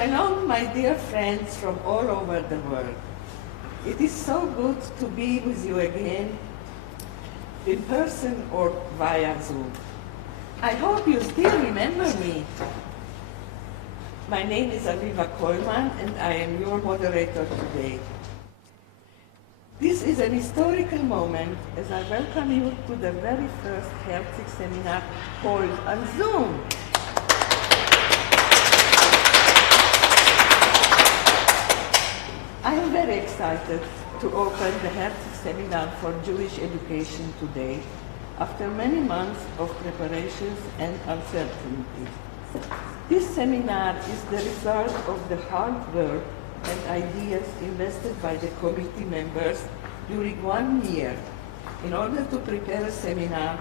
Shalom, my dear friends from all over the world. It is so good to be with you again, in person or via Zoom. I hope you still remember me. My name is Aviva Kollmann, and I am your moderator today. This is an historical moment as I welcome you to the very first Herzig seminar held on Zoom. I am very excited to open the Herzig Seminar for Jewish Education today, after many months of preparations and uncertainty. This seminar is the result of the hard work and ideas invested by the committee members during 1 year in order to prepare a seminar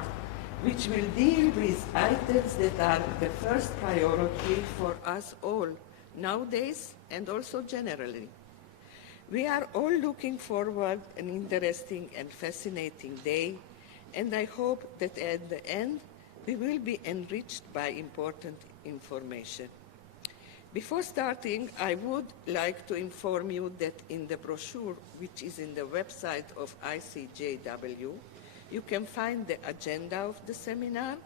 which will deal with items that are the first priority for us all nowadays and also generally. We are all looking forward to an interesting and fascinating day, and I hope that at the end we will be enriched by important information. Before starting, I would like to inform you that in the brochure, which is in the website of ICJW, you can find the agenda of the seminar,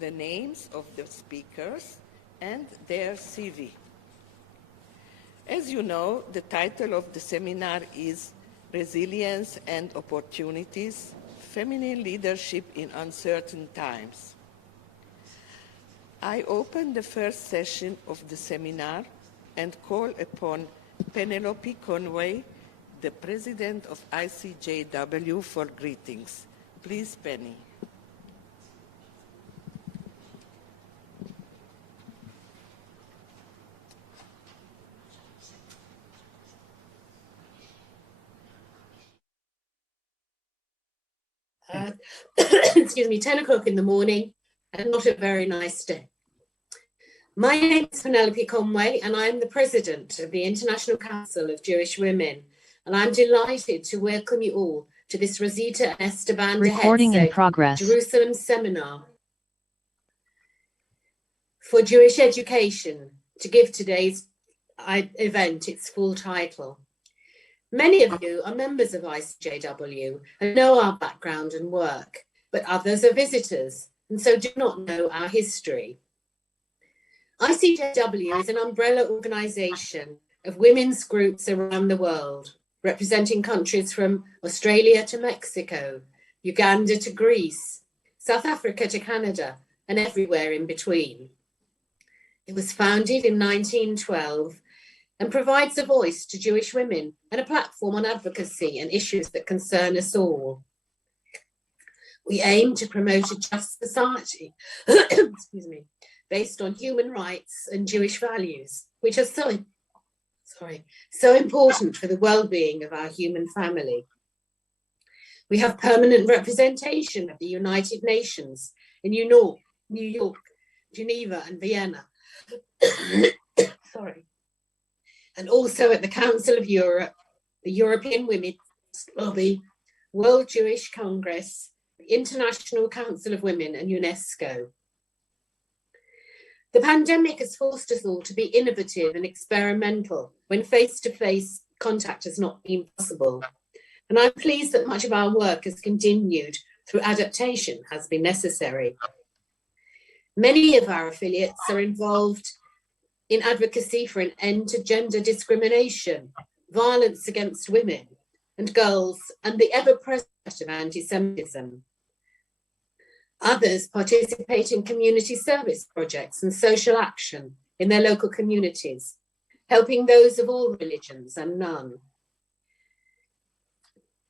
the names of the speakers, and their CV. As you know, the title of the seminar is Resilience and Opportunities, Feminine Leadership in Uncertain Times. I open the first session of the seminar and call upon Penelope Conway, the President of ICJW, for greetings. Please, Penny. Excuse me, 10 o'clock in the morning, and not a very nice day. My name is Penelope Conway, and I'm the President of the International Council of Jewish Women, and I'm delighted to welcome you all to this Rosita and Esteban de Herzig Jerusalem Seminar for Jewish Education, to give today's event its full title. Many of you are members of ICJW and know our background and work, but others are visitors and so do not know our history. ICJW is an umbrella organisation of women's groups around the world, representing countries from Australia to Mexico, Uganda to Greece, South Africa to Canada, and everywhere in between. It was founded in 1912 and provides a voice to Jewish women and a platform on advocacy and issues that concern us all. We aim to promote a just society excuse me, based on human rights and Jewish values, which are so important for the well-being of our human family. We have permanent representation of the United Nations in New York, Geneva, and Vienna. And also at the Council of Europe, the European Women's Lobby, World Jewish Congress, the International Council of Women, and UNESCO. The pandemic has forced us all to be innovative and experimental when face-to-face contact has not been possible. And I'm pleased that much of our work has continued through adaptation has been necessary. Many of our affiliates are involved in advocacy for an end to gender discrimination, violence against women and girls, and the ever-present of anti-Semitism. Others participate in community service projects and social action in their local communities, helping those of all religions and none.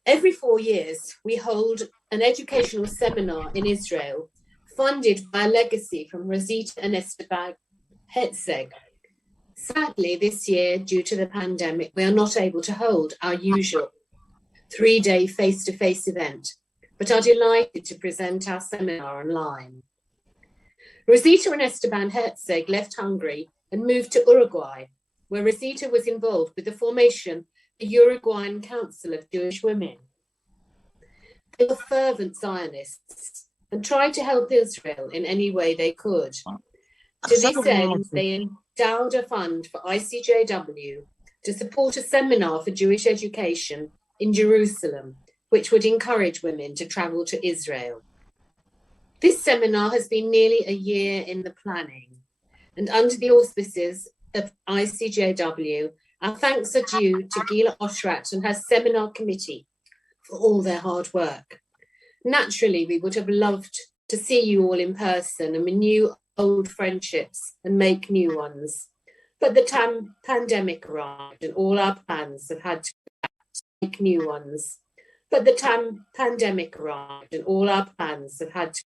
Every 4 years, we hold an educational seminar in Israel, funded by a legacy from Rosita and Esteban Herzig. Sadly, this year, due to the pandemic, we are not able to hold our usual 3-day face-to-face event, but are delighted to present our seminar online. Rosita and Esteban Herzig left Hungary and moved to Uruguay, where Rosita was involved with the formation of the Uruguayan Council of Jewish Women. They were fervent Zionists and tried to help Israel in any way they could. To this end, they endowed a fund for ICJW to support a seminar for Jewish education in Jerusalem, which would encourage women to travel to Israel. This seminar has been nearly a year in the planning, and under the auspices of ICJW, our thanks are due to Gila Oshrat and her seminar committee for all their hard work. Naturally, we would have loved to see you all in person and renew old friendships and make new ones. But the pandemic arrived and all our plans have had to make new ones. But the pandemic arrived and all our plans have had to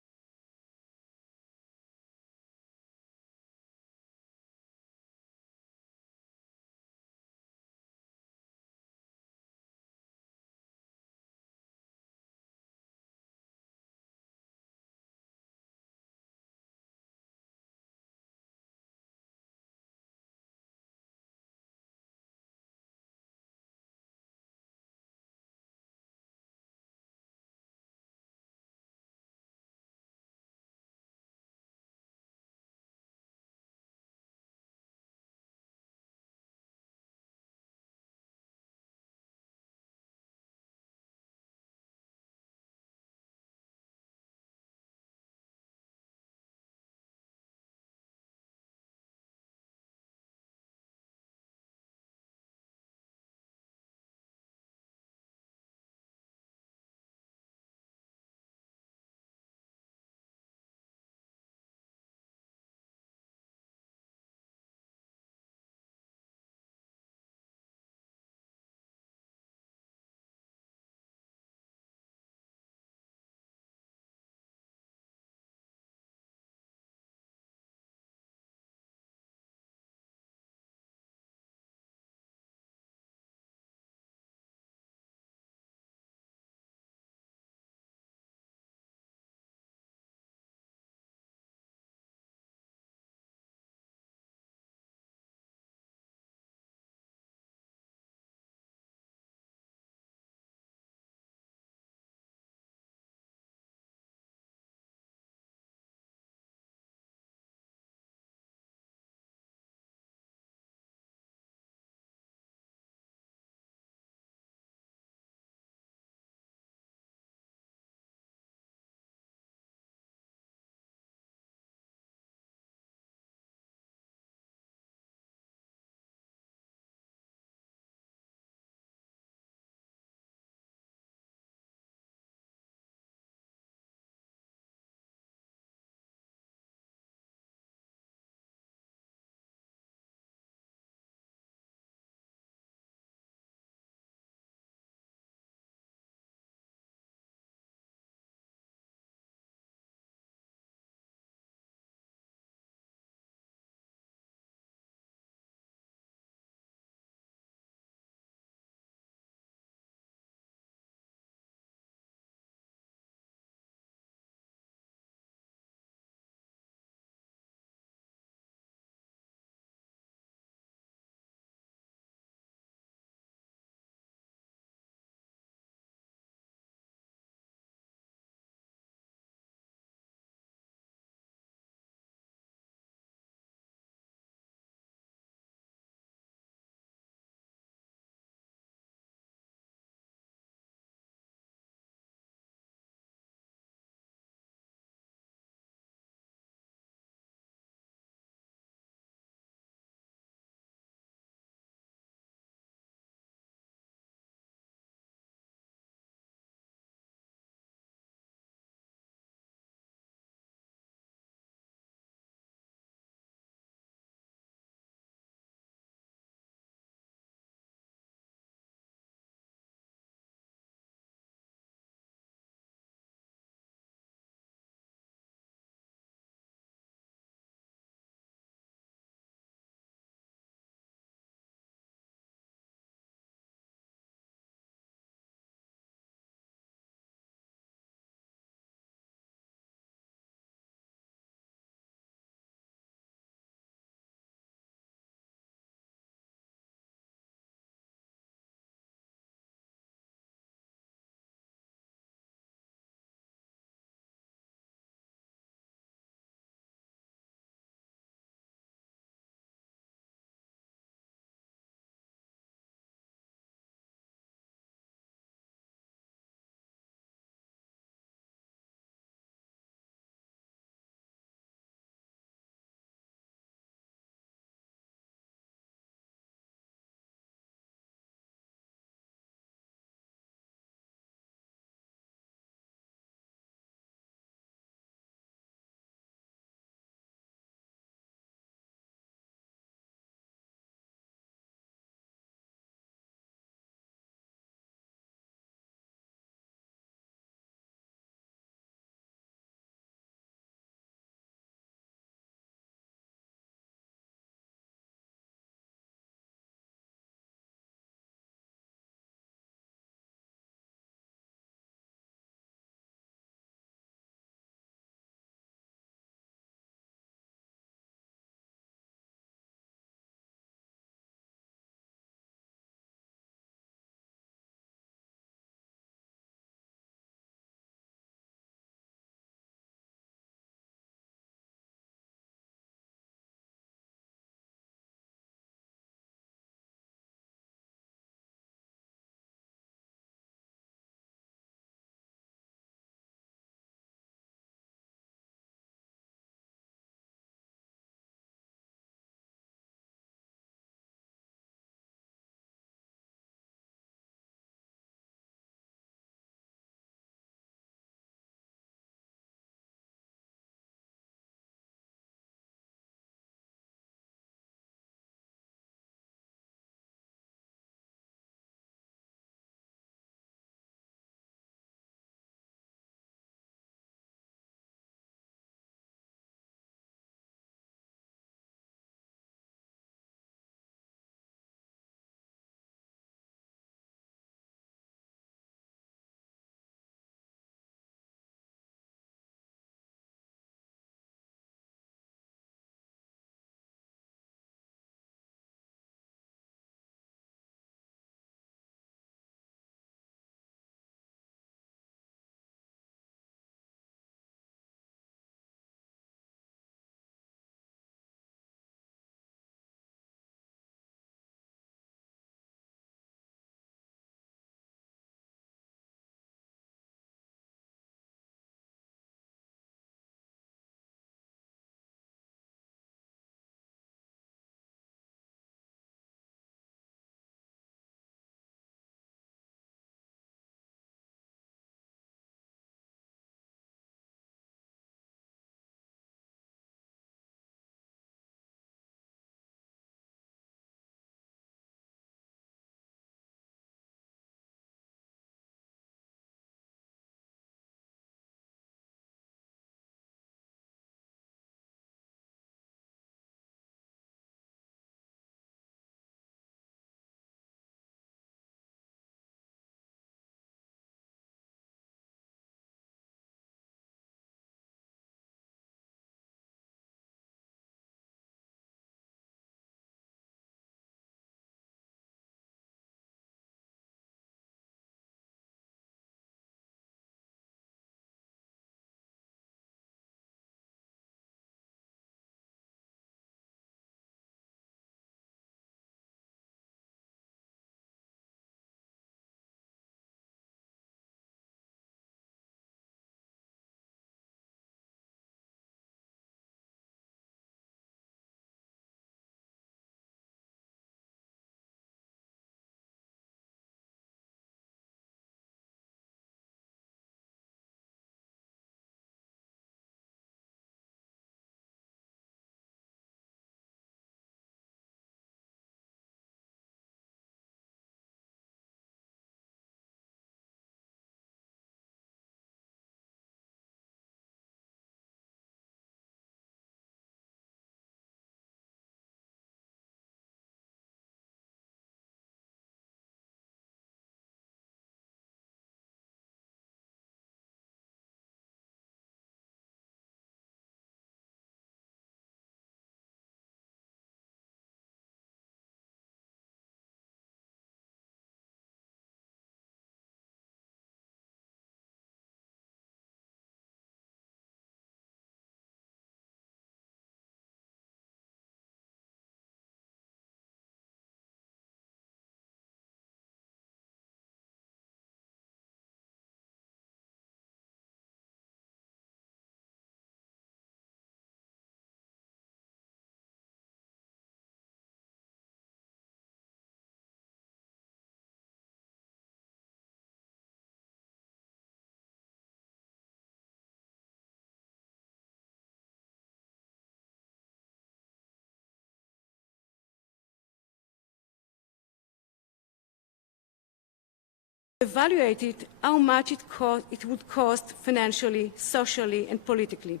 evaluated how much it would cost financially, socially, and politically.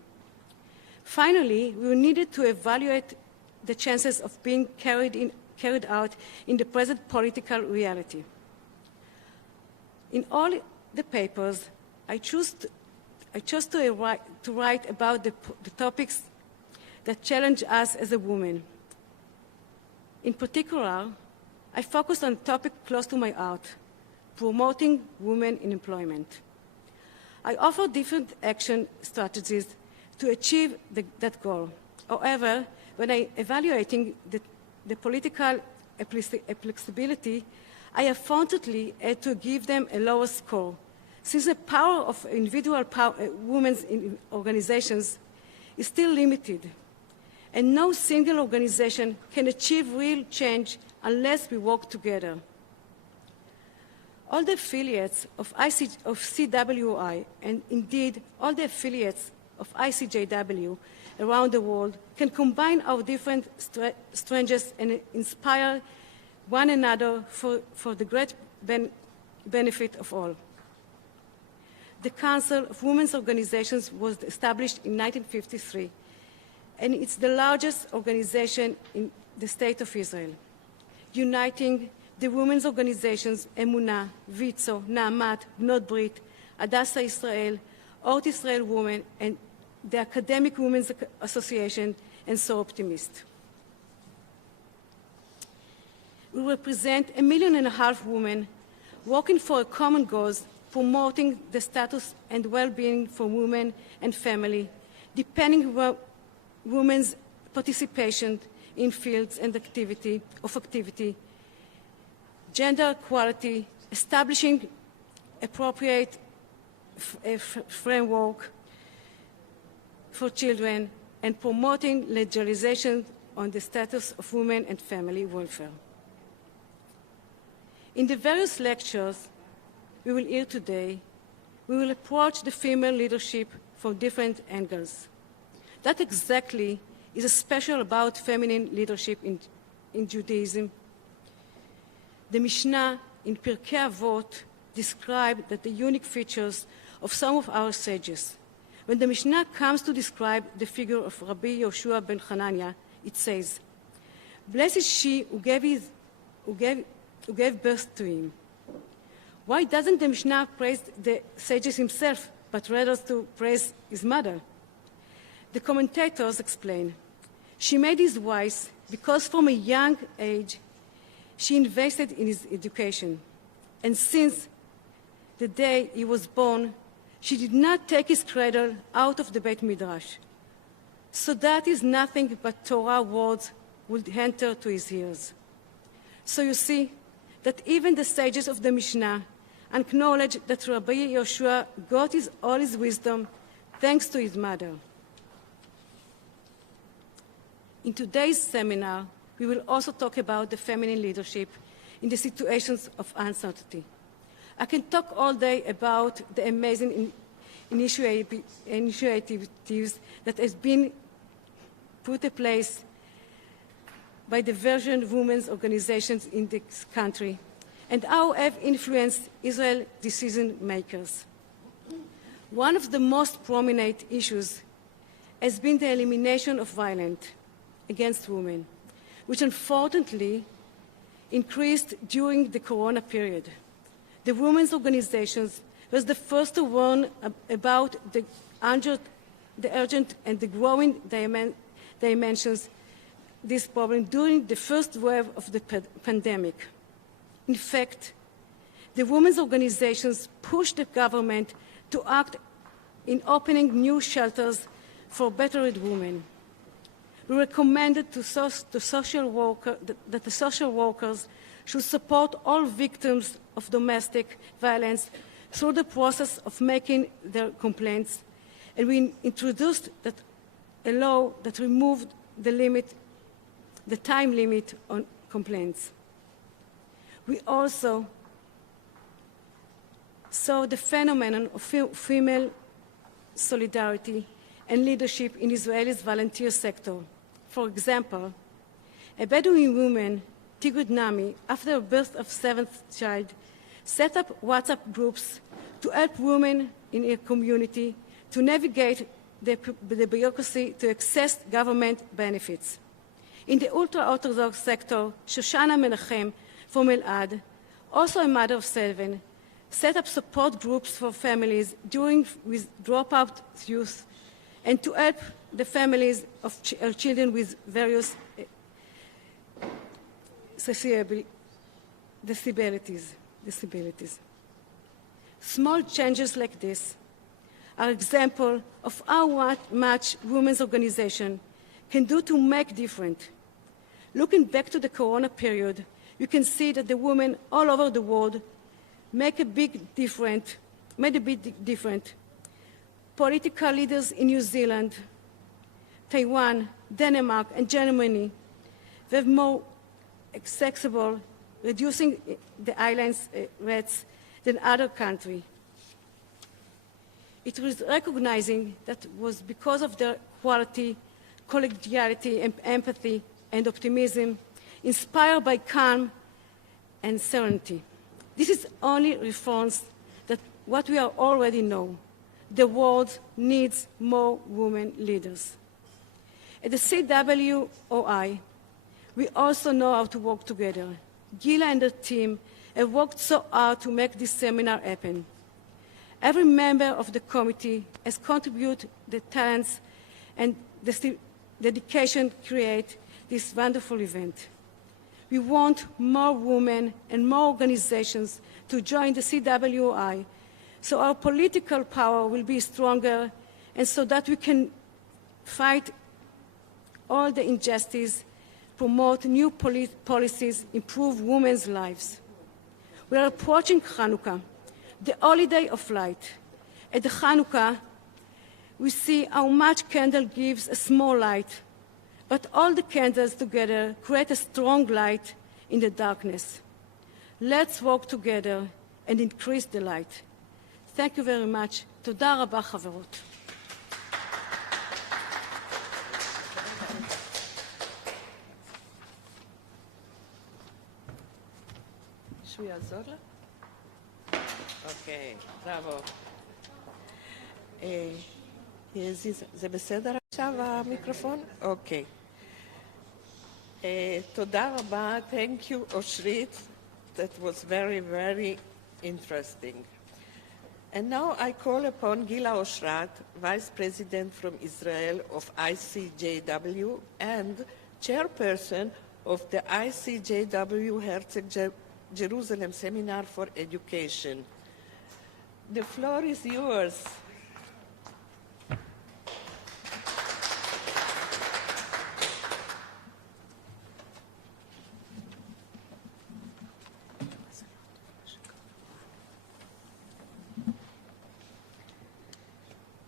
Finally, we needed to evaluate the chances of being carried out in the present political reality. In all the papers, I chose to write about the topics that challenge us as a woman. In particular, I focused on a topic close to my heart, promoting women in employment. I offer different action strategies to achieve that goal. However, when I evaluating the political applicability, I unfortunately had to give them a lower score, since the power of individual women's organizations is still limited, and no single organization can achieve real change unless we work together. All the affiliates of CWI, and indeed all the affiliates of ICJW around the world, can combine our different strengths and inspire one another for the great benefit of all. The Council of Women's Organizations was established in 1953, and it's the largest organization in the State of Israel, uniting the women's organizations Emunah, Vitzo, Naamat, Bnot Brit, Hadassah Israel, Ort Israel Women, and the Academic Women's Association, and So Optimist. We represent 1.5 million women working for a common cause, promoting the status and well-being for women and family, deepening women's participation in fields and activity, gender equality, establishing appropriate framework for children, and promoting legislation on the status of women and family welfare. In the various lectures we will hear today, we will approach the female leadership from different angles. That exactly is special about feminine leadership in Judaism. The Mishnah in Pirkei Avot described the unique features of some of our sages. When the Mishnah comes to describe the figure of Rabbi Yoshua ben Hanania, it says, "Blessed is she who gave birth to him." Why doesn't the Mishnah praise the sages himself, but rather to praise his mother? The commentators explain, she made his wise because from a young age she invested in his education. And since the day he was born, she did not take his cradle out of the Beit Midrash. So that is nothing but Torah words would enter to his ears. So you see that even the sages of the Mishnah acknowledge that Rabbi Yoshua got all his wisdom thanks to his mother. In today's seminar, we will also talk about the feminine leadership in the situations of uncertainty. I can talk all day about the amazing initiatives that has been put in place by the various women's organizations in this country and how have influenced Israel decision makers. One of the most prominent issues has been the elimination of violence against women, which unfortunately increased during the Corona period. The women's organizations was the first to warn about the urgent and the growing dimensions this problem during the first wave of the pandemic. In fact, the women's organizations pushed the government to act in opening new shelters for battered women. We recommended that the social workers should support all victims of domestic violence through the process of making their complaints, and we introduced a law that removed the time limit on complaints. We also saw the phenomenon of female solidarity and leadership in Israel's volunteer sector. For example, a Bedouin woman, Tigud Nami, after the birth of seventh child, set up WhatsApp groups to help women in a community to navigate the bureaucracy to access government benefits. In the ultra-Orthodox sector, Shoshana Menachem from Elad, also a mother of 7, set up support groups for families dealing with dropout youth and to help the families of children with various disabilities. Small changes like this are example of how much women's organization can do to make difference. Looking back to the Corona period, you can see that the women all over the world made a big difference. Political leaders in New Zealand, Taiwan, Denmark, and Germany were more accessible, reducing the island's rates than other countries. It was recognizing that was because of their quality, collegiality, and empathy, and optimism, inspired by calm and serenity. This is only reforms that what we already know. The world needs more women leaders. At the CWOI, we also know how to work together. Gila and her team have worked so hard to make this seminar happen. Every member of the committee has contributed the talents and the dedication to create this wonderful event. We want more women and more organizations to join the CWI so our political power will be stronger and so that we can fight all the injustice, promote new policies, improve women's lives. We are approaching Hanukkah, the holiday of light. At the Hanukkah, we see how much candle gives a small light, but all the candles together create a strong light in the darkness. Let's work together and increase the light. Thank you very much. תודה רבה, חברות. שהוא יעזור לה? אוקיי, בראבו. זה בסדר עכשיו המיקרופון? אוקיי. תודה רבה. Thank you, Oshrit. That was very, very interesting. And now I call upon Gila Oshrat, Vice President from Israel of ICJW and Chairperson of the ICJW Herzog Jerusalem Seminar for Education. The floor is yours.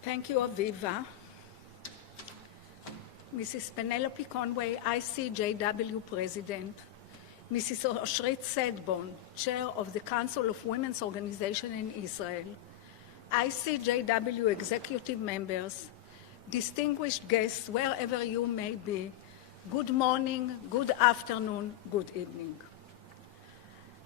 Thank you, Aviva. Mrs. Penelope Conway, ICJW President, Mrs. Oshrit Sedbon, Chair of the Council of Women's Organization in Israel, ICJW Executive Members, distinguished guests wherever you may be, good morning, good afternoon, good evening.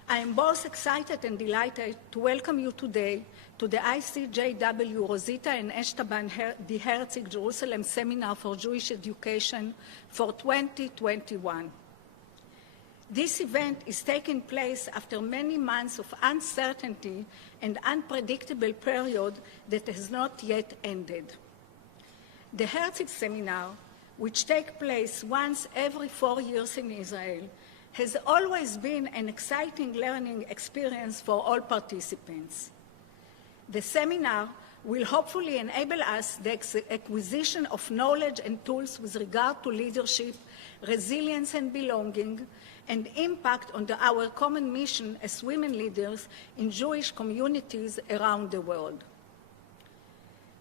I am both excited and delighted to welcome you today to the ICJW Rosita and Esteban the Herzog Jerusalem Seminar for Jewish Education for 2021. This event is taking place after many months of uncertainty and unpredictable period that has not yet ended. The Herzog Seminar, which takes place once every 4 years in Israel, has always been an exciting learning experience for all participants. The seminar will hopefully enable us the acquisition of knowledge and tools with regard to leadership, resilience and belonging, and impact on our common mission as women leaders in Jewish communities around the world.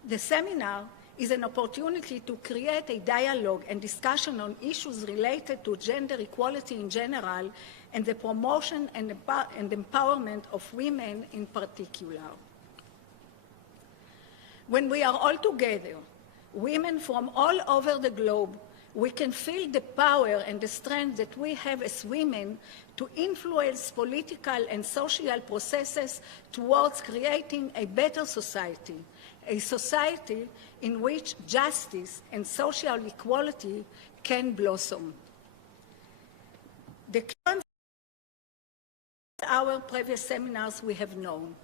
The seminar is an opportunity to create a dialogue and discussion on issues related to gender equality in general and the promotion and empowerment of women in particular. When we are all together, women from all over the globe, we can feel the power and the strength that we have as women to influence political and social processes towards creating a better society, a society in which justice and social equality can blossom. The current our previous seminars we have known.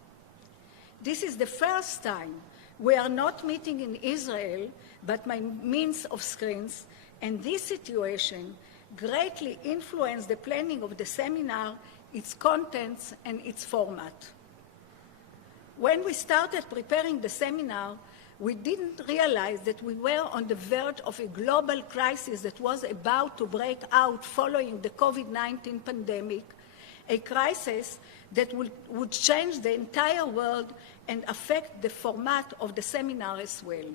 This is the first time we are not meeting in Israel, but by means of screens, and this situation greatly influenced the planning of the seminar, its contents, and its format. When we started preparing the seminar, we didn't realize that we were on the verge of a global crisis that was about to break out following the COVID-19 pandemic, a crisis that would change the entire world and affect the format of the seminar as well.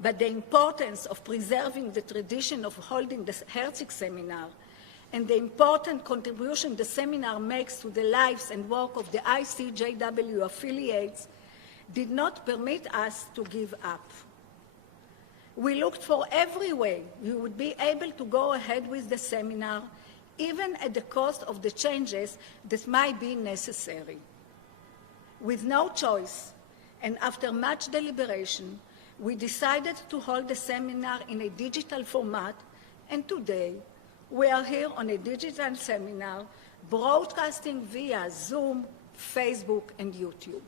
But the importance of preserving the tradition of holding the Herzig seminar and the important contribution the seminar makes to the lives and work of the ICJW affiliates did not permit us to give up. We looked for every way we would be able to go ahead with the seminar, even at the cost of the changes that might be necessary. With no choice, and after much deliberation, we decided to hold the seminar in a digital format, and today we are here on a digital seminar broadcasting via Zoom, Facebook, and YouTube.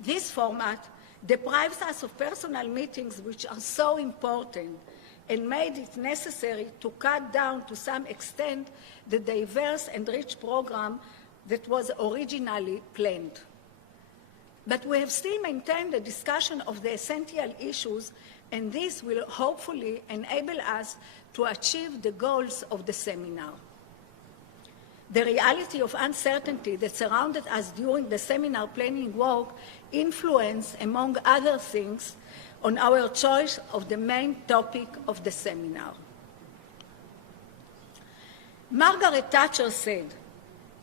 This format deprives us of personal meetings, which are so important, and made it necessary to cut down to some extent the diverse and rich program that was originally planned. But we have still maintained a discussion of the essential issues, and this will hopefully enable us to achieve the goals of the seminar. The reality of uncertainty that surrounded us during the seminar planning work influenced, among other things, on our choice of the main topic of the seminar. Margaret Thatcher said,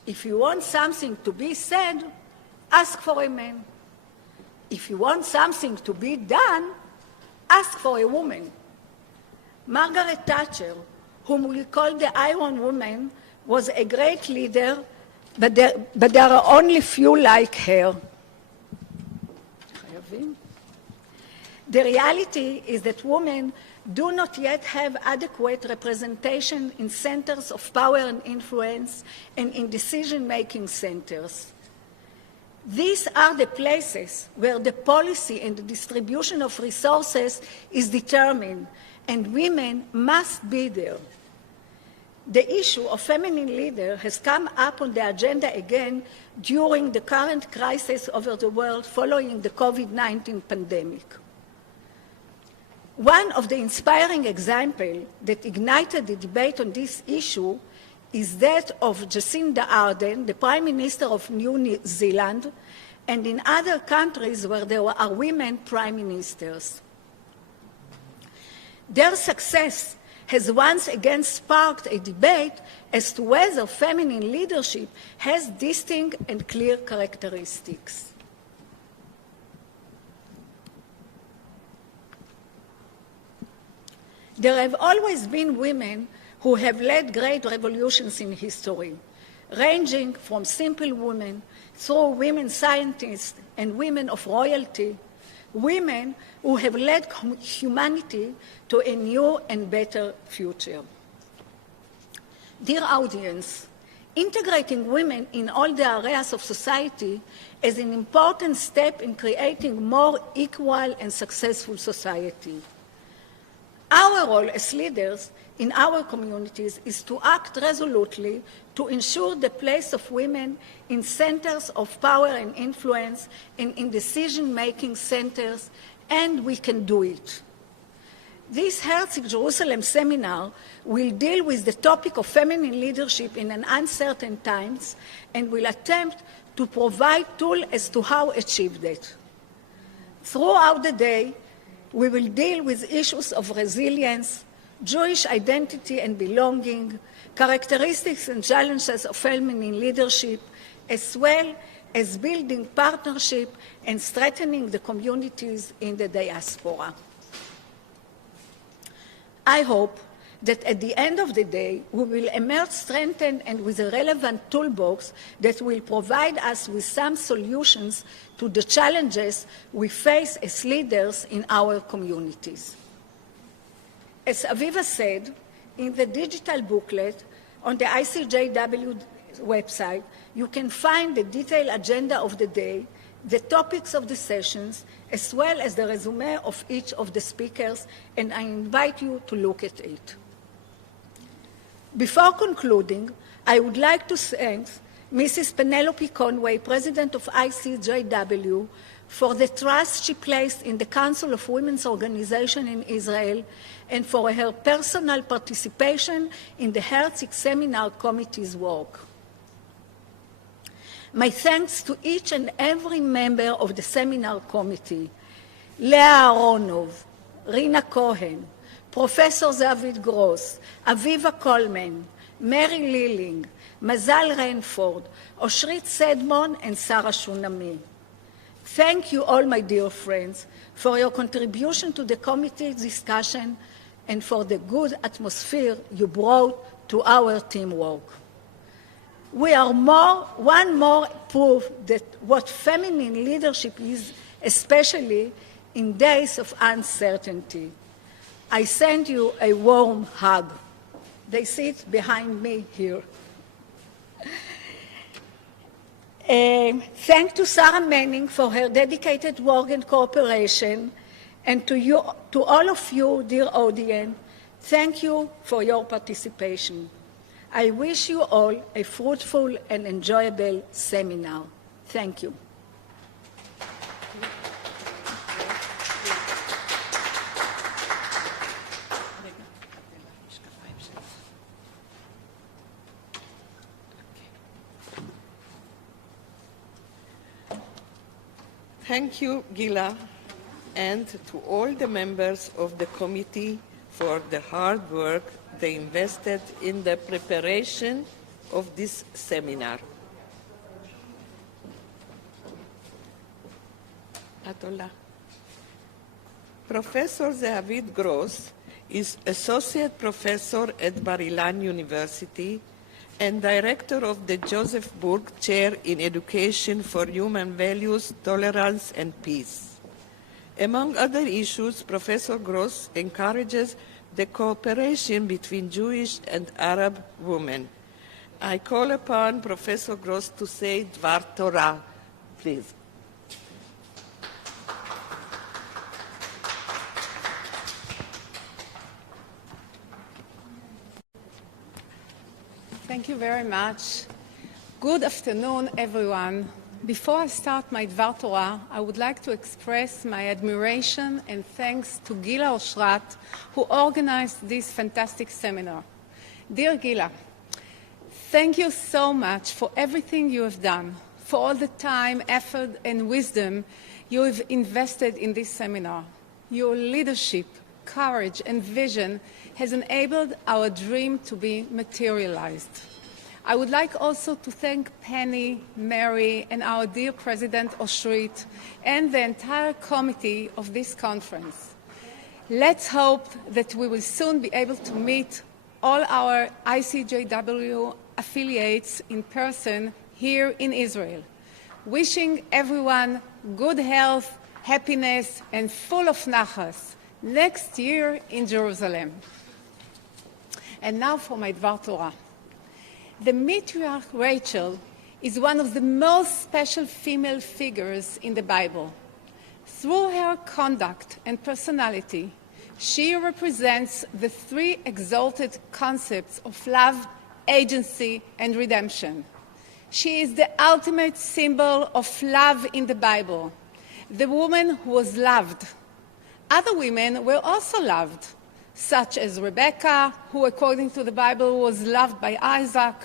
"If you want something to be said, ask for a man. If you want something to be done, ask for a woman." Margaret Thatcher, whom we call the Iron Woman, was a great leader, but there are only few like her. The reality is that women do not yet have adequate representation in centers of power and influence and in decision-making centers. These are the places where the policy and the distribution of resources is determined, and women must be there. The issue of feminine leader has come up on the agenda again during the current crisis over the world following the COVID-19 pandemic. One of the inspiring examples that ignited the debate on this issue is that of Jacinda Ardern, the Prime Minister of New Zealand, and in other countries where there are women prime ministers. Their success has once again sparked a debate as to whether feminine leadership has distinct and clear characteristics. There have always been women who have led great revolutions in history, ranging from simple women through women scientists and women of royalty, women who have led humanity to a new and better future. Dear audience, integrating women in all the areas of society is an important step in creating more equal and successful society. Our role as leaders in our communities is to act resolutely to ensure the place of women in centers of power and influence and in decision-making centers, and we can do it. This Herzig Jerusalem seminar will deal with the topic of feminine leadership in an uncertain times and will attempt to provide tools as to how to achieve that. Throughout the day, we will deal with issues of resilience, Jewish identity and belonging, characteristics and challenges of feminine leadership, as well as building partnership and strengthening the communities in the diaspora. I hope that at the end of the day, we will emerge strengthened and with a relevant toolbox that will provide us with some solutions to the challenges we face as leaders in our communities. As Aviva said, in the digital booklet on the ICJW website, you can find the detailed agenda of the day, the topics of the sessions, as well as the resume of each of the speakers, and I invite you to look at it. Before concluding, I would like to thank Mrs. Penelope Conway, President of ICJW, for the trust she placed in the Council of Women's Organization in Israel and for her personal participation in the Herzig Seminar Committee's work. My thanks to each and every member of the Seminar Committee, Leah Aronov, Rina Cohen, Professor David Gross, Aviva Coleman, Mary Lilling, Mazal Renford, Oshrit Sedmon, and Sarah Shunami. Thank you all, my dear friends, for your contribution to the committee's discussion and for the good atmosphere you brought to our teamwork. We are one more proof that what feminine leadership is, especially in days of uncertainty. I send you a warm hug. They sit behind me here. Thanks to Sarah Manning for her dedicated work and cooperation, and to all of you, dear audience, thank you for your participation. I wish you all a fruitful and enjoyable seminar. Thank you. Thank you, Gila, and to all the members of the committee for the hard work they invested in the preparation of this seminar. Atola. Professor David Gross is Associate Professor at Bar-Ilan University and Director of the Joseph Burg Chair in Education for Human Values, Tolerance, and Peace. Among other issues, Professor Gross encourages the cooperation between Jewish and Arab women. I call upon Professor Gross to say Dvar Torah, please. Thank you very much. Good afternoon, everyone. Before I start my Dvar Torah, I would like to express my admiration and thanks to Gila Oshrat, who organized this fantastic seminar. Dear Gila, thank you so much for everything you have done, for all the time, effort, and wisdom you have invested in this seminar. Your leadership, courage, and vision has enabled our dream to be materialized. I would like also to thank Penny, Mary, and our dear President Oshrit, and the entire committee of this conference. Let's hope that we will soon be able to meet all our ICJW affiliates in person here in Israel. Wishing everyone good health, happiness, and full of nachas next year in Jerusalem. And now for my Dvar Torah. The matriarch Rachel is one of the most special female figures in the Bible. Through her conduct and personality, she represents the three exalted concepts of love, agency, and redemption. She is the ultimate symbol of love in the Bible, the woman who was loved. Other women were also loved, such as Rebecca, who according to the Bible was loved by Isaac.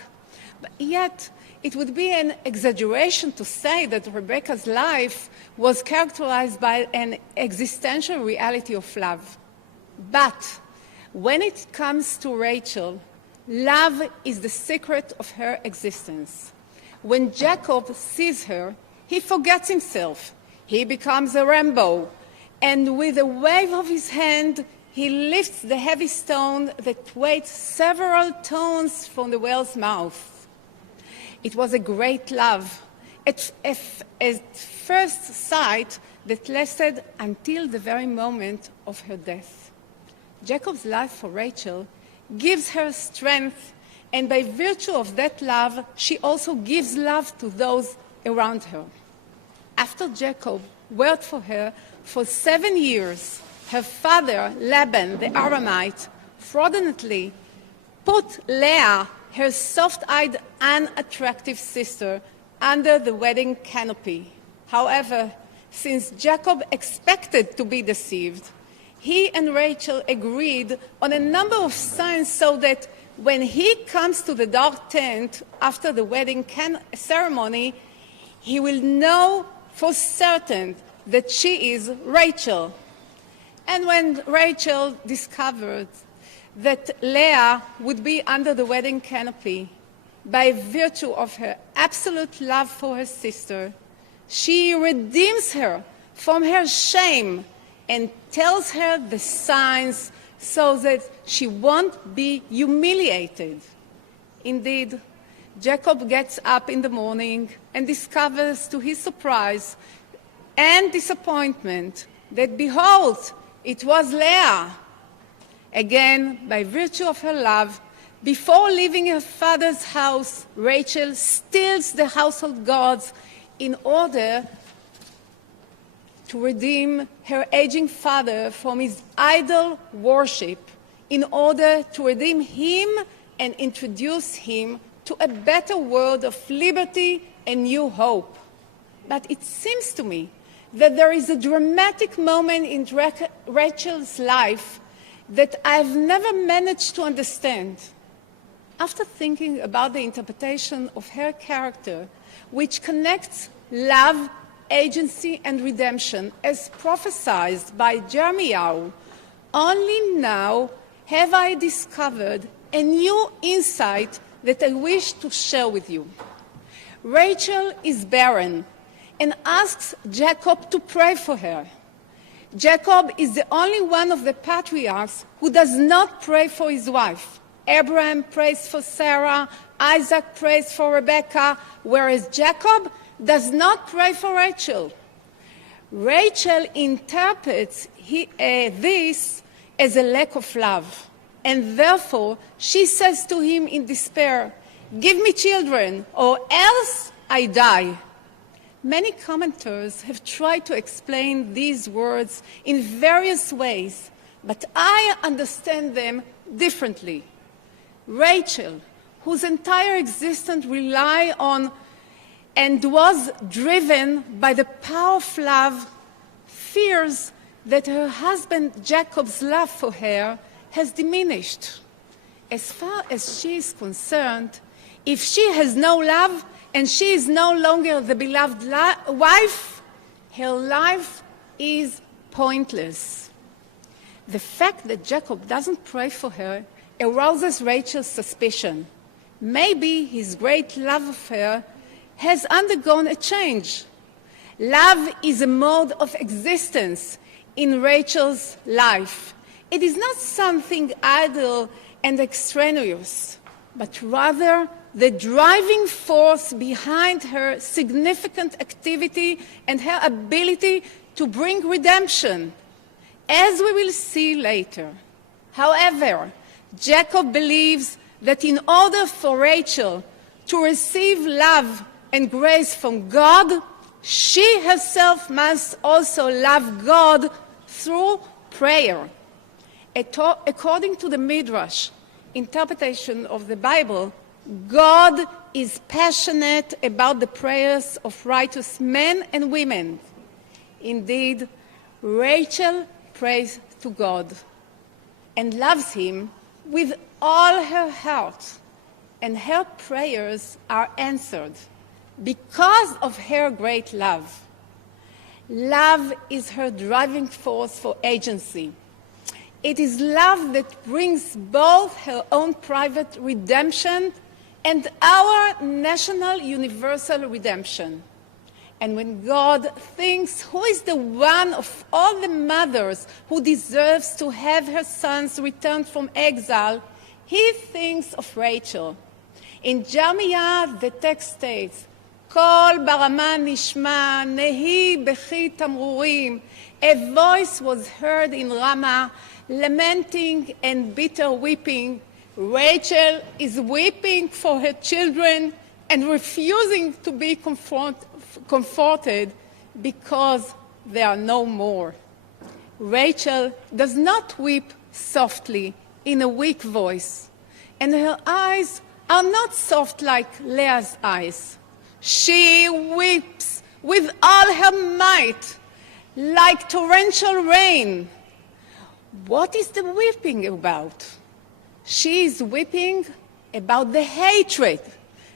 But yet, it would be an exaggeration to say that Rebecca's life was characterized by an existential reality of love. But when it comes to Rachel, love is the secret of her existence. When Jacob sees her, he forgets himself. He becomes a Rambo, and with a wave of his hand, he lifts the heavy stone that weighed several tons from the whale's mouth. It was a great love at first sight that lasted until the very moment of her death. Jacob's love for Rachel gives her strength, and by virtue of that love, she also gives love to those around her. After Jacob worked for her for 7 years, her father, Laban the Aramite, fraudulently put Leah, her soft-eyed, unattractive sister, under the wedding canopy. However, since Jacob expected to be deceived, he and Rachel agreed on a number of signs so that when he comes to the dark tent after the wedding ceremony, he will know for certain that she is Rachel. And when Rachel discovered that Leah would be under the wedding canopy, by virtue of her absolute love for her sister, she redeems her from her shame and tells her the signs so that she won't be humiliated. Indeed, Jacob gets up in the morning and discovers to his surprise and disappointment that, behold, it was Leah. Again, by virtue of her love, before leaving her father's house, Rachel steals the household gods in order to redeem her aging father from his idol worship, in order to redeem him and introduce him to a better world of liberty and new hope. But it seems to me that there is a dramatic moment in Rachel's life that I've never managed to understand. After thinking about the interpretation of her character, which connects love, agency, and redemption as prophesied by Jeremiah, only now have I discovered a new insight that I wish to share with you. Rachel is barren and asks Jacob to pray for her. Jacob is the only one of the patriarchs who does not pray for his wife. Abraham prays for Sarah, Isaac prays for Rebekah, whereas Jacob does not pray for Rachel. Rachel interprets this as a lack of love, and therefore she says to him in despair, "Give me children, or else I die." Many commenters have tried to explain these words in various ways, but I understand them differently. Rachel, whose entire existence relied on and was driven by the power of love, fears that her husband Jacob's love for her has diminished. As far as she is concerned, if she has no love and she is no longer the beloved wife, her life is pointless. The fact that Jacob doesn't pray for her arouses Rachel's suspicion. Maybe his great love of her has undergone a change. Love is a mode of existence in Rachel's life. It is not something idle and extraneous, but rather the driving force behind her significant activity and her ability to bring redemption, as we will see later. However, Jacob believes that in order for Rachel to receive love and grace from God, she herself must also love God through prayer. According to the Midrash interpretation of the Bible, God is passionate about the prayers of righteous men and women. Indeed, Rachel prays to God and loves him with all her heart, and her prayers are answered because of her great love. Love is her driving force for agency. It is love that brings both her own private redemption and our national universal redemption. And when God thinks who is the one of all the mothers who deserves to have her sons returned from exile, he thinks of Rachel. In Jeremiah, the text states, Kol barama nishma, nehi bechi tamrurim. A voice was heard in Ramah, lamenting and bitter weeping. Rachel is weeping for her children and refusing to be comforted because they are no more. Rachel does not weep softly in a weak voice, and her eyes are not soft like Leah's eyes. She weeps with all her might, like torrential rain. What is the weeping about? She is weeping about the hatred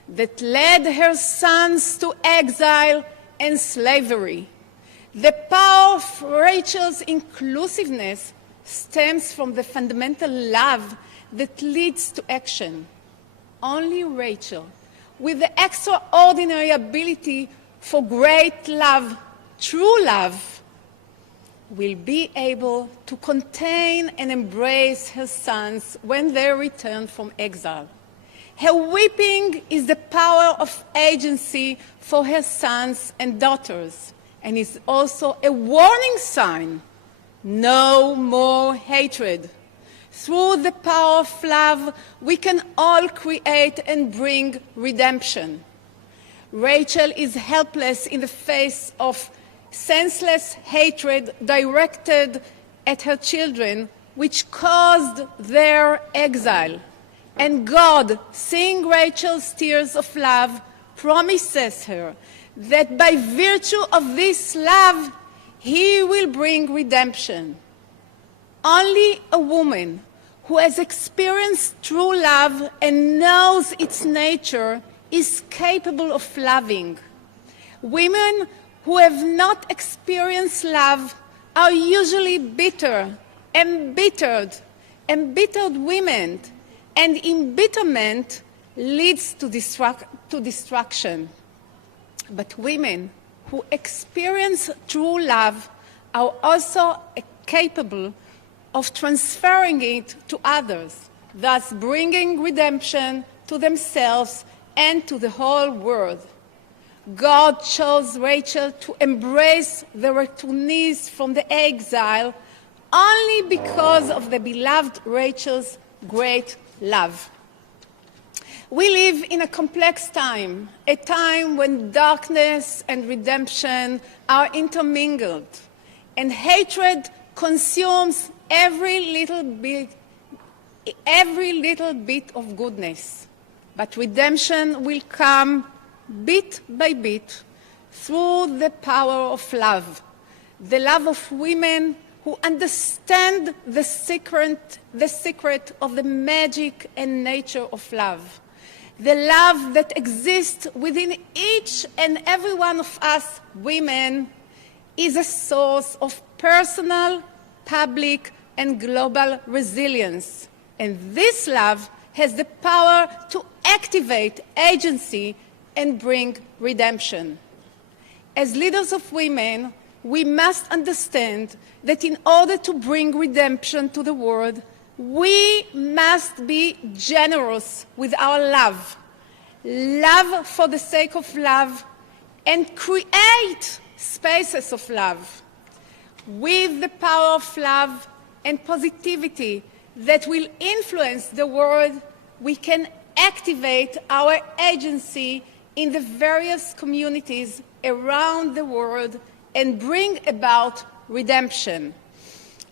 that led her sons to exile and slavery. The power of Rachel's inclusiveness stems from the fundamental love that leads to action. Only Rachel, with the extraordinary ability for great love, true love, will be able to contain and embrace her sons when they return from exile. Her weeping is the power of agency for her sons and daughters, and is also a warning sign. No more hatred. Through the power of love, we can all create and bring redemption. Rachel is helpless in the face of senseless hatred directed at her children, which caused their exile. And God, seeing Rachel's tears of love, promises her that by virtue of this love, he will bring redemption. Only a woman who has experienced true love and knows its nature is capable of loving. Women who have not experienced love are usually bitter, embittered women, and embitterment leads to destruction. But women who experience true love are also capable of transferring it to others, thus bringing redemption to themselves and to the whole world. God chose Rachel to embrace the returnees from the exile only because of the beloved Rachel's great love. We live in a complex time, a time when darkness and redemption are intermingled, and hatred consumes every little bit of goodness. But redemption will come bit by bit through the power of love, the love of women who understand the secret of the magic and nature of love, the love that exists within each and every one of us women is a source of personal, public, and global resilience. And this love has the power to activate agency and bring redemption. As leaders of women, we must understand that in order to bring redemption to the world, we must be generous with our love for the sake of love, and create spaces of love. With the power of love and positivity that will influence the world, we can activate our agency in the various communities around the world and bring about redemption.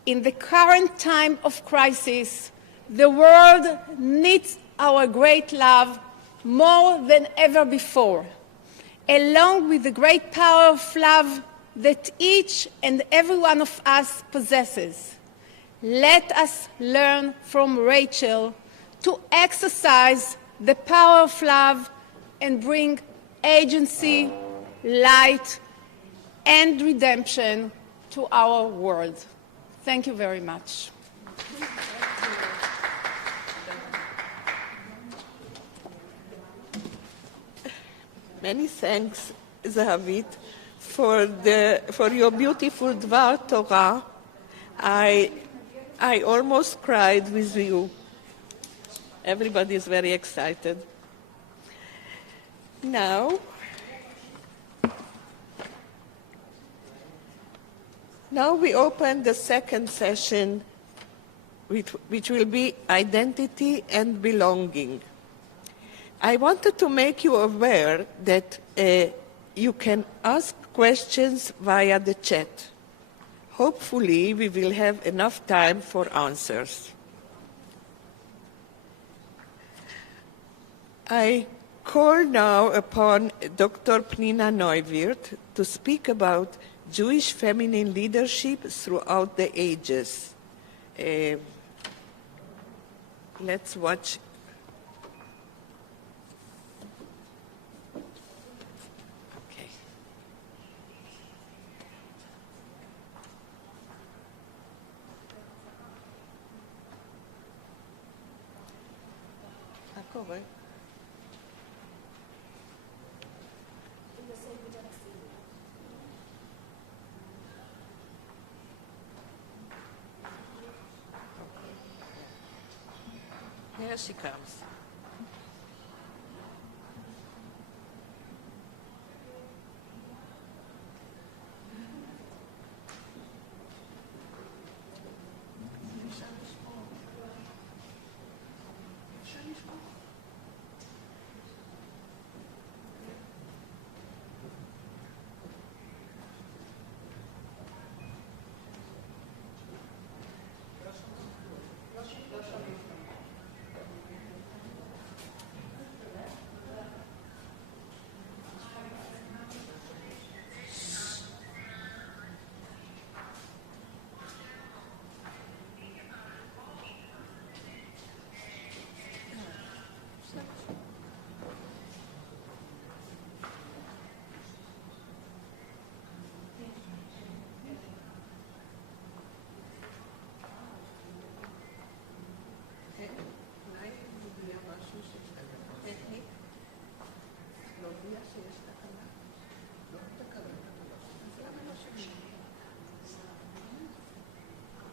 In the current time of crisis, the world needs our great love more than ever before, along with the great power of love that each and every one of us possesses. Let us learn from Rachel to exercise the power of love and bring agency, light, and redemption to our world. Thank you very much. Many thanks, Zahavit, for your beautiful Dvar Torah. I almost cried with you. Everybody is very excited. Now we open the second session, which will be identity and belonging. I wanted to make you aware that you can ask questions via the chat. Hopefully, we will have enough time for answers. I call now upon Dr. Pnina Neuwirth to speak about Jewish feminine leadership throughout the ages. Let's watch. Okay. Akove. Here she comes.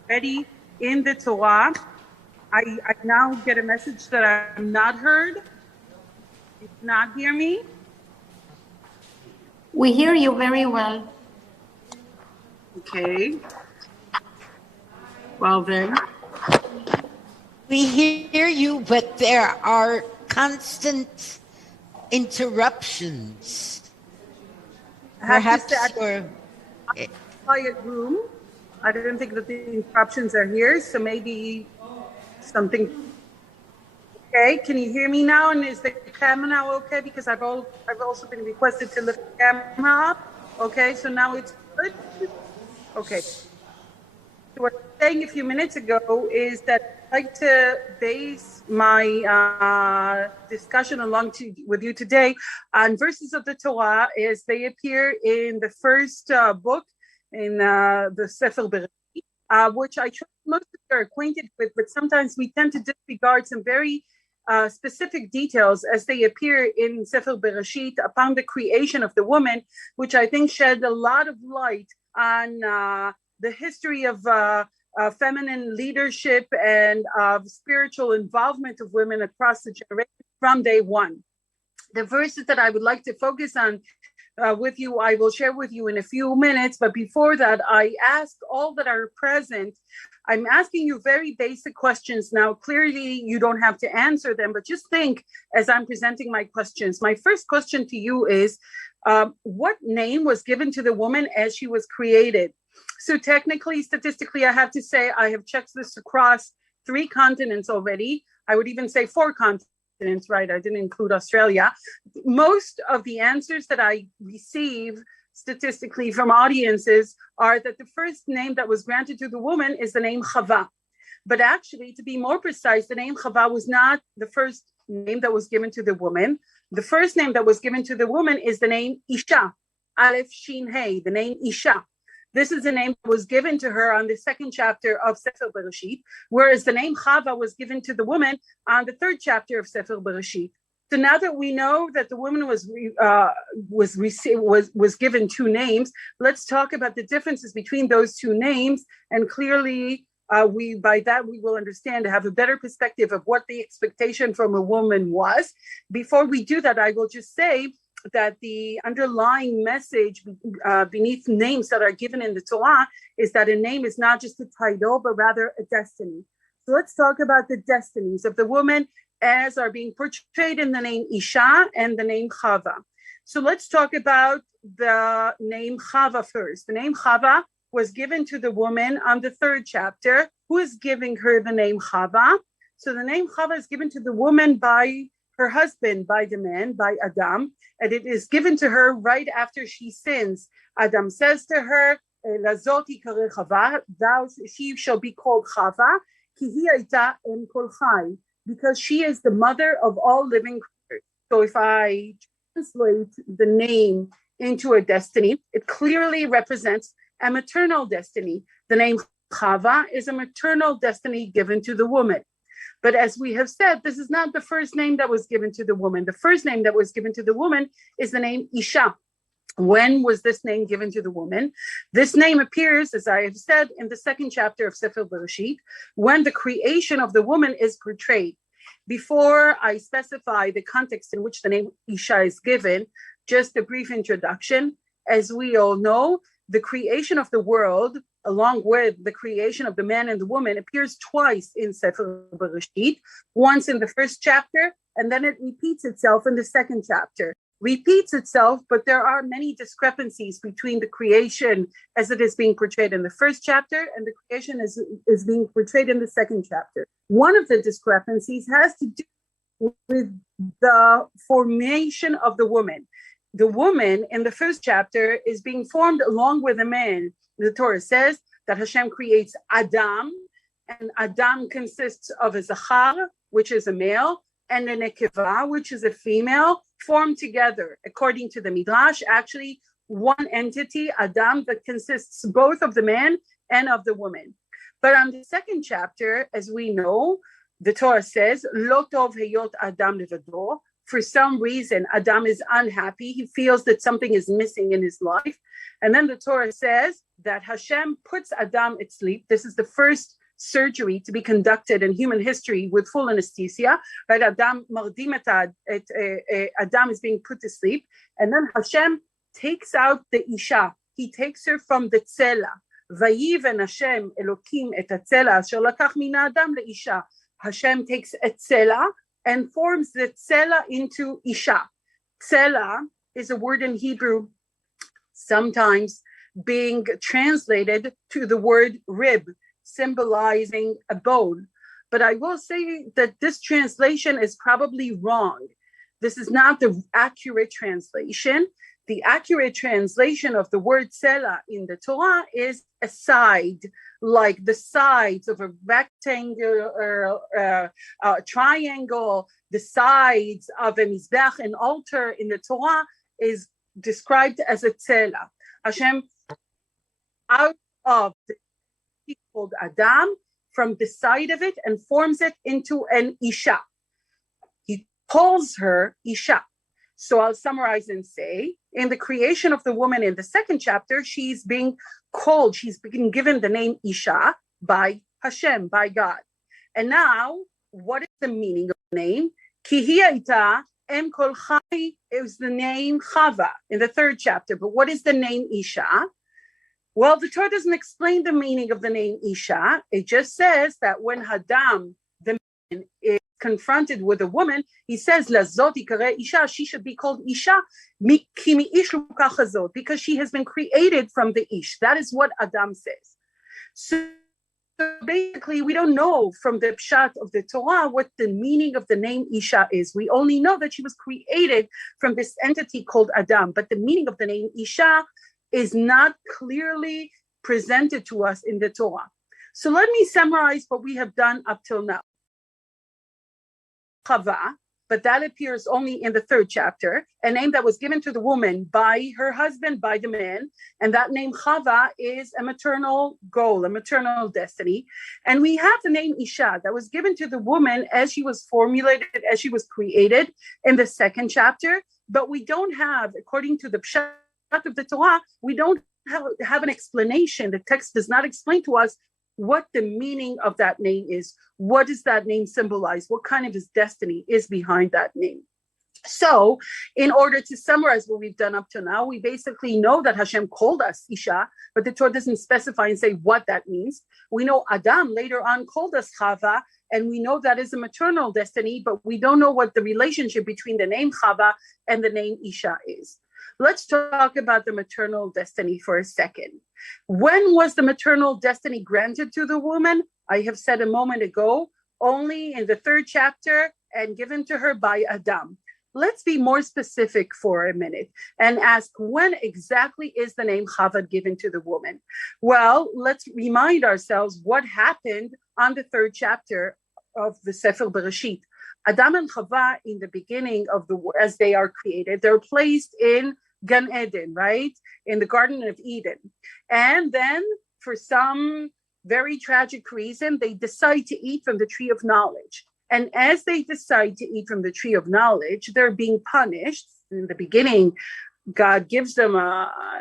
Already in the Torah, I now get a message that I'm not heard. You cannot hear me? We hear you very well. Okay. Well then. We hear you, but there are constant interruptions. Perhaps you're... Quiet room. I don't think that the interruptions are here, so maybe something. Okay, can you hear me now? And is the camera now okay? Because I've also been requested to lift the camera up. Okay, so now it's good. Okay. So what I was saying a few minutes ago is that I'd like to base my discussion with you today on verses of the Torah as they appear in the first book in the Sefer Bereshit, which I trust most of you are acquainted with, but sometimes we tend to disregard some very specific details as they appear in Sefer Bereshit upon the creation of the woman, which I think shed a lot of light on the history of feminine leadership and of spiritual involvement of women across the generation from day one. The verses that I would like to focus on with you, I will share with you in a few minutes. But before that, I ask all that are present, I'm asking you very basic questions. Now, clearly, you don't have to answer them, but just think as I'm presenting my questions. My first question to you is, what name was given to the woman as she was created? So technically, statistically, I have to say I have checked this across 3 continents already. I would even say 4 continents, right? I didn't include Australia. Most of the answers that I receive statistically from audiences are that the first name that was granted to the woman is the name Chava. But actually, to be more precise, the name Chava was not the first name that was given to the woman. The first name that was given to the woman is the name Isha, Aleph Shin Hey, the name Isha. This is the name that was given to her on the 2nd chapter of Sefer Bereshit, whereas the name Chava was given to the woman on the 3rd chapter of Sefer Bereshit. So now that we know that the woman was given two names, let's talk about the differences between those two names. And clearly, by that we will understand to have a better perspective of what the expectation from a woman was. Before we do that, I will just say that the underlying message beneath names that are given in the Torah is that a name is not just a title, but rather a destiny. So let's talk about the destinies of the woman as are being portrayed in the name Isha and the name Chava. So let's talk about the name Chava first. The name Chava was given to the woman on the 3rd chapter. Who is giving her the name Chava? So the name Chava is given to the woman by her husband, by the man, by Adam, and it is given to her right after she sins. Adam says to her, Lazoti kare Chava, she shall be called Chava, ki hi hayta em kol chai, because she is the mother of all living creatures. So if I translate the name into a destiny, it clearly represents a maternal destiny. The name Chava is a maternal destiny given to the woman. But as we have said, this is not the first name that was given to the woman. The first name that was given to the woman is the name Isha. When was this name given to the woman? This name appears, as I have said, in the 2nd chapter of Sefer Bereshit, when the creation of the woman is portrayed. Before I specify the context in which the name Isha is given, just a brief introduction. As we all know, the creation of the world, along with the creation of the man and the woman, appears twice in Sefer Bereshit, once in the 1st chapter, and then it repeats itself in the 2nd chapter. Repeats itself, but there are many discrepancies between the creation as it is being portrayed in the 1st chapter and the creation is being portrayed in the 2nd chapter. One of the discrepancies has to do with the formation of the woman. The woman in the 1st chapter is being formed along with a man. The Torah says that Hashem creates Adam, and Adam consists of a Zachar, which is a male, and a Nekeva, which is a female, formed together. According to the Midrash, actually one entity, Adam, that consists both of the man and of the woman. But on the 2nd chapter, as we know, the Torah says, Lo tov heyot Adam levado. For some reason, Adam is unhappy. He feels that something is missing in his life. And then the Torah says that Hashem puts Adam at sleep. This is the first surgery to be conducted in human history with full anesthesia. Right? Adam is being put to sleep. And then Hashem takes out the Isha. He takes her from the tzela. Vayiven Hashem Elokim et hatzela asher lakach mina Adam leisha. Hashem takes a tzela and forms the tzela into Isha. Tzela is a word in Hebrew, sometimes being translated to the word rib, symbolizing a bone. But I will say that this translation is probably wrong. This is not the accurate translation. The accurate translation of the word tzela in the Torah is a side, like the sides of a rectangle or triangle. The sides of a mizbech, an altar in the Torah, is described as a tzela. Hashem, out of the called Adam, from the side of it and forms it into an Isha. He calls her Isha. So I'll summarize and say, in the creation of the woman in the 2nd chapter, she's being called, she's being given the name Isha by Hashem, by God. And now, what is the meaning of the name? Ki hi hayta em kol chai is the name Chava in the 3rd chapter. But what is the name Isha? Well, the Torah doesn't explain the meaning of the name Isha. It just says that when Adam, the man, is confronted with a woman, he says, Lazoti kare Isha, she should be called Isha, because she has been created from the Ish. That is what Adam says. So basically, we don't know from the pshat of the Torah what the meaning of the name Isha is. We only know that she was created from this entity called Adam. But the meaning of the name Isha is not clearly presented to us in the Torah. So let me summarize what we have done up till now. Chava, but that appears only in the 3rd chapter, a name that was given to the woman by her husband, by the man. And that name Chava is a maternal goal, a maternal destiny. And we have the name Isha that was given to the woman as she was formulated, as she was created in the 2nd chapter. But we don't have, according to the Pshat of the Torah, we don't have an explanation. The text does not explain to us what the meaning of that name is. What does that name symbolize? What kind of his destiny is behind that name? So in order to summarize what we've done up to now, we basically know that Hashem called us Isha, but the Torah doesn't specify and say what that means. We know Adam later on called us Chava, and we know that is a maternal destiny, but we don't know what the relationship between the name Chava and the name Isha is. Let's talk about the maternal destiny for a second. When was the maternal destiny granted to the woman? I have said a moment ago, only in the 3rd chapter and given to her by Adam. Let's be more specific for a minute and ask, when exactly is the name Chava given to the woman? Well, let's remind ourselves what happened on the 3rd chapter of the Sefer Bereshit. Adam and Chava, in the beginning of as they are created, they're placed in Gan Eden, right? In the Garden of Eden. And then for some very tragic reason, they decide to eat from the tree of knowledge. And as they decide to eat from the tree of knowledge, they're being punished. In the beginning, God gives them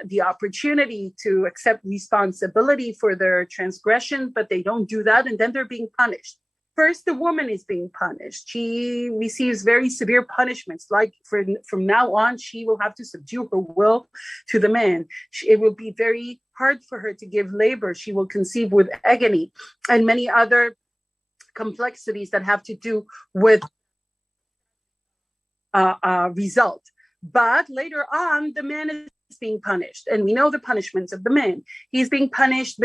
the opportunity to accept responsibility for their transgression, but they don't do that. And then they're being punished. First, the woman is being punished. She receives very severe punishments. Like from now on, she will have to subdue her will to the man. It will be very hard for her to give labor. She will conceive with agony and many other complexities that have to do with result. But later on, the man is being punished, and we know the punishments of the man. He's being punished.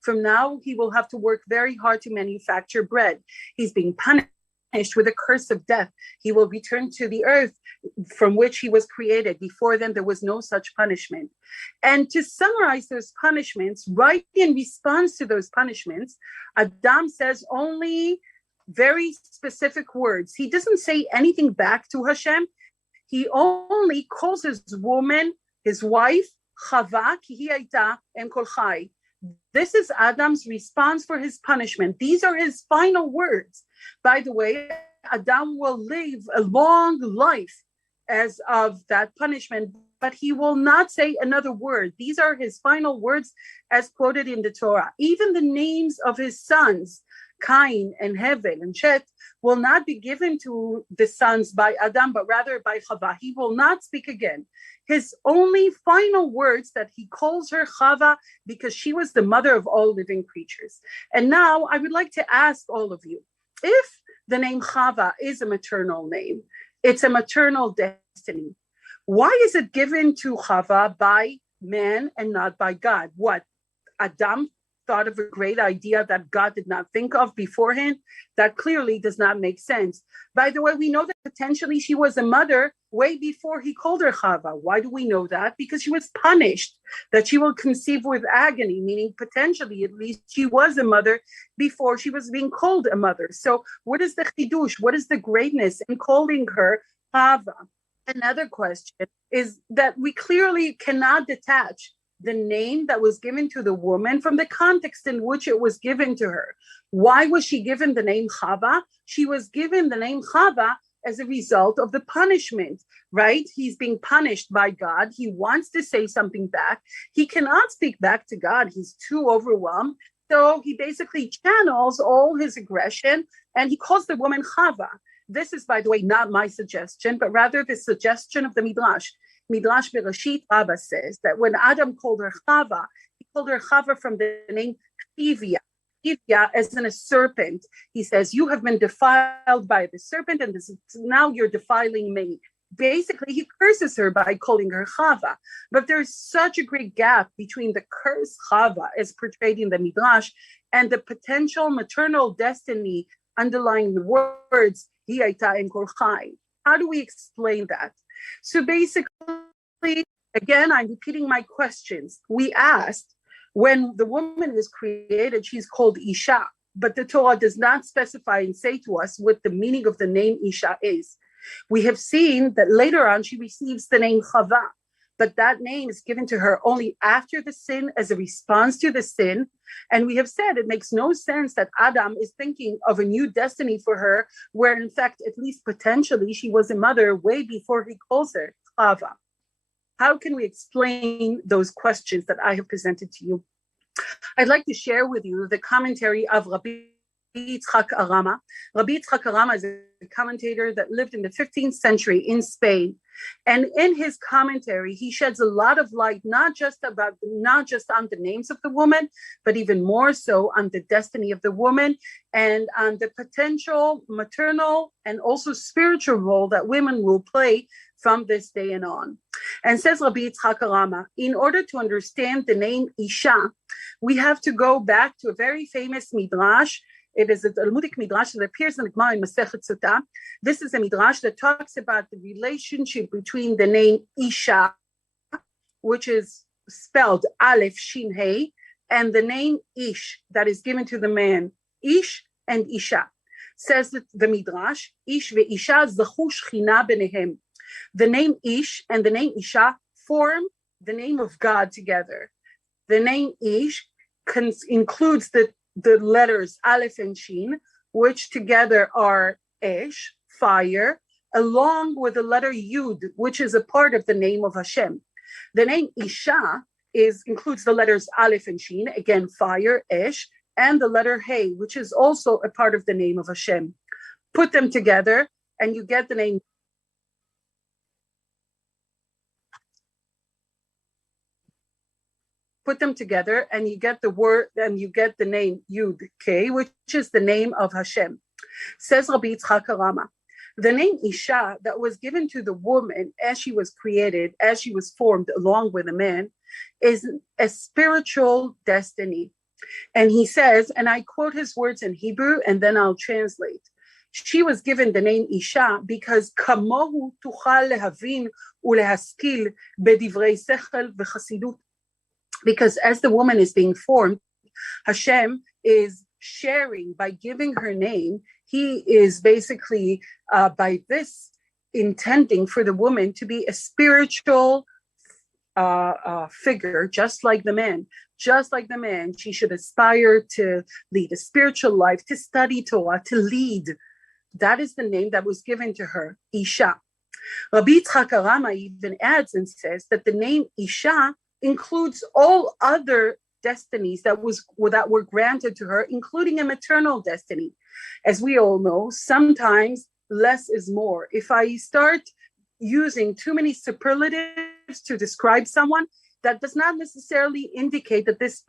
From now, he will have to work very hard to manufacture bread. He's being punished with a curse of death. He will return to the earth from which he was created. Before then, there was no such punishment. And to summarize those punishments, right in response to those punishments, Adam says only very specific words. He doesn't say anything back to Hashem. He only calls his woman, his wife, Chava, ki hi hayta em kol chai. This is Adam's response for his punishment. These are his final words. By the way, Adam will live a long life as of that punishment, but he will not say another word. These are his final words as quoted in the Torah. Even the names of his sons, Cain and Hevel and Shet, will not be given to the sons by Adam, but rather by Chava. He will not speak again. His only final words that he calls her Chava because she was the mother of all living creatures. And now I would like to ask all of you, if the name Chava is a maternal name, it's a maternal destiny, why is it given to Chava by man and not by God? What, Adam thought of a great idea that God did not think of beforehand? That clearly does not make sense. By the way, we know that potentially she was a mother way before he called her Chava. Why do we know that? Because she was punished, that she will conceive with agony, meaning potentially at least she was a mother before she was being called a mother. So what is the chidush? What is the greatness in calling her Chava? Another question is that we clearly cannot detach the name that was given to the woman from the context in which it was given to her. Why was she given the name Chava? She was given the name Chava as a result of the punishment, right? He's being punished by God. He wants to say something back. He cannot speak back to God. He's too overwhelmed. So he basically channels all his aggression and he calls the woman Chava. This is, by the way, not my suggestion, but rather the suggestion of the Midrash. Midrash Bereshit Rabbah says that when Adam called her Chava, he called her Chava from the name Chivia. Chivia as in a serpent. He says, you have been defiled by the serpent and now you're defiling me. Basically, he curses her by calling her Chava. But there's such a great gap between the curse Chava as portrayed in the Midrash and the potential maternal destiny underlying the words Hi hayta em kol chai. How do we explain that? So basically, again, I'm repeating my questions. We asked, when the woman is created, she's called Isha. but the Torah does not specify and say to us what the meaning of the name Isha is. We have seen that later on she receives the name Chava, but that name is given to her only after the sin as a response to the sin. And we have said it makes no sense that Adam is thinking of a new destiny for her, where in fact, at least potentially, she was a mother way before he calls her Chava. How can we explain those questions that I have presented to you? I'd like to share with you the commentary of Rabbi Yitzchak Arama. Rabbi Yitzchak Arama is a commentator that lived in the 15th century in Spain. And in his commentary, he sheds a lot of light, not just on the names of the woman, but even more so on the destiny of the woman and on the potential maternal and also spiritual role that women will play from this day and on. And says Rabbi Yitzchak Arama, in order to understand the name Isha, we have to go back to a very famous midrash. It is a Talmudic midrash that appears in the Gemara in Masechet Sotah. This is a midrash that talks about the relationship between the name Isha, which is spelled Aleph Shin Hey, and the name Ish that is given to the man, Ish and Isha. Says the midrash, Ish ve'Isha zachu shchina benehem. The name Ish and the name Isha form the name of God together. The name Ish includes the letters Aleph and Shin, which together are Esh, fire, along with the letter Yud, which is a part of the name of Hashem. The name Isha includes the letters Aleph and Shin, again, fire, Esh, and the letter Hey, which is also a part of the name of Hashem. Put them together and you get the name. Put them together and you get the word, and you get the name Yud K, which is the name of Hashem. Says Rabbi Yitzchak Arama, the name Isha that was given to the woman as she was created, as she was formed along with a man, is a spiritual destiny. And he says, and I quote his words in Hebrew and then I'll translate. She was given the name Isha because kamohu tuchal lehavin ulehaskil bedivrei sechel v'chasidut. Because as the woman is being formed, Hashem is sharing by giving her name. He is basically, by this, intending for the woman to be a spiritual figure, just like the man. Just like the man, she should aspire to lead a spiritual life, to study Torah, to lead. That is the name that was given to her, Isha. Rabbi Yitzchak Arama even adds and says that the name Isha includes all other destinies that were granted to her, including a maternal destiny. As we all know, sometimes less is more. If I start using too many superlatives to describe someone, that does not necessarily indicate that this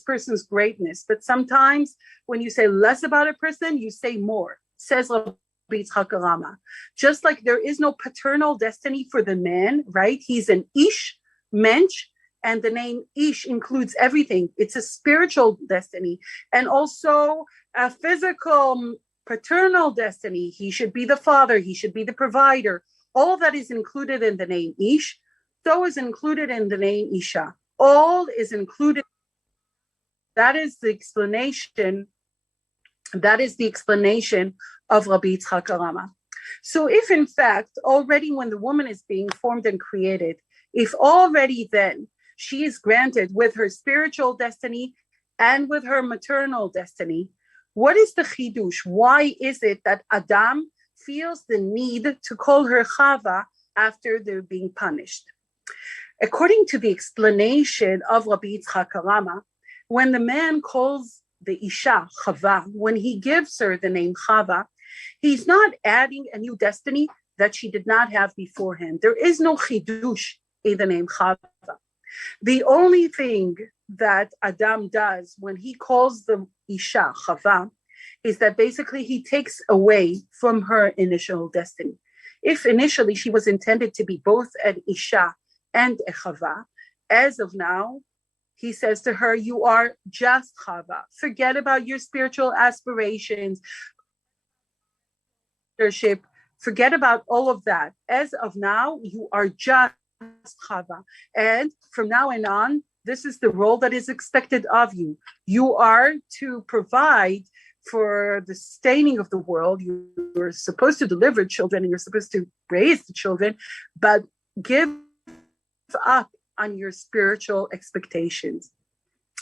person's greatness. But sometimes when you say less about a person, you say more, says Rabbi Yitzchak Arama. Just like there is no paternal destiny for the man, right? He's an Ish, Mensch, and the name Ish includes everything. It's a spiritual destiny and also a physical paternal destiny. He should be the father. He should be the provider. All that is included in the name Ish, so is included in the name Isha. All is included. That is the explanation. That is the explanation of Rabbi Yitzchak Arama. So if in fact, already when the woman is being formed and created, if already then she is granted with her spiritual destiny and with her maternal destiny, what is the chidush? Why is it that Adam feels the need to call her Chava after they're being punished? According to the explanation of Rabbi Yitzchak Arama, when the man calls the Isha Chava, when he gives her the name Chava, he's not adding a new destiny that she did not have beforehand. There is no chidush in the name Chava. The only thing that Adam does when he calls the Isha Chava is that basically he takes away from her initial destiny. If initially she was intended to be both an Isha and a Chava, as of now, he says to her, you are just Chava. Forget about your spiritual aspirations, leadership. Forget about all of that. As of now, you are just Chava. And from now on, This is the role that is expected of you. You are to provide for the sustaining of the world. You're supposed to deliver children and you're supposed to raise the children, but give up on your spiritual expectations.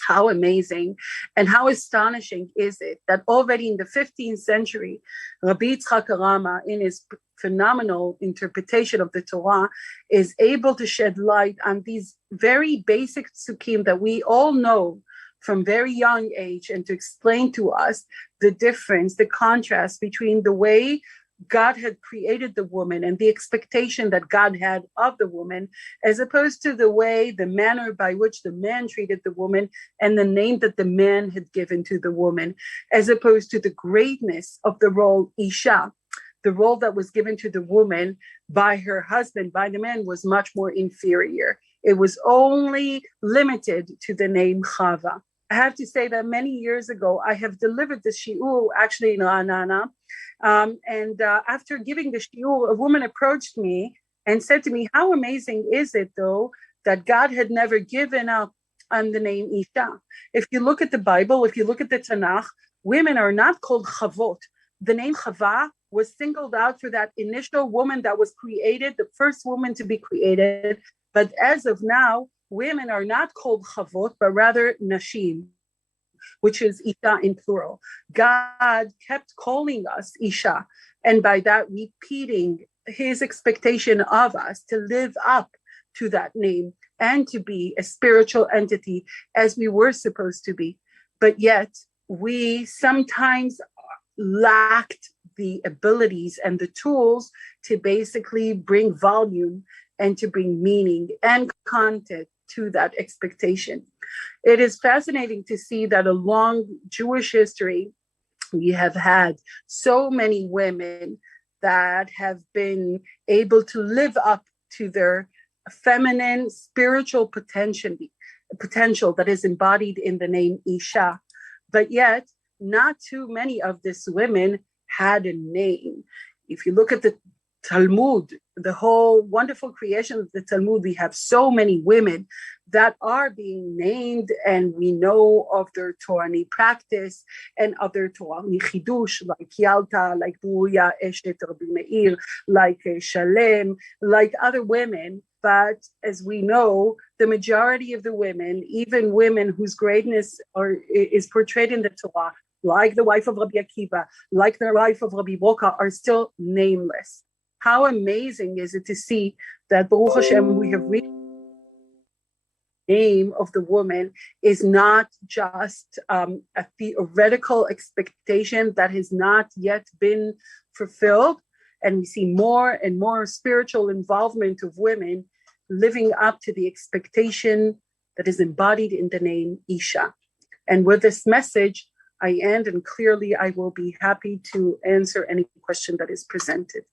How amazing and how astonishing is it that already in the 15th century, Rabbi Yitzchak Rama, in his phenomenal interpretation of the Torah, is able to shed light on these very basic psukim that we all know from very young age, and to explain to us the difference, the contrast between the way God had created the woman and the expectation that God had of the woman, as opposed to the way, the manner by which the man treated the woman and the name that the man had given to the woman, as opposed to the greatness of the role Isha. The role that was given to the woman by her husband, by the man, was much more inferior. It was only limited to the name Chava. I have to say that many years ago, I have delivered the shiur actually in Ra'anana. After giving the shiur, a woman approached me and said to me, how amazing is it, though, that God had never given up on the name Isha? If you look at the Bible, if you look at the Tanakh, women are not called Chavot. The name Chava was singled out for that initial woman that was created, the first woman to be created. But as of now, women are not called Chavot, but rather Nashim, which is Isha in plural. God kept calling us Isha, and by that repeating his expectation of us to live up to that name and to be a spiritual entity as we were supposed to be. But yet we sometimes lacked the abilities and the tools to basically bring volume and to bring meaning and content to that expectation. It is fascinating to see that along Jewish history, we have had so many women that have been able to live up to their feminine spiritual potential that is embodied in the name Isha. But yet, not too many of these women had a name. If you look at the Talmud, the whole wonderful creation of the Talmud, we have so many women that are being named, and we know of their Torani practice and of their Torani chidush, like Yalta, like Buya, Eshet Rabbi Meir, like Shalem, like other women. But as we know, the majority of the women, even women whose greatness is portrayed in the Torah, like the wife of Rabbi Akiva, like the wife of Rabbi Boka, are still nameless. How amazing is it to see that Baruch Hashem, we have reached the name of the woman is not just a theoretical expectation that has not yet been fulfilled. And we see more and more spiritual involvement of women living up to the expectation that is embodied in the name Isha. And with this message, I end, and clearly I will be happy to answer any question that is presented.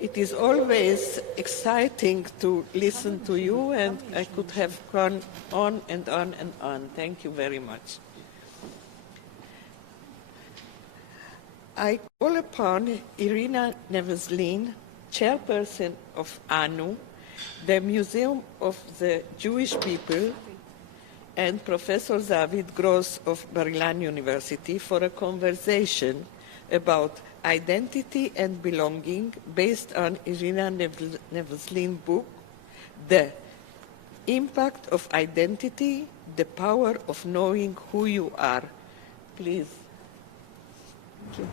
It is always exciting to listen to you, and I could have gone on and on and on. Thank you very much. I call upon Irina Neveslin, chairperson of ANU, the Museum of the Jewish People, and Professor David Gross of Bar-Ilan University for a conversation about identity and belonging based on Irina Neveslin's book, The Impact of Identity, the Power of Knowing Who You Are. Please. Thank you.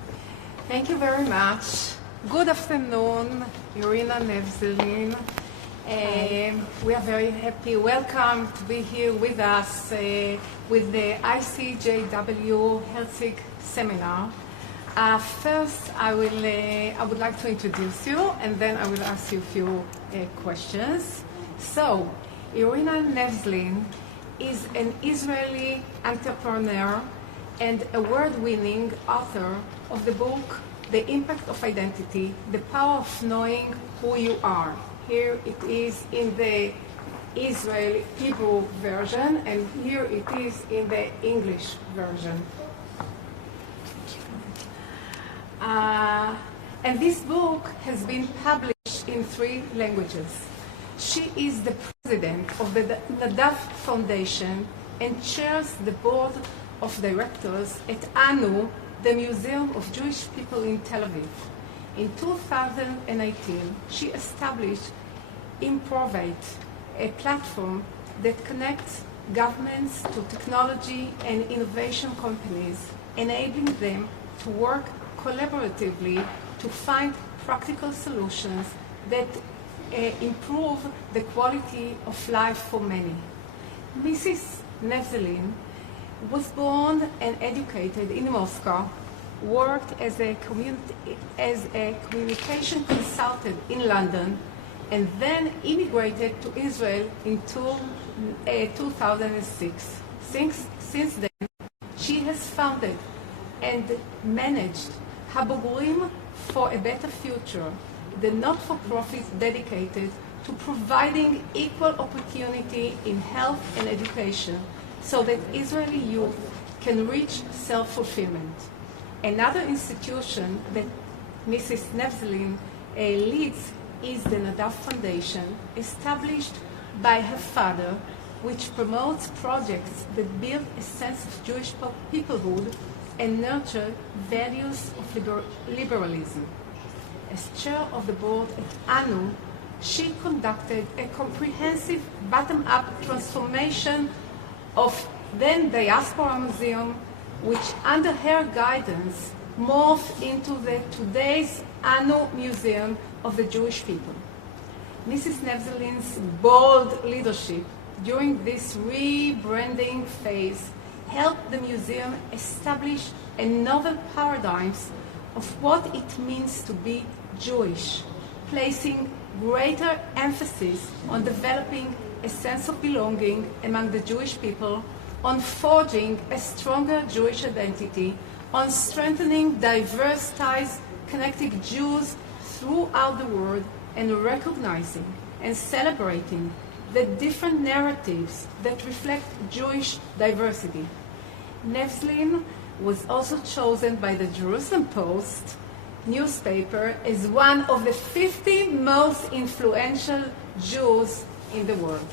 Thank you very much. Good afternoon, Irina Nevzlin. We are very happy. Welcome to be here with us with the ICJW Herzig seminar. First, I would like to introduce you, and then I will ask you a few questions. So, Irina Nevzlin is an Israeli entrepreneur and award-winning author of the book, The Impact of Identity, the Power of Knowing Who You Are. Here it is in the Israeli Hebrew version, and here it is in the English version. And this book has been published in 3 languages. She is the president of the Nadav Foundation and chairs the board of directors at ANU, the Museum of Jewish People in Tel Aviv. In 2018, she established Improvate, a platform that connects governments to technology and innovation companies, enabling them to work collaboratively to find practical solutions that improve the quality of life for many. Mrs. Nevzelin was born and educated in Moscow, worked as a communication consultant in London, and then immigrated to Israel in 2006. Since then, she has founded and managed Habogurim for a Better Future, the not-for-profit dedicated to providing equal opportunity in health and education so that Israeli youth can reach self-fulfillment. Another institution that Mrs. Nevzelin leads is the Nadav Foundation, established by her father, which promotes projects that build a sense of Jewish peoplehood and nurture values of liberalism. As chair of the board at ANU, she conducted a comprehensive bottom-up transformation of then Diaspora Museum, which under her guidance morphed into the today's ANU Museum of the Jewish People. Mrs. Nevzelin's bold leadership during this rebranding phase helped the museum establish a novel paradigm of what it means to be Jewish, placing greater emphasis on developing a sense of belonging among the Jewish people, on forging a stronger Jewish identity, on strengthening diverse ties connecting Jews throughout the world, and recognizing and celebrating the different narratives that reflect Jewish diversity. Nevzelin was also chosen by the Jerusalem Post newspaper as one of the 50 most influential Jews in the world.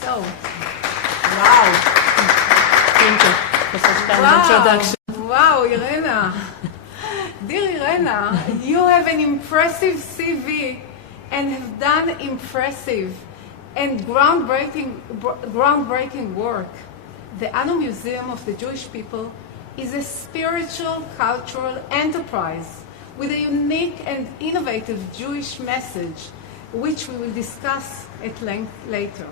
So, wow. Thank you for such kind introduction. Wow, Irena. Dear Irena, you have an impressive CV and have done impressive and groundbreaking work. The ANU Museum of the Jewish People is a spiritual, cultural enterprise with a unique and innovative Jewish message, which we will discuss at length later.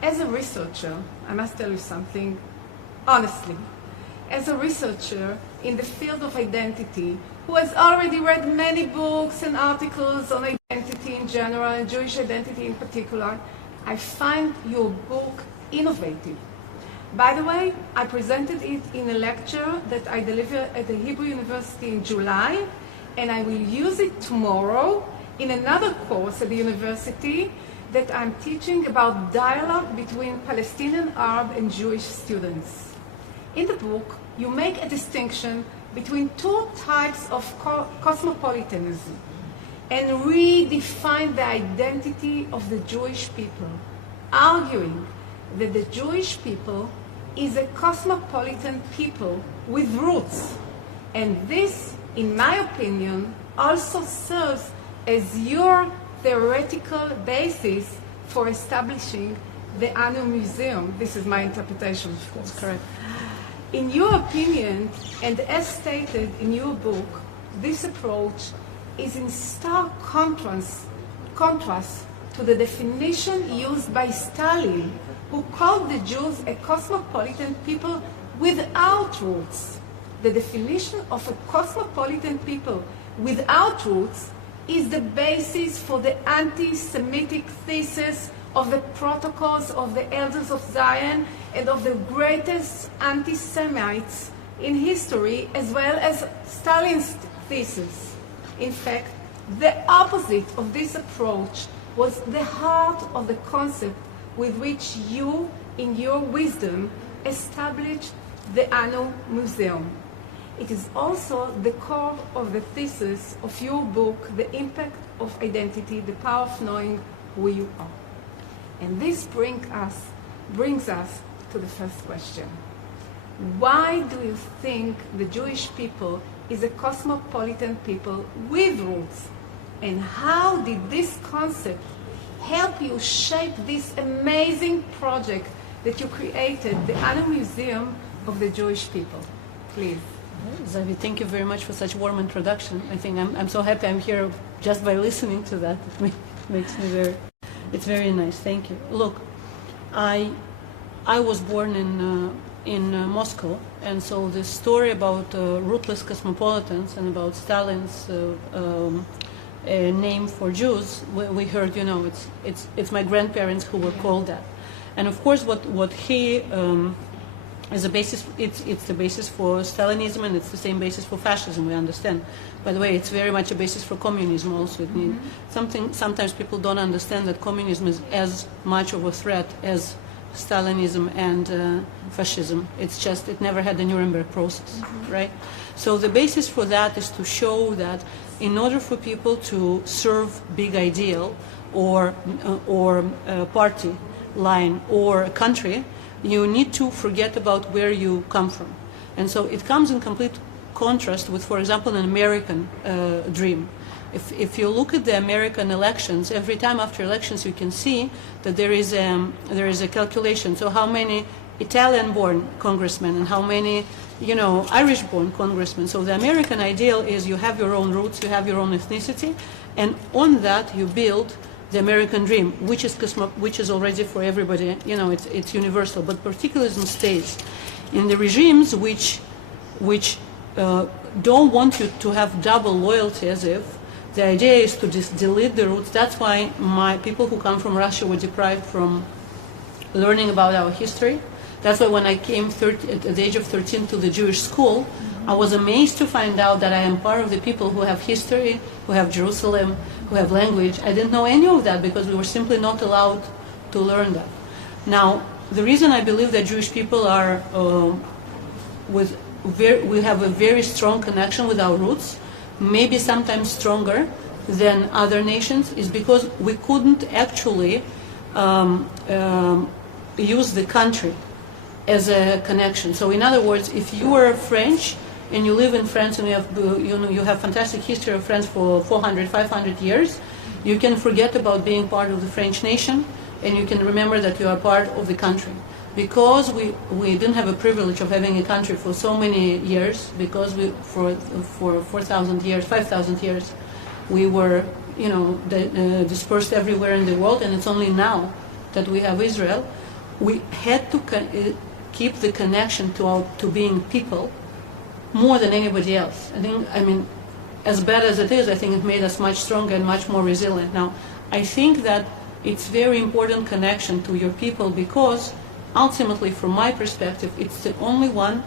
As a researcher, I must tell you something honestly. As a researcher in the field of identity, who has already read many books and articles on identity in general and Jewish identity in particular, I find your book innovative. By the way, I presented it in a lecture that I delivered at the Hebrew University in July, and I will use it tomorrow in another course at the university that I'm teaching about dialogue between Palestinian, Arab, and Jewish students. In the book, you make a distinction between 2 types of cosmopolitanism and redefine the identity of the Jewish people, arguing that the Jewish people is a cosmopolitan people with roots. And this, in my opinion, also serves as your theoretical basis for establishing the ANU Museum. This is my interpretation, of course. That's correct. In your opinion, and as stated in your book, this approach is in stark contrast to the definition used by Stalin, who called the Jews a cosmopolitan people without roots. The definition of a cosmopolitan people without roots is the basis for the anti-Semitic thesis of the protocols of the Elders of Zion and of the greatest anti-Semites in history, as well as Stalin's thesis. In fact, the opposite of this approach was the heart of the concept with which you, in your wisdom, established the ANU Museum. It is also the core of the thesis of your book, The Impact of Identity, the Power of Knowing Who You Are. And this brings us to the first question. Why do you think the Jewish people is a cosmopolitan people with roots? And how did this concept help you shape this amazing project that you created, the Anna Museum of the Jewish People? Please. Zavi, thank you very much for such warm introduction. I think I'm so happy I'm here just by listening to that. It makes me it's very nice. Thank you. Look, I was born in Moscow, and so this story about rootless cosmopolitans and about Stalin's name for Jews, we heard, you know, it's my grandparents who were called that. And of course what he is a basis, it's the basis for Stalinism, and it's the same basis for fascism, we understand. By the way, it's very much a basis for communism also. Sometimes people don't understand that communism is as much of a threat as Stalinism and fascism. It's just, it never had the Nuremberg process, right? So the basis for that is to show that in order for people to serve big ideal or party line or a country, you need to forget about where you come from. And so it comes in complete contrast with, for example, an American dream. If you look at the American elections, every time after elections you can see that there is a calculation. So how many Italian-born congressmen and how many, you know, Irish-born congressmen. So the American ideal is you have your own roots, you have your own ethnicity, and on that you build the American dream, which is already for everybody, you know, it's universal, but particularism stays. In the regimes which don't want you to have double loyalty, as if the idea is to just delete the roots. That's why my people who come from Russia were deprived from learning about our history. That's why when I came at the age of 13 to the Jewish school, I was amazed to find out that I am part of the people who have history, who have Jerusalem, who have language. I didn't know any of that because we were simply not allowed to learn that. Now, the reason I believe that Jewish people are we have a very strong connection with our roots, maybe sometimes stronger than other nations, is because we couldn't actually use the country as a connection. So in other words, if you are French and you live in France and you have fantastic history of France for 400, 500 years, you can forget about being part of the French nation and you can remember that you are part of the country. Because we didn't have a privilege of having a country for so many years, because for 4,000 years, 5,000 years, we were, you know, dispersed everywhere in the world, and it's only now that we have Israel. We had to keep the connection to being people more than anybody else. I mean, as bad as it is, I think it made us much stronger and much more resilient. Now, I think that it's very important connection to your people because ultimately, from my perspective, it's the only one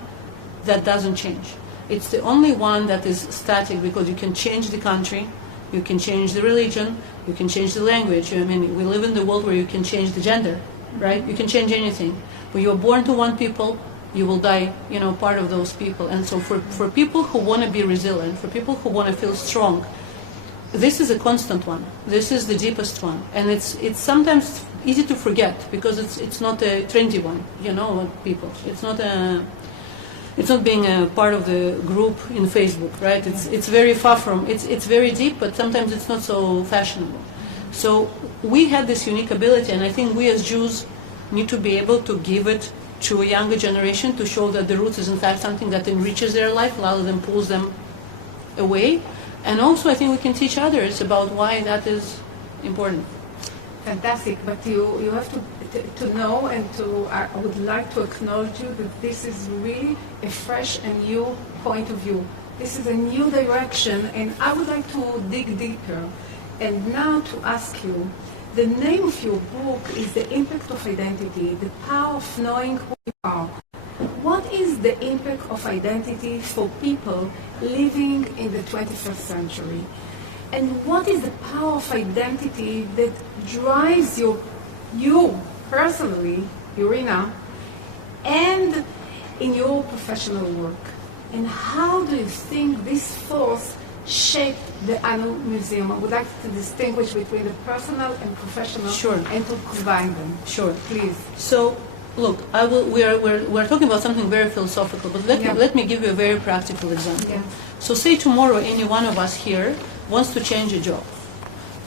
that doesn't change. It's the only one that is static because you can change the country, you can change the religion, you can change the language. I mean, we live in the world where you can change the gender, right? You can change anything. When you're born to one people, you will die, you know, part of those people. And so for people who want to be resilient, for people who want to feel strong, this is a constant one. This is the deepest one. And it's sometimes easy to forget because it's not a trendy one, you know, people. It's not being a part of the group in Facebook, right? It's very far from, it's very deep, but sometimes it's not so fashionable. So we had this unique ability, and I think we as Jews need to be able to give it to a younger generation to show that the roots is in fact something that enriches their life rather than pulls them away. And also I think we can teach others about why that is important. Fantastic, but you have to know and I would like to acknowledge you that this is really a fresh and new point of view. This is a new direction, and I would like to dig deeper. And now to ask you, the name of your book is The Impact of Identity, the Power of Knowing Who You Are. What is the impact of identity for people living in the 21st century? And what is the power of identity that drives you personally, Irina, and in your professional work? And how do you think this force shaped the Anno Museum? I would like to distinguish between the personal and professional, Sure. and to combine them. Sure. Please. So, look, we're talking about something very philosophical, but let me give you a very practical example. Yeah. So say tomorrow any one of us here wants to change a job.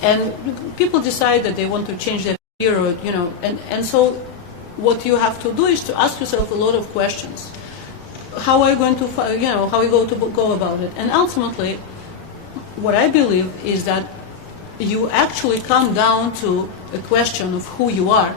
And people decide that they want to change their career, or, and so what you have to do is to ask yourself a lot of questions. How are you going to, how are you going to go about it? And ultimately, what I believe is that you actually come down to a question of who you are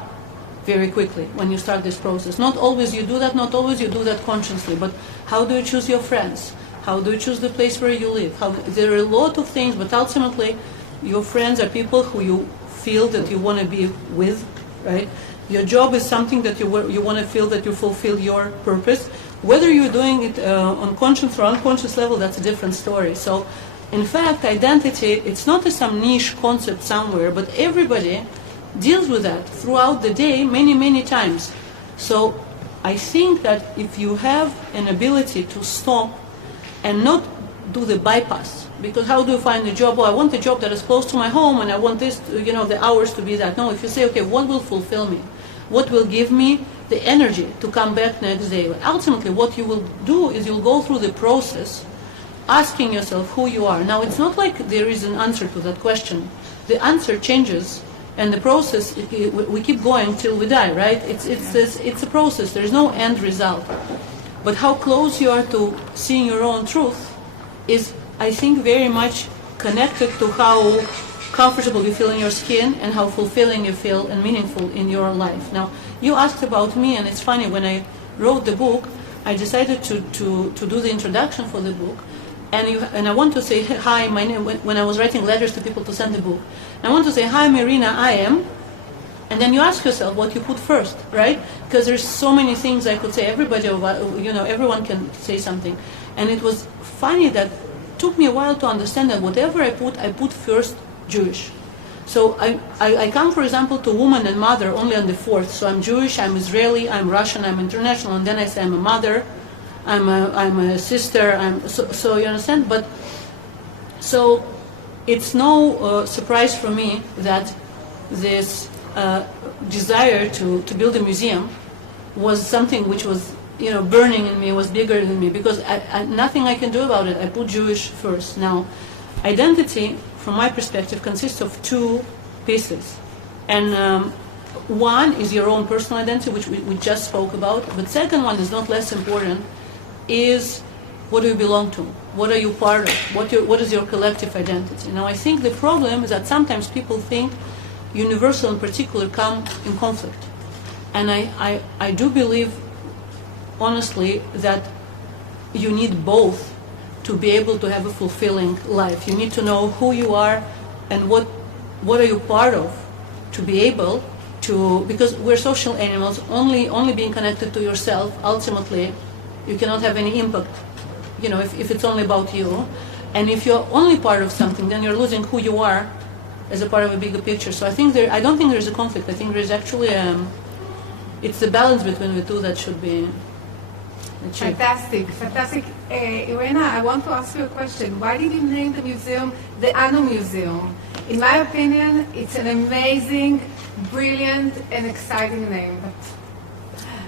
very quickly when you start this process. Not always you do that, not always you do that consciously, but how do you choose your friends? How do you choose the place where you live? There are a lot of things, but ultimately your friends are people who you feel that you want to be with, right? Your job is something that you want to feel that you fulfill your purpose. Whether you're doing it on conscious or unconscious level, that's a different story. So, in fact, identity, it's not some niche concept somewhere, but everybody deals with that throughout the day many, many times. So I think that if you have an ability to stop and not do the bypass, because how do you find a job? Oh, I want a job that is close to my home and I want this, the hours to be that. No, if you say, okay, what will fulfill me? What will give me the energy to come back next day? But ultimately, what you will do is you'll go through the process asking yourself who you are. Now, it's not like there is an answer to that question. The answer changes, and the process, we keep going till we die, right? It's a process. There's no end result. But how close you are to seeing your own truth is, I think, very much connected to how comfortable you feel in your skin and how fulfilling you feel and meaningful in your life. Now, you asked about me, and it's funny, when I wrote the book, I decided to do the introduction for the book. And I want to say, hi, my name, when I was writing letters to people to send the book, I want to say, hi, Marina, I am. And then you ask yourself what you put first, right? Because there's so many things I could say. Everyone can say something. And it was funny that it took me a while to understand that whatever I put first Jewish. So I come, for example, to woman and mother only on the fourth. So I'm Jewish, I'm Israeli, I'm Russian, I'm international, and then I say I'm a mother, I'm a sister, so you understand? But so it's no surprise for me that this desire to build a museum was something which was burning in me, was bigger than me, because nothing I can do about it. I put Jewish first. Now, identity, from my perspective, consists of two pieces. And one is your own personal identity, which we just spoke about. But second one is not less important, is what do you belong to? What are you part of? What is your collective identity? Now, I think the problem is that sometimes people think universal and particular come in conflict. And I do believe, honestly, that you need both to be able to have a fulfilling life. You need to know who you are and what are you part of to be able to, because we're social animals, only being connected to yourself, ultimately, you cannot have any impact, if it's only about you. And if you're only part of something, then you're losing who you are as a part of a bigger picture. So I don't think there's a conflict. I think there's actually, it's the balance between the two that should be achieved. Fantastic. Irena, I want to ask you a question. Why did you name the museum the Anno Museum? In my opinion, it's an amazing, brilliant, and exciting name.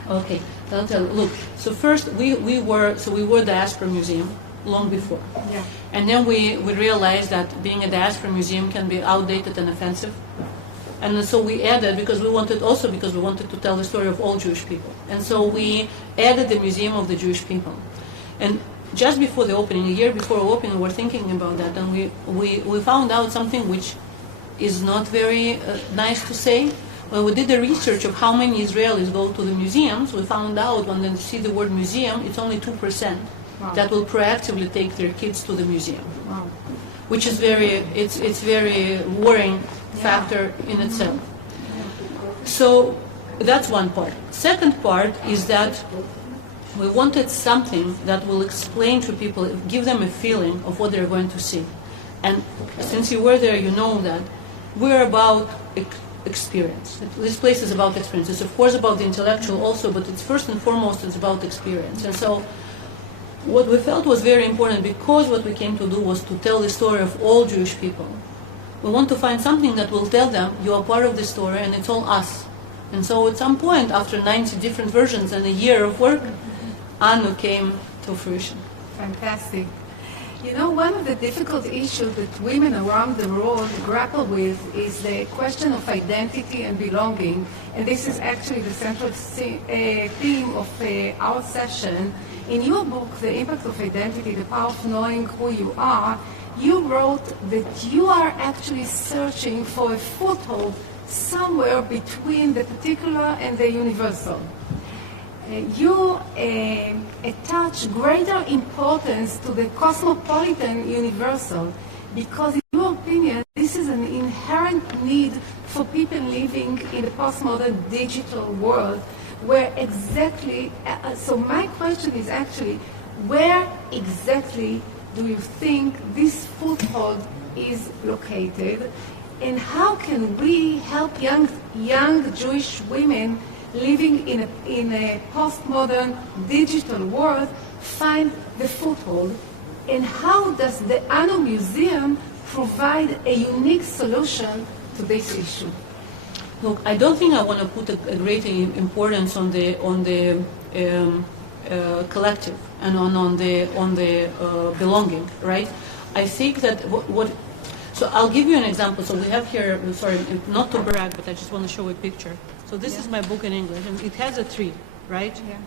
Okay, I'll tell you. Look, so first we were diaspora museum long before. Yeah. And then we realized that being a diaspora museum can be outdated and offensive. And so we added, because we wanted to tell the story of all Jewish people. And so we added the Museum of the Jewish People. And just before the opening, a year before opening, we were thinking about that, and we found out something which is not very nice to say. When we did the research of how many Israelis go to the museums, we found out when they see the word museum, it's only 2% that will proactively take their kids to the museum. Wow. Which is it's very worrying factor in itself. So that's one part. Second part is that we wanted something that will explain to people, give them a feeling of what they're going to see. And since you were there, you know that we're about experience. This place is about experience. It's of course about the intellectual also, but it's first and foremost it's about experience. And so what we felt was very important, because what we came to do was to tell the story of all Jewish people. We want to find something that will tell them, you are part of the story and it's all us. And so at some point, after 90 different versions and a year of work, Anu came to fruition. Fantastic. You know, one of the difficult issues that women around the world grapple with is the question of identity and belonging. And this is actually the central theme of our session. In your book, The Impact of Identity, The Power of Knowing Who You Are, you wrote that you are actually searching for a foothold somewhere between the particular and the universal. You attach greater importance to the cosmopolitan universal because, in your opinion, this is an inherent need for people living in the postmodern digital world, where exactly, so my question is actually, where exactly do you think this foothold is located, and how can we help young Jewish women living in a postmodern digital world find the foothold, and how does the Anu Museum provide a unique solution to this issue? Look, I don't think I want to put a great importance on the collective and on the belonging, right? I think that so I'll give you an example. So we have here, sorry, not to brag, but I just want to show a picture. So this is my book in English, and it has a tree, right? Yeah.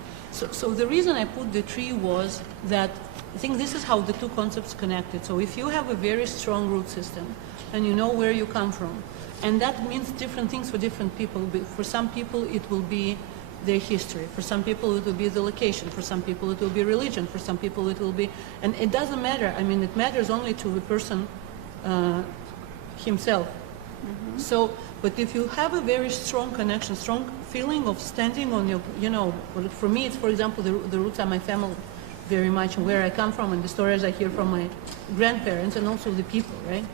So the reason I put the tree was that I think this is how the two concepts connected. So if you have a very strong root system, and you know where you come from, and that means different things for different people. For some people, it will be their history. For some people, it will be the location. For some people, it will be religion. For some people, it will be, and it doesn't matter. I mean, it matters only to the person himself. Mm-hmm. So, but if you have a very strong connection, strong feeling of standing on your, you know, for me, it's, for example, the roots are my family very much, and where I come from, and the stories I hear from my grandparents, and also the people, right?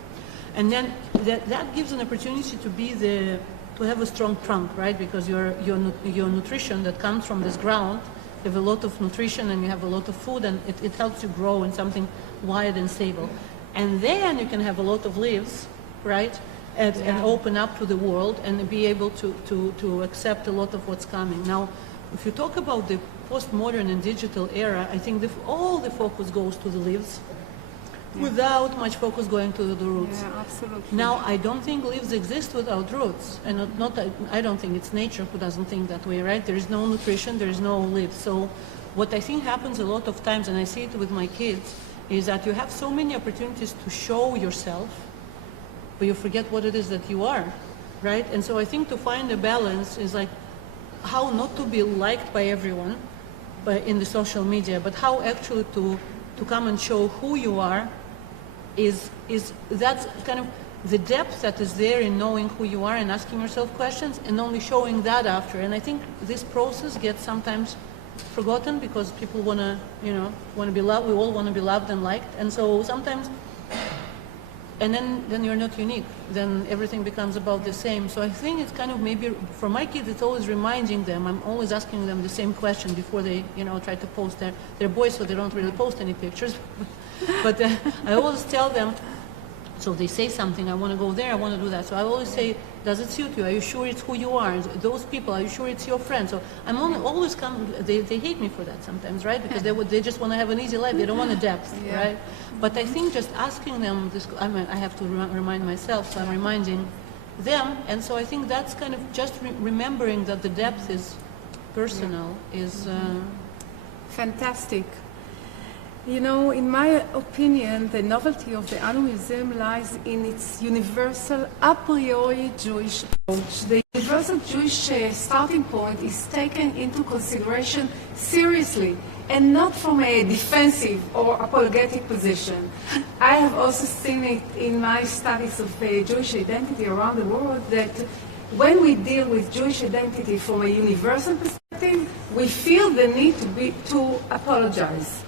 And then that gives an opportunity to have a strong trunk, right? Because your nutrition that comes from this ground, you have a lot of nutrition and you have a lot of food, and it helps you grow in something wide and stable. And then you can have a lot of leaves, right? And open up to the world and be able to accept a lot of what's coming. Now, if you talk about the postmodern and digital era, I think all the focus goes to the leaves, without much focus going to the roots. Yeah, absolutely. Now, I don't think leaves exist without roots, and I don't think it's nature who doesn't think that way, right? There is no nutrition, there is no leaves. So what I think happens a lot of times, and I see it with my kids, is that you have so many opportunities to show yourself, but you forget what it is that you are, right? And so I think to find a balance is like how not to be liked by everyone in the social media, but how actually to come and show who you are is that's kind of the depth that is there in knowing who you are and asking yourself questions and only showing that after. And I think this process gets sometimes forgotten because people want to be loved. We all want to be loved and liked. And so sometimes, and then you're not unique. Then everything becomes about the same. So I think it's kind of maybe, for my kids, it's always reminding them. I'm always asking them the same question before they, try to post their boys, so they don't really post any pictures. But I always tell them, so they say something, I want to go there, I want to do that. So I always say, does it suit you? Are you sure it's who you are? Those people, are you sure it's your friend? So I'm always they hate me for that sometimes, right? Because they just want to have an easy life. They don't want a depth, right? But I think just asking them this, I have to remind myself, so I'm reminding them. And so I think that's kind of just remembering that the depth is personal, is... Fantastic. In my opinion, the novelty of the Anu Museum lies in its universal a priori Jewish approach. The universal Jewish starting point is taken into consideration seriously and not from a defensive or apologetic position. I have also seen it in my studies of Jewish identity around the world that when we deal with Jewish identity from a universal perspective, we feel the need to apologize.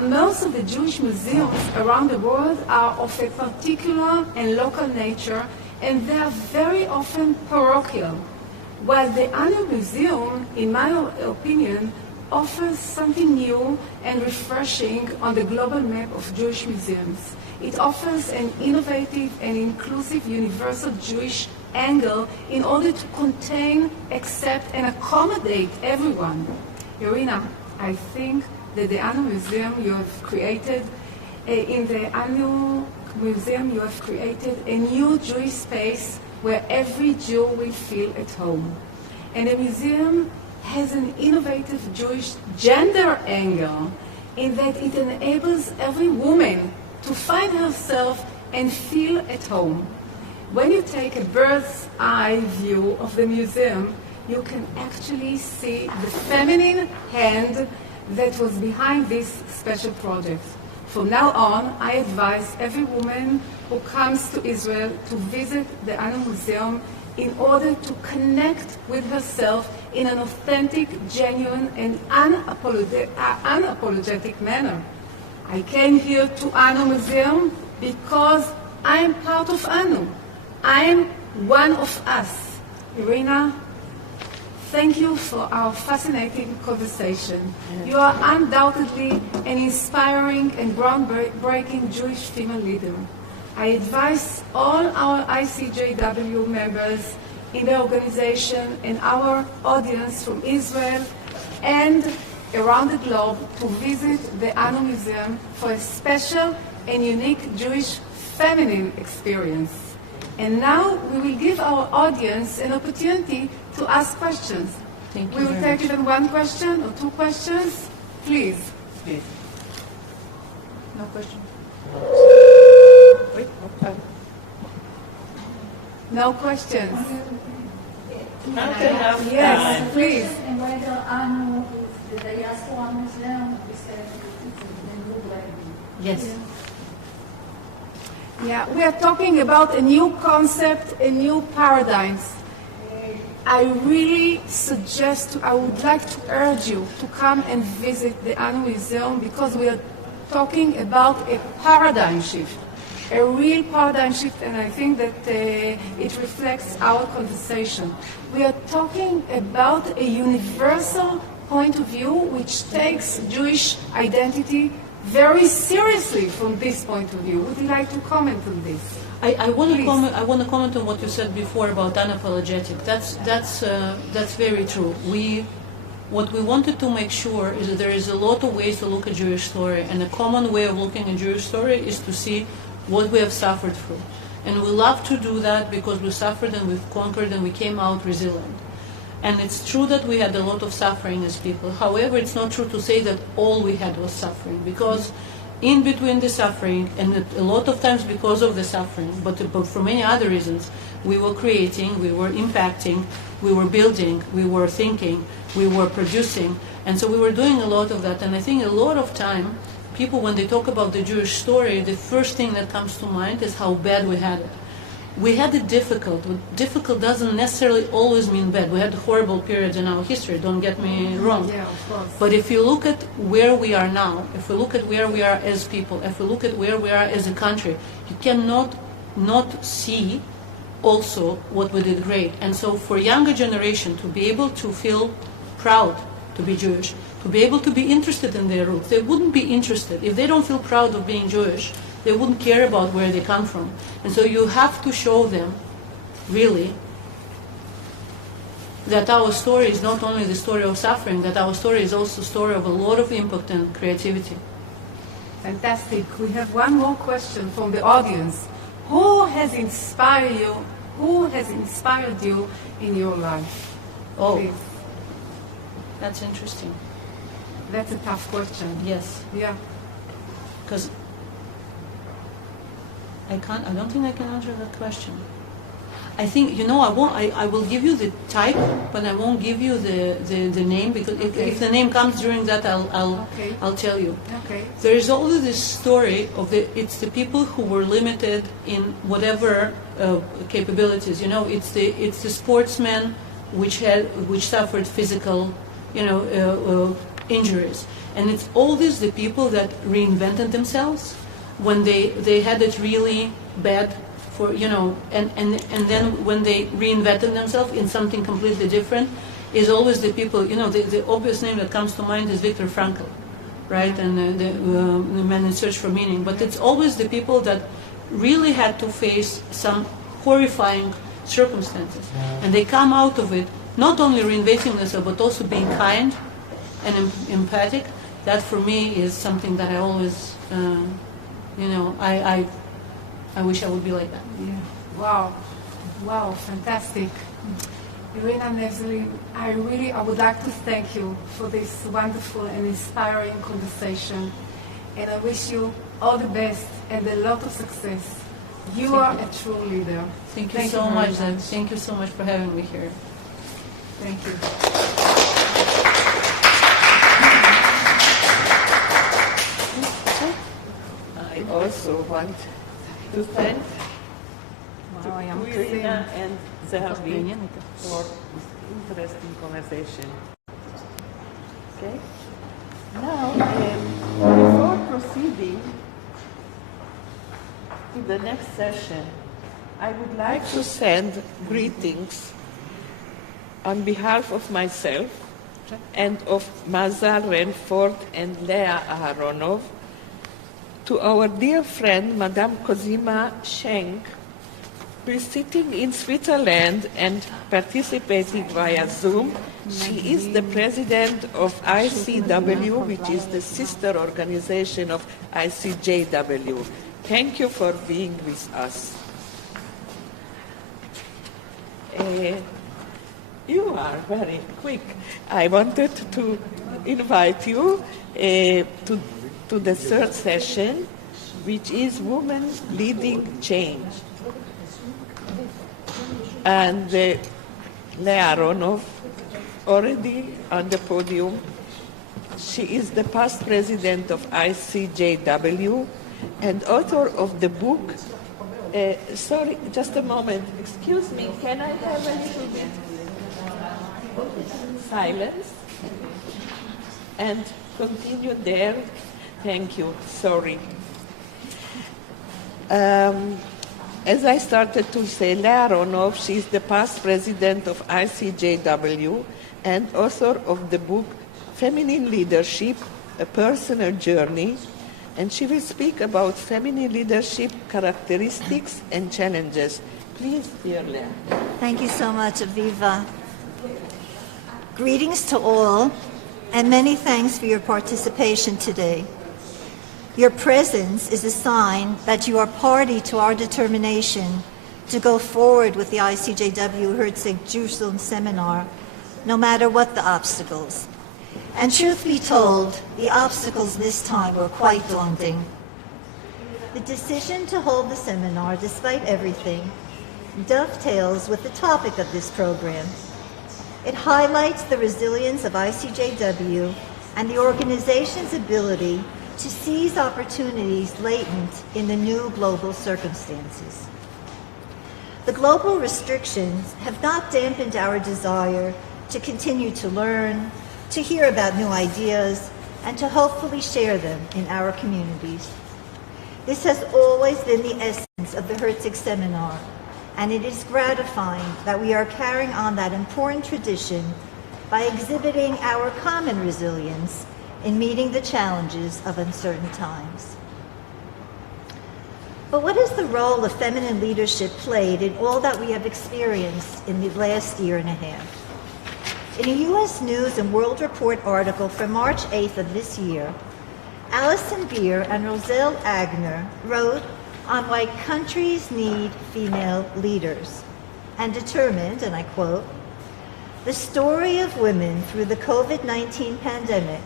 Most of the Jewish museums around the world are of a particular and local nature, and they are very often parochial. While the Anu Museum, in my opinion, offers something new and refreshing on the global map of Jewish museums. It offers an innovative and inclusive universal Jewish angle in order to contain, accept, and accommodate everyone. Irina, I think that the annual museum you have created, in the annual museum you have created a new Jewish space where every Jew will feel at home. And the museum has an innovative Jewish gender angle in that it enables every woman to find herself and feel at home. When you take a bird's eye view of the museum, you can actually see the feminine hand that was behind this special project. From now on, I advise every woman who comes to Israel to visit the annual museum in order to connect with herself in an authentic, genuine, and unapologetic manner. I came here to Anu Museum because I am part of Anu. I am one of us. Irina, thank you for our fascinating conversation. You are undoubtedly an inspiring and groundbreaking Jewish female leader. I advise all our ICJW members in the organization and our audience from Israel and around the globe to visit the Anu Museum for a special and unique Jewish feminine experience. And now we will give our audience an opportunity to ask questions. Thank you. We will take even one question or two questions. Please. Please. No question. Wait, okay. No questions. Yes, Yes, please. And whether Anu is the diaspora museum, we said it's a new brand. Yes. Yeah, we are talking about a new concept, a new paradigms. I really suggest, I would like to urge you to come and visit the Anu Museum because we are talking about a paradigm shift, a real paradigm shift, and I think that it reflects our conversation. We are talking about a universal point of view which takes Jewish identity very seriously from this point of view. Would you like to comment on this? I want to comment. I want to comment on what you said before about unapologetic. That's very true. What we wanted to make sure is that there is a lot of ways to look at Jewish story, and a common way of looking at Jewish story is to see what we have suffered through. And we love to do that because we suffered and we've conquered and we came out resilient. And it's true that we had a lot of suffering as people. However, it's not true to say that all we had was suffering, because in between the suffering, and a lot of times because of the suffering, but for many other reasons, we were creating, we were impacting, we were building, we were thinking, we were producing, and so we were doing a lot of that. And I think a lot of time, people, when they talk about the Jewish story, the first thing that comes to mind is how bad we had it. We had it difficult. Difficult doesn't necessarily always mean bad. We had horrible periods in our history, don't get me wrong. Yeah, of course. But if you look at where we are now, if we look at where we are as people, if we look at where we are as a country, you cannot not see also what we did great. And so for younger generation to be able to feel proud to be Jewish, to be able to be interested in their roots, they wouldn't be interested. If they don't feel proud of being Jewish, they wouldn't care about where they come from. And so you have to show them, really, that our story is not only the story of suffering, that our story is also a story of a lot of impact and creativity. Fantastic. We have one more question from the audience. Who has inspired you? Who has inspired you in your life? Oh, Please. that's interesting. That's a tough question. Yes, Yeah. because I don't think I can answer that question. I think, I will give you the type, but I won't give you the name, because if the name comes during that, I'll tell you. Okay. There is always this story of it's the people who were limited in whatever capabilities. It's the sportsmen which suffered physical, injuries, and it's always the people that reinvented themselves when they had it really bad, and then when they reinvented themselves in something completely different, is always the people, the obvious name that comes to mind is Viktor Frankl, right? And the Man in Search for Meaning. But it's always the people that really had to face some horrifying circumstances. And they come out of it not only reinventing themselves, but also being kind and empathic. That for me is something that I always, I wish I would be like that. Yeah. Wow, fantastic. Irina Nevzeli, I would like to thank you for this wonderful and inspiring conversation. And I wish you all the best and a lot of success. You are a true leader. Thank you so much. Thank you so much for having me here. Thank you. I also want to thank Irina and Zahavi for this interesting conversation. Okay? Now, before proceeding to the next session, I would like to send greetings on behalf of myself and of Mazal Renford and Leah Aharonov to our dear friend, Madame Cosima Schenk, who is sitting in Switzerland and participating via Zoom. She is the president of ICJW, which is the sister organization of ICJW. Thank you for being with us. You are very quick. I wanted to invite you to the third session, which is Women Leading Change. And Leah Aharonov, already on the podium. She is the past president of ICJW and author of the book. Sorry, just a moment. Excuse me, can I have a little bit silence? And continue there. Thank you. Sorry. As I started to say, Leah Aharonov, she is the past president of ICJW and author of the book Feminine Leadership, A Personal Journey, and she will speak about feminine leadership characteristics and challenges. Please, dear Leah. Thank you so much, Aviva. Greetings to all, and many thanks for your participation today. Your presence is a sign that you are party to our determination to go forward with the ICJW Herzig Jerusalem Seminar, no matter what the obstacles. And truth be told, the obstacles this time were quite daunting. The decision to hold the seminar, despite everything, dovetails with the topic of this program. It highlights the resilience of ICJW and the organization's ability to seize opportunities latent in the new global circumstances. The global restrictions have not dampened our desire to continue to learn, to hear about new ideas, and to hopefully share them in our communities. This has always been the essence of the Herzig Seminar, and it is gratifying that we are carrying on that important tradition by exhibiting our common resilience in meeting the challenges of uncertain times. But what is the role of feminine leadership played in all that we have experienced in the last year and a half? In a U.S. News and World Report article from March 8th of this year, Alison Beer and Roselle Agner wrote on why countries need female leaders and determined, and I quote, "The story of women through the COVID-19 pandemic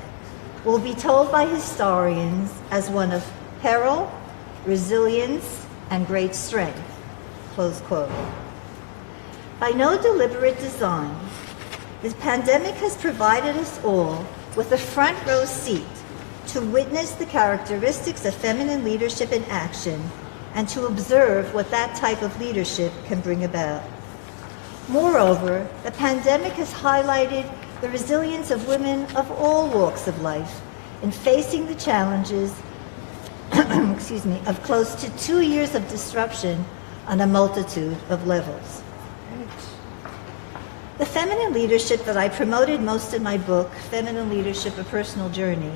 will be told by historians as one of peril, resilience, and great strength," close quote. By no deliberate design, the pandemic has provided us all with a front row seat to witness the characteristics of feminine leadership in action and to observe what that type of leadership can bring about. Moreover, the pandemic has highlighted the resilience of women of all walks of life in facing the challenges of close to 2 years of disruption on a multitude of levels. The feminine leadership that I promoted most in my book, Feminine Leadership, A Personal Journey,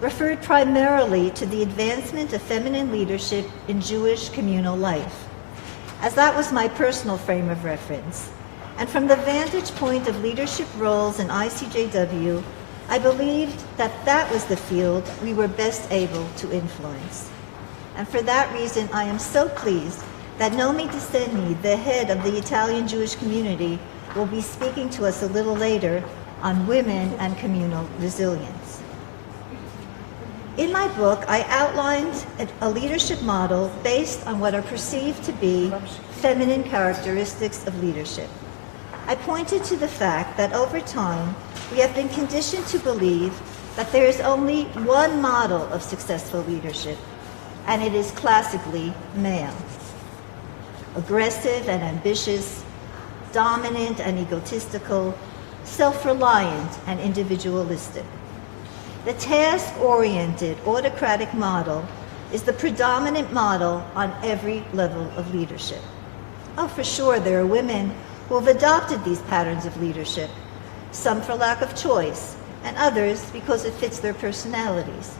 referred primarily to the advancement of feminine leadership in Jewish communal life, as that was my personal frame of reference. And from the vantage point of leadership roles in ICJW, I believed that that was the field we were best able to influence. And for that reason, I am so pleased that Nomi Dissenni, the head of the Italian Jewish community, will be speaking to us a little later on women and communal resilience. In my book, I outlined a leadership model based on what are perceived to be feminine characteristics of leadership. I pointed to the fact that over time, we have been conditioned to believe that there is only one model of successful leadership, and it is classically male. Aggressive and ambitious, dominant and egotistical, self-reliant and individualistic. The task-oriented, autocratic model is the predominant model on every level of leadership. Oh, for sure, there are women who have adopted these patterns of leadership, some for lack of choice, and others because it fits their personalities.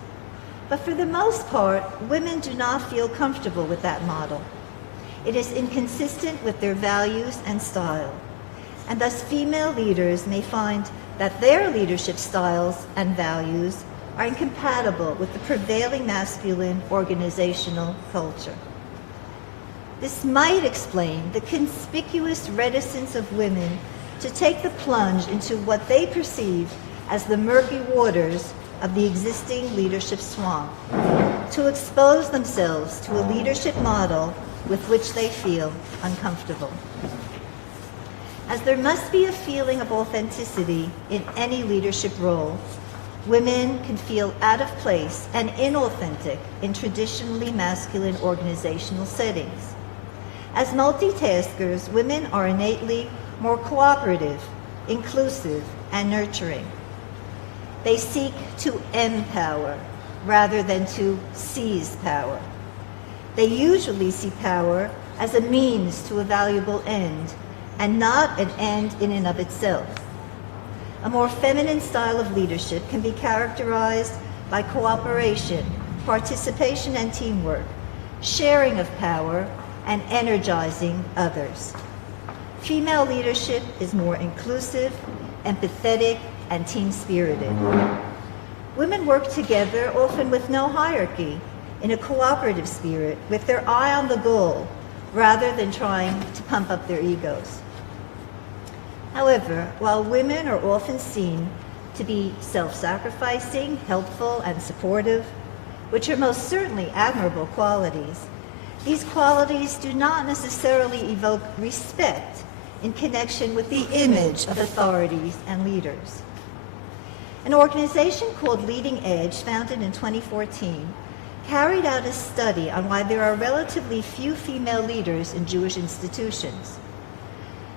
But for the most part, women do not feel comfortable with that model. It is inconsistent with their values and style, and thus female leaders may find that their leadership styles and values are incompatible with the prevailing masculine organizational culture. This might explain the conspicuous reticence of women to take the plunge into what they perceive as the murky waters of the existing leadership swamp, to expose themselves to a leadership model with which they feel uncomfortable. As there must be a feeling of authenticity in any leadership role, women can feel out of place and inauthentic in traditionally masculine organizational settings. As multitaskers, women are innately more cooperative, inclusive, and nurturing. They seek to empower rather than to seize power. They usually see power as a means to a valuable end, and not an end in and of itself. A more feminine style of leadership can be characterized by cooperation, participation and teamwork, sharing of power, and energizing others. Female leadership is more inclusive, empathetic, and team-spirited. Women work together, often with no hierarchy, in a cooperative spirit, with their eye on the goal, rather than trying to pump up their egos. However, while women are often seen to be self-sacrificing, helpful, and supportive, which are most certainly admirable qualities, these qualities do not necessarily evoke respect in connection with the image of authorities and leaders. An organization called Leading Edge, founded in 2014, carried out a study on why there are relatively few female leaders in Jewish institutions.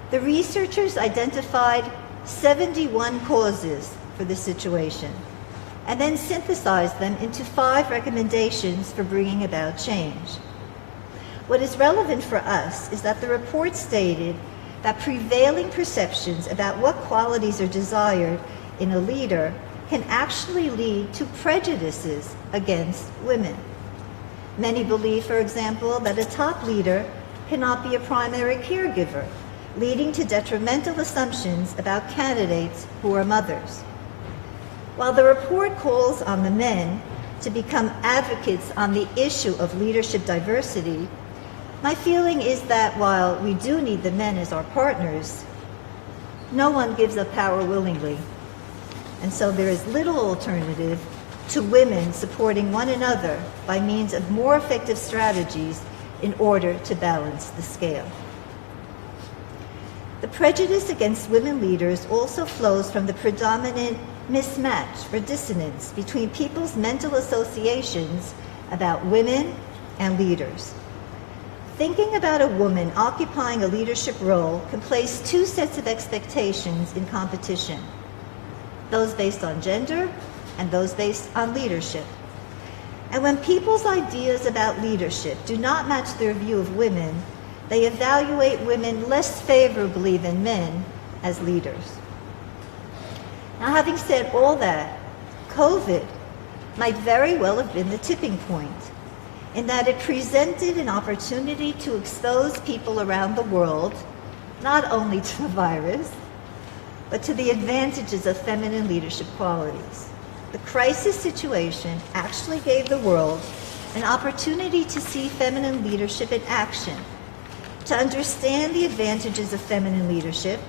The researchers identified 71 causes for the situation, and then synthesized them into 5 recommendations for bringing about change. What is relevant for us is that the report stated that prevailing perceptions about what qualities are desired in a leader can actually lead to prejudices against women. Many believe, for example, that a top leader cannot be a primary caregiver, leading to detrimental assumptions about candidates who are mothers. While the report calls on the men to become advocates on the issue of leadership diversity, my feeling is that while we do need the men as our partners, no one gives up power willingly. And so there is little alternative to women supporting one another by means of more effective strategies in order to balance the scale. The prejudice against women leaders also flows from the predominant mismatch or dissonance between people's mental associations about women and leaders. Thinking about a woman occupying a leadership role can place 2 sets of expectations in competition, those based on gender and those based on leadership. And when people's ideas about leadership do not match their view of women, they evaluate women less favorably than men as leaders. Now, having said all that, COVID might very well have been the tipping point, in that it presented an opportunity to expose people around the world, not only to the virus, but to the advantages of feminine leadership qualities. The crisis situation actually gave the world an opportunity to see feminine leadership in action, to understand the advantages of feminine leadership,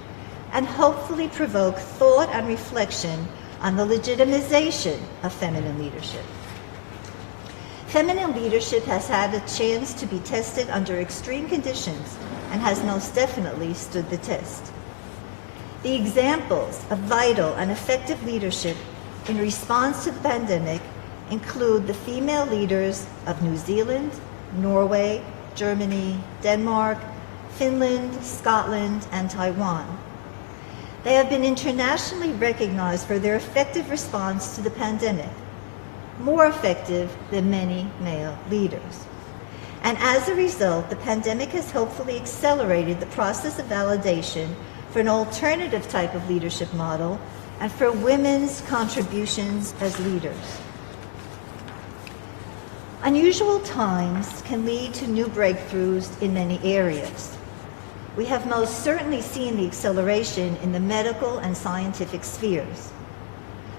and hopefully provoke thought and reflection on the legitimization of feminine leadership. Feminine leadership has had a chance to be tested under extreme conditions and has most definitely stood the test. The examples of vital and effective leadership in response to the pandemic include the female leaders of New Zealand, Norway, Germany, Denmark, Finland, Scotland, and Taiwan. They have been internationally recognized for their effective response to the pandemic, more effective than many male leaders. And as a result, the pandemic has hopefully accelerated the process of validation for an alternative type of leadership model and for women's contributions as leaders. Unusual times can lead to new breakthroughs in many areas. We have most certainly seen the acceleration in the medical and scientific spheres.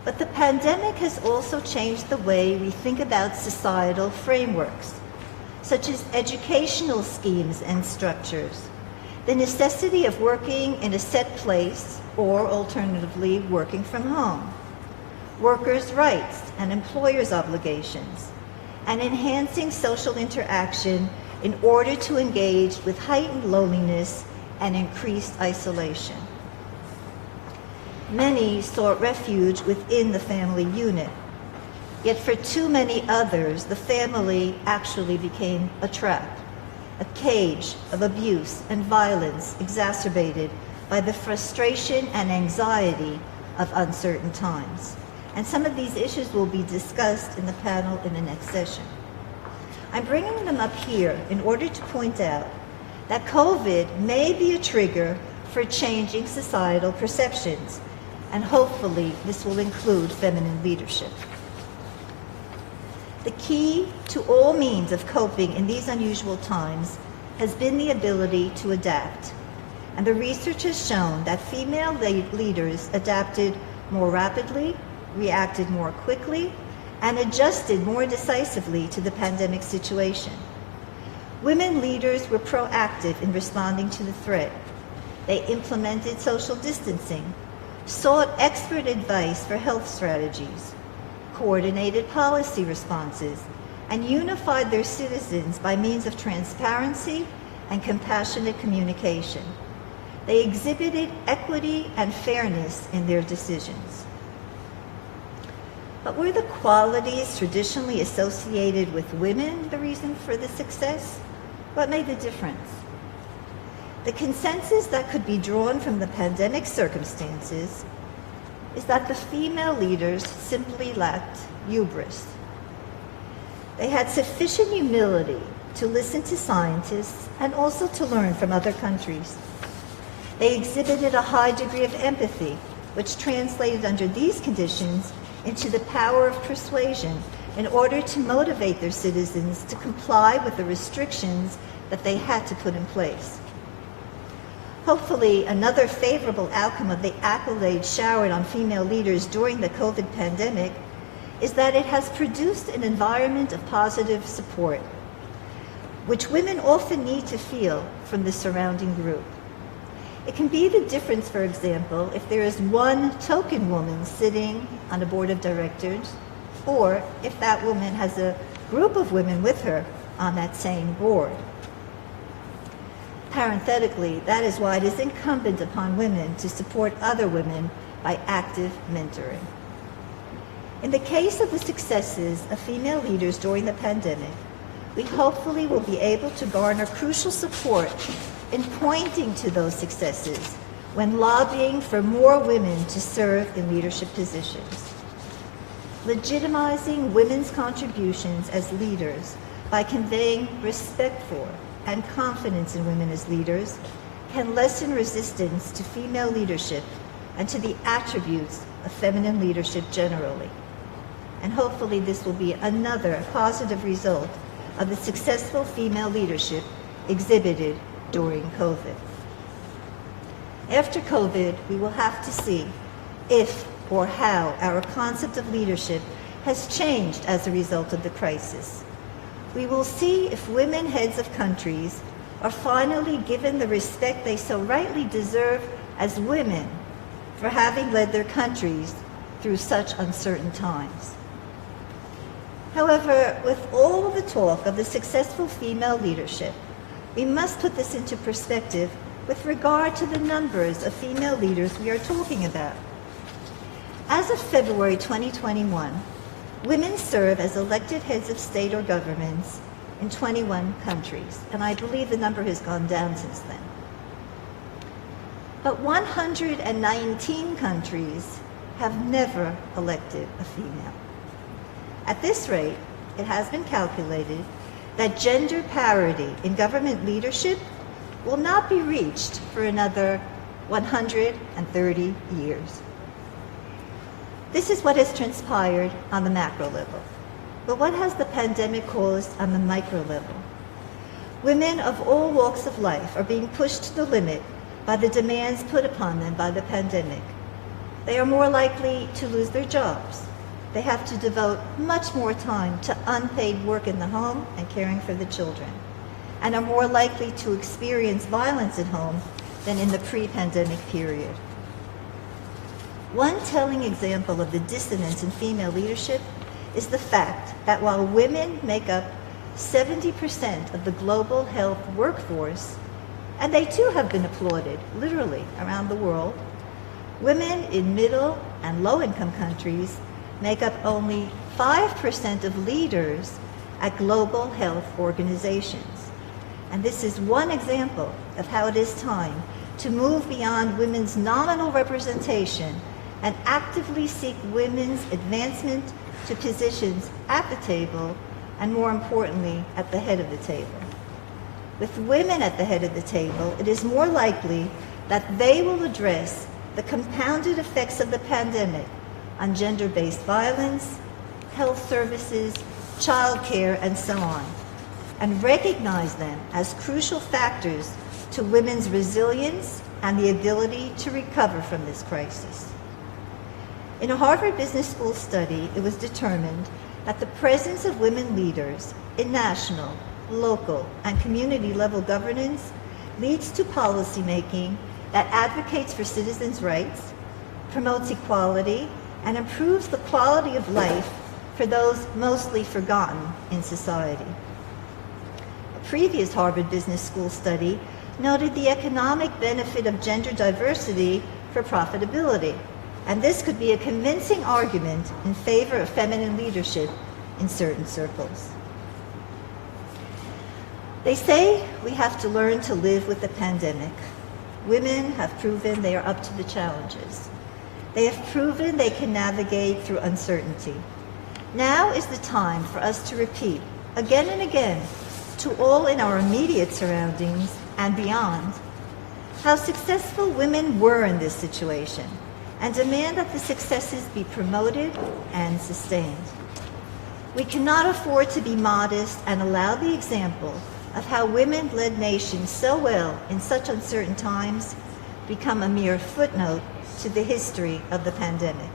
But the pandemic has also changed the way we think about societal frameworks, such as educational schemes and structures, the necessity of working in a set place or alternatively working from home, workers' rights and employers' obligations, and enhancing social interaction in order to engage with heightened loneliness and increased isolation. Many sought refuge within the family unit, yet for too many others, the family actually became a trap, a cage of abuse and violence exacerbated by the frustration and anxiety of uncertain times. And some of these issues will be discussed in the panel in the next session. I'm bringing them up here in order to point out that COVID may be a trigger for changing societal perceptions, and hopefully this will include feminine leadership. The key to all means of coping in these unusual times has been the ability to adapt. And the research has shown that female leaders adapted more rapidly, reacted more quickly, and adjusted more decisively to the pandemic situation. Women leaders were proactive in responding to the threat. They implemented social distancing, sought expert advice for health strategies, coordinated policy responses, and unified their citizens by means of transparency and compassionate communication. They exhibited equity and fairness in their decisions. But were the qualities traditionally associated with women the reason for the success? What made the difference? The consensus that could be drawn from the pandemic circumstances is that the female leaders simply lacked hubris. They had sufficient humility to listen to scientists and also to learn from other countries. They exhibited a high degree of empathy, which translated under these conditions into the power of persuasion in order to motivate their citizens to comply with the restrictions that they had to put in place. Hopefully, another favorable outcome of the accolades showered on female leaders during the COVID pandemic is that it has produced an environment of positive support, which women often need to feel from the surrounding group. It can be the difference, for example, if there is one token woman sitting on a board of directors, or if that woman has a group of women with her on that same board. Parenthetically, that is why it is incumbent upon women to support other women by active mentoring. In the case of the successes of female leaders during the pandemic, we hopefully will be able to garner crucial support in pointing to those successes when lobbying for more women to serve in leadership positions. Legitimizing women's contributions as leaders by conveying respect for and confidence in women as leaders can lessen resistance to female leadership and to the attributes of feminine leadership generally. And hopefully this will be another positive result of the successful female leadership exhibited during COVID. After COVID, we will have to see if or how our concept of leadership has changed as a result of the crisis. We will see if women heads of countries are finally given the respect they so rightly deserve as women for having led their countries through such uncertain times. However, with all the talk of the successful female leadership, we must put this into perspective with regard to the numbers of female leaders we are talking about. As of February 2021, women serve as elected heads of state or governments in 21 countries, and I believe the number has gone down since then. But 119 countries have never elected a female. At this rate, it has been calculated that gender parity in government leadership will not be reached for another 130 years. This is what has transpired on the macro level. But what has the pandemic caused on the micro level? Women of all walks of life are being pushed to the limit by the demands put upon them by the pandemic. They are more likely to lose their jobs. They have to devote much more time to unpaid work in the home and caring for the children, and are more likely to experience violence at home than in the pre-pandemic period. One telling example of the dissonance in female leadership is the fact that while women make up 70% of the global health workforce, and they too have been applauded, literally, around the world, women in middle and low-income countries make up only 5% of leaders at global health organizations. And this is one example of how it is time to move beyond women's nominal representation and actively seek women's advancement to positions at the table, and more importantly, at the head of the table. With women at the head of the table, it is more likely that they will address the compounded effects of the pandemic on gender-based violence, health services, childcare, and so on, and recognize them as crucial factors to women's resilience and the ability to recover from this crisis. In a Harvard Business School study, it was determined that the presence of women leaders in national, local, and community-level governance leads to policymaking that advocates for citizens' rights, promotes equality, and improves the quality of life for those mostly forgotten in society. A previous Harvard Business School study noted the economic benefit of gender diversity for profitability, and this could be a convincing argument in favor of feminine leadership in certain circles. They say we have to learn to live with the pandemic. Women have proven they are up to the challenges. They have proven they can navigate through uncertainty. Now is the time for us to repeat again and again to all in our immediate surroundings and beyond how successful women were in this situation, and demand that the successes be promoted and sustained. We cannot afford to be modest and allow the example of how women led nations so well in such uncertain times become a mere footnote to the history of the pandemic.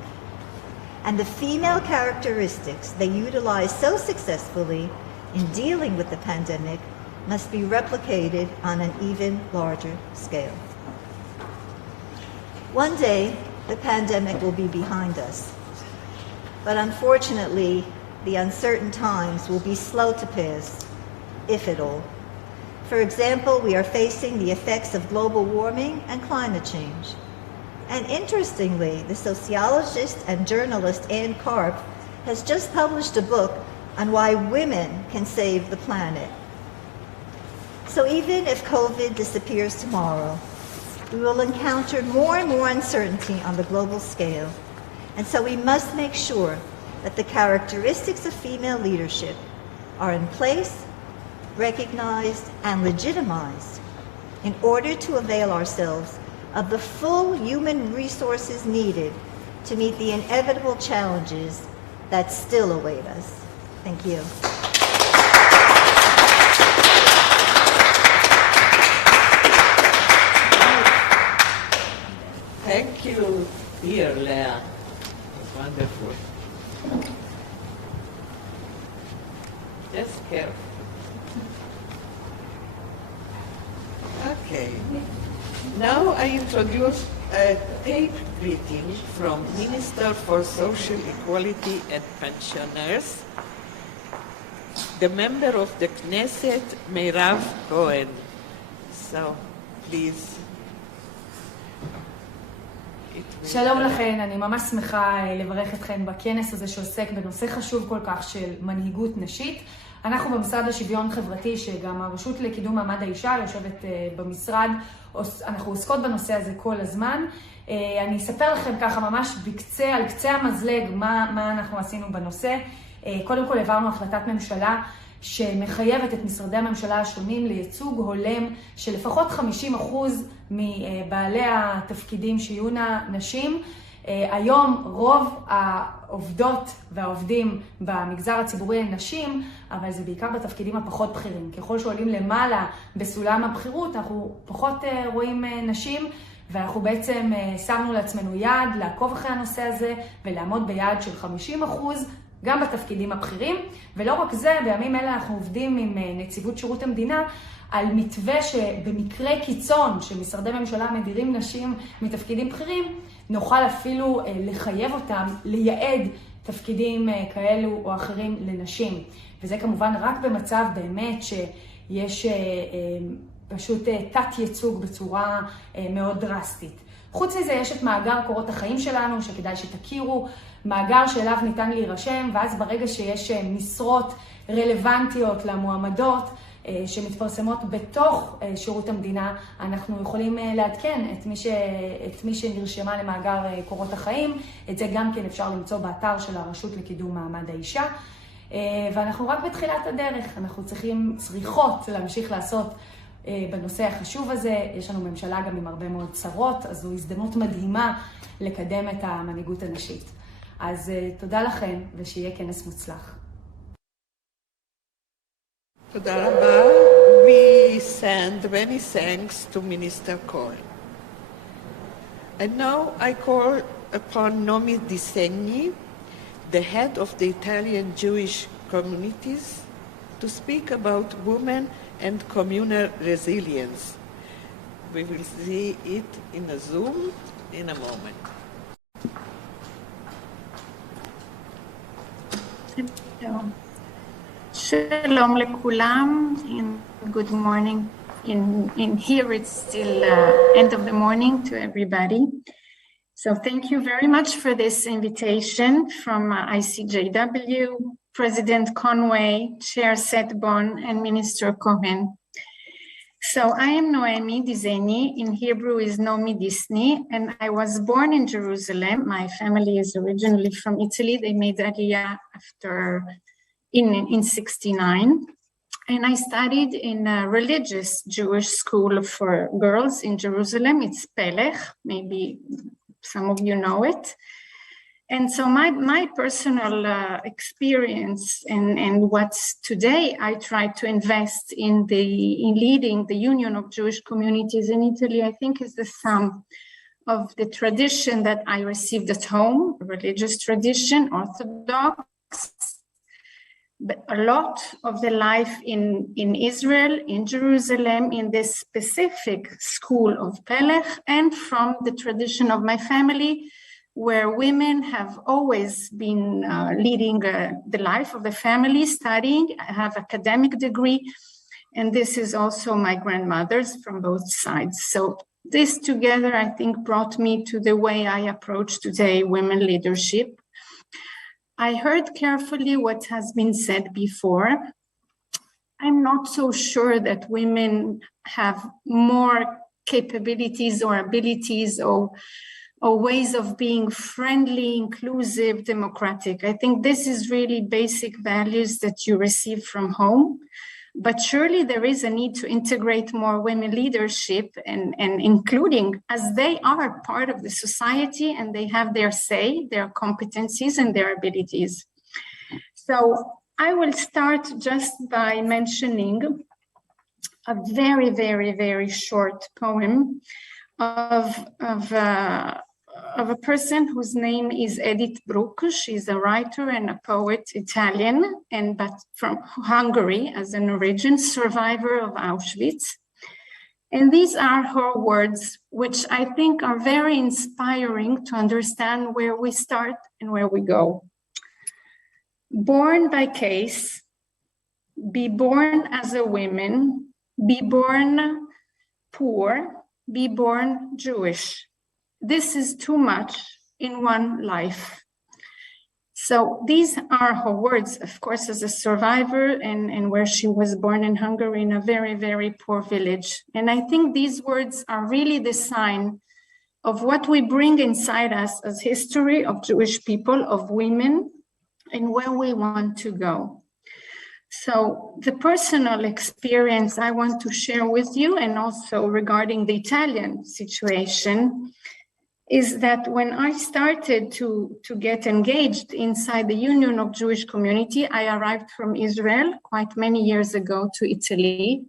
And the female characteristics they utilized so successfully in dealing with the pandemic must be replicated on an even larger scale. One day, the pandemic will be behind us, but unfortunately, the uncertain times will be slow to pass, if at all. For example, we are facing the effects of global warming and climate change. And interestingly, the sociologist and journalist Ann Karp has just published a book on why women can save the planet. So even if COVID disappears tomorrow, we will encounter more and more uncertainty on the global scale, and so we must make sure that the characteristics of female leadership are in place, recognized, and legitimized in order to avail ourselves of the full human resources needed to meet the inevitable challenges that still await us. Thank you. Thank you, dear Leah. Wonderful. Just careful. Okay. Now I introduce a tape greeting from Minister for Social Equality and Pensioners, the member of the Knesset, Meirav Cohen. So, please. שלום לכן, אני ממש שמחה לברך אתכן בכנס הזה שעוסק בנושא חשוב כל כך של מנהיגות נשית. אנחנו במשרד לשוויון חברתי, שגם הרשות לקידום מעמד האישה יושבת במשרד, אנחנו עוסקות בנושא הזה כל הזמן. אני אספר לכם ככה ממש על קצה המזלג מה אנחנו עשינו בנושא. קודם כל העברנו החלטת ממשלה שמחייבת את משרדי הממשלה השונים לייצוג הולם של לפחות 50% מבעלי התפקידים שיהיו נשים. היום רוב העובדות והעובדים במגזר הציבורי הן נשים, אבל זה בעיקר בתפקידים הפחות בכירים. ככל שעולים למעלה בסולם הבכירות, אנחנו פחות רואים נשים, ואנחנו בעצם שמנו לעצמנו יעד לעקוב אחרי הנושא הזה ולעמוד ביעד של 50%, גם בתפקידים הבכירים. ולא רק זה, בימים אלה אנחנו עובדים עם נציבות שירות המדינה על מתווה שבמקרה קיצון שמשרדי ממשלה מדירים נשים מתפקידים בכירים, נוכל אפילו לחייב אותם לייעד תפקידים כאלו או אחרים לנשים. וזה כמובן רק במצב באמת שיש פשוט תת ייצוג בצורה מאוד דרסטית. חוץ מזה יש את מאגר קורות החיים שלנו, שכדאי שתכירו, מאגר שאליו ניתן להירשם, ואז ברגע שיש משרות רלוונטיות למועמדות שמתפרסמות בתוך שירות המדינה, אנחנו יכולים לעדכן את מי שנרשמה למאגר קורות החיים. את זה גם כן אפשר למצוא באתר של הרשות לקידום מעמד האישה. ואנחנו רק בתחילת הדרך, אנחנו צריכות להמשיך לעשות בנושא החשוב הזה. יש לנו ממשלה גם עם הרבה מאוד צרות, אז זו הזדמנות מדהימה לקדם את המנהיגות הנשית. אז תודה לכם, ושיהיה כנס מוצלח. תודה רבה. We send many thanks to Minister Cohen. And now I call upon Nomi Di Segni, the head of the Italian Jewish communities, to speak about women and communal resilience. We will see it in a Zoom in a moment. Shalom lekulam, and good morning. In here it's still end of the morning to everybody. So thank you very much for this invitation from ICJW, President Conway, Chair Setbon, and Minister Cohen. So I am Noemi Dizeni, in Hebrew is Nomi Disney, and I was born in Jerusalem. My family is originally from Italy. They made Aliyah after in 69. And I studied in a religious Jewish school for girls in Jerusalem. It's Pelech, maybe some of you know it. And so my personal experience and what's today I try to invest in leading the Union of Jewish Communities in Italy, I think is the sum of the tradition that I received at home, religious tradition, Orthodox, but a lot of the life in Israel, in Jerusalem, in this specific school of Pelech, and from the tradition of my family, where women have always been leading the life of the family, studying, have academic degree, and this is also my grandmothers from both sides. So this together, I think, brought me to the way I approach today women leadership. I heard carefully what has been said before. I'm not so sure that women have more capabilities or abilities or ways of being friendly, inclusive, democratic. I think this is really basic values that you receive from home. But surely there is a need to integrate more women leadership and including, as they are part of the society and they have their say, their competencies and their abilities. So I will start just by mentioning a very, very, very short poem of a person whose name is Edith Bruck. She's a writer and a poet, Italian, but from Hungary as an origin, survivor of Auschwitz. And these are her words, which I think are very inspiring to understand where we start and where we go. Born by case, be born as a woman, be born poor, be born Jewish. This is too much in one life. So these are her words, of course, as a survivor and where she was born in Hungary in a very, very poor village. And I think these words are really the sign of what we bring inside us as history of Jewish people, of women, and where we want to go. So the personal experience I want to share with you, and also regarding the Italian situation, is that when I started to get engaged inside the Union of Jewish Community, I arrived from Israel quite many years ago to Italy.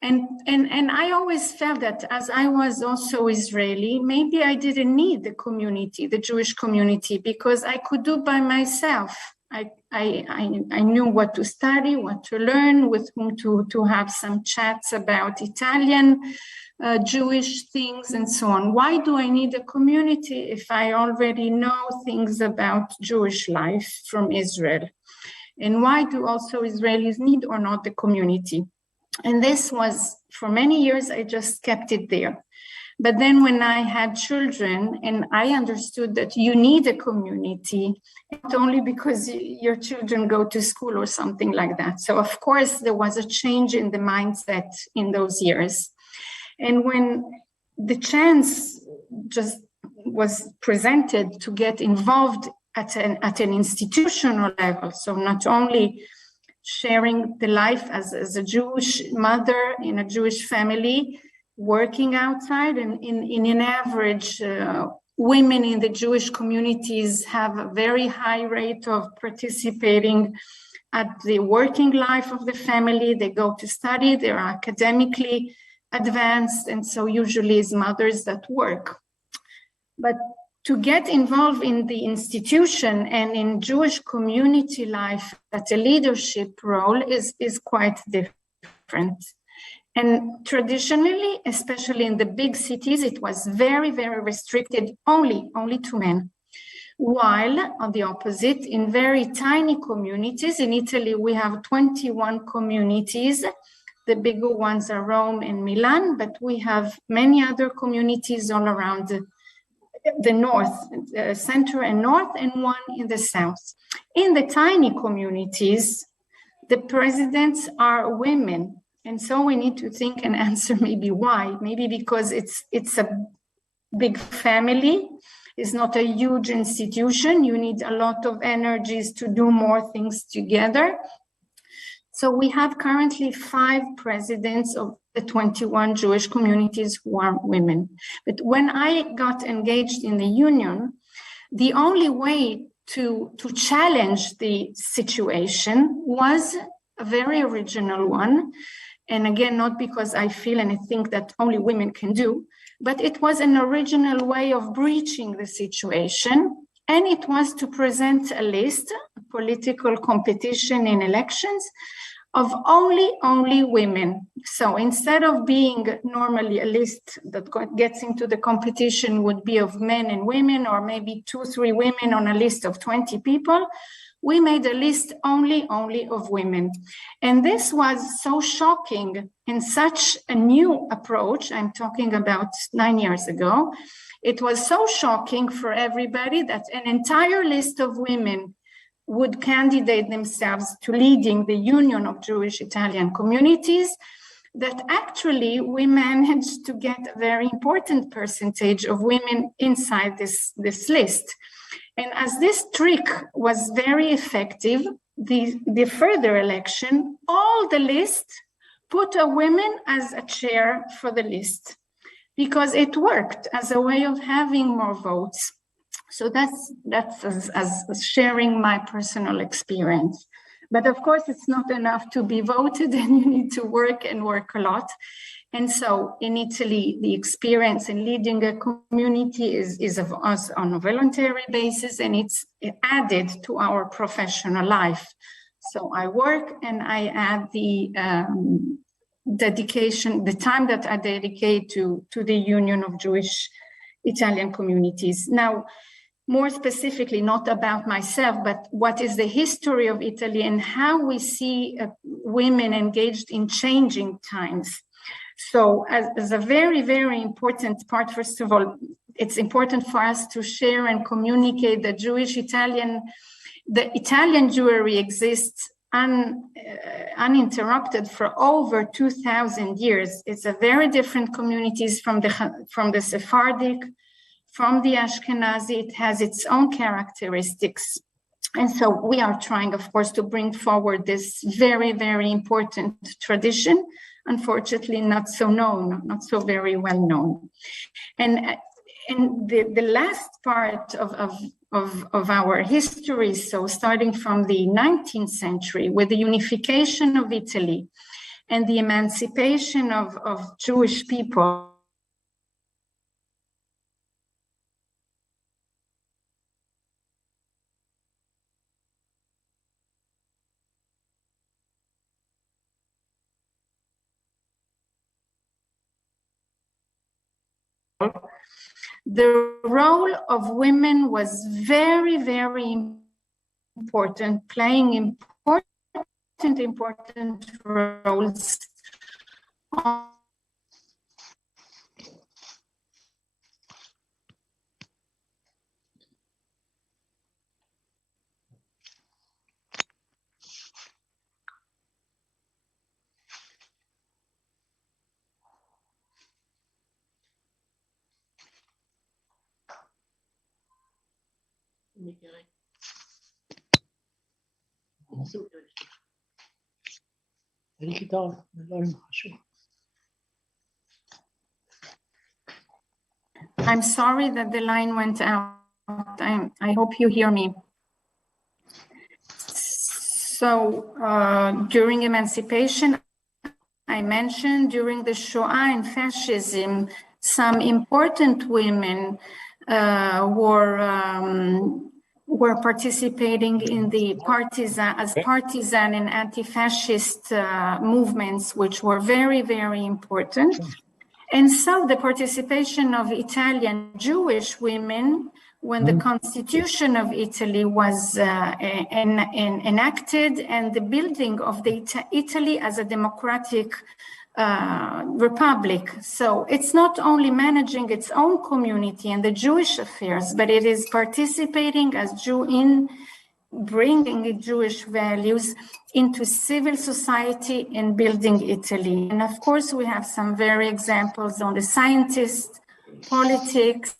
And I always felt that as I was also Israeli, maybe I didn't need the community, the Jewish community, because I could do by myself. I knew what to study, what to learn, with whom to have some chats about Italian, Jewish things and so on. Why do I need a community if I already know things about Jewish life from Israel? And why do also Israelis need or not the community? And this was, for many years, I just kept it there. But then when I had children and I understood that you need a community, not only because your children go to school or something like that. So of course, there was a change in the mindset in those years. And when the chance just was presented to get involved at an institutional level, so not only sharing the life as a Jewish mother in a Jewish family, working outside, and in an average, women in the Jewish communities have a very high rate of participating at the working life of the family. They go to study, they're academically advanced, and so usually it's mothers that work. But to get involved in the institution and in Jewish community life at a leadership role is quite different. And traditionally, especially in the big cities, it was very, very restricted only to men. While on the opposite, in very tiny communities, in Italy, we have 21 communities. The bigger ones are Rome and Milan, but we have many other communities all around the north, center and north, and one in the south. In the tiny communities, the presidents are women. And so we need to think and answer maybe why. Maybe because it's a big family, it's not a huge institution. You need a lot of energies to do more things together. So we have currently 5 presidents of the 21 Jewish communities who are women. But when I got engaged in the union, the only way to challenge the situation was a very original one. And again, not because I feel and I think that only women can do, but it was an original way of breaching the situation. And it was to present a list, a political competition in elections, of only women. So instead of being normally a list that gets into the competition would be of men and women, or maybe 2-3 women on a list of 20 people, we made a list only of women. And this was so shocking and such a new approach. I'm talking about 9 years ago. It was so shocking for everybody that an entire list of women would candidate themselves to leading the Union of Jewish Italian Communities, that actually we managed to get a very important percentage of women inside this list. And as this trick was very effective, the further election, all the list put a woman as a chair for the list because it worked as a way of having more votes. So that's as sharing my personal experience. But of course, it's not enough to be voted, and you need to work and work a lot. And so in Italy, the experience in leading a community is of us on a voluntary basis, and it's added to our professional life. So I work and I add the dedication, the time that I dedicate to the Union of Jewish Italian Communities. Now, more specifically, not about myself, but what is the history of Italy and how we see women engaged in changing times. So as a very, very important part, first of all, it's important for us to share and communicate that the Italian Jewry exists uninterrupted for over 2,000 years. It's a very different communities from the Sephardic, from the Ashkenazi. It has its own characteristics. And so we are trying, of course, to bring forward this very, very important tradition, unfortunately not so known, not so very well known. And the last part of our history, so starting from the 19th century with the unification of Italy and the emancipation of Jewish people, the role of women was very, very important, playing important roles on I'm sorry that the line went out. I hope you hear me. So during emancipation, I mentioned during the Shoah and fascism, some important women were participating in the partisan and anti-fascist movements, which were very, very important. And so the participation of Italian Jewish women when the Constitution of Italy was enacted and the building of Italy as a democratic republic. So it's not only managing its own community and the Jewish affairs, but it is participating as in bringing Jewish values into civil society and building Italy. And of course, we have some very examples on the scientists, politics,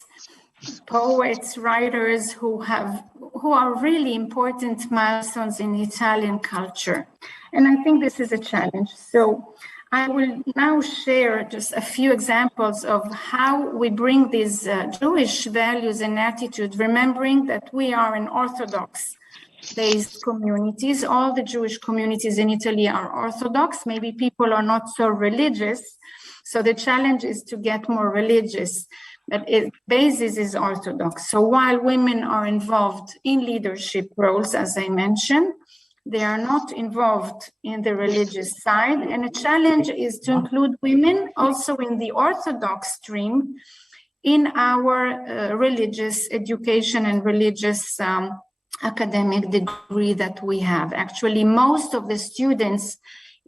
poets, writers who are really important milestones in Italian culture. And I think this is a challenge. So I will now share just a few examples of how we bring these Jewish values and attitudes, remembering that we are an Orthodox-based communities. All the Jewish communities in Italy are Orthodox. Maybe people are not so religious. So the challenge is to get more religious. But its basis is Orthodox. So while women are involved in leadership roles, as I mentioned, they are not involved in the religious side. And a challenge is to include women also in the Orthodox stream in our religious education and religious academic degree that we have. Actually, most of the students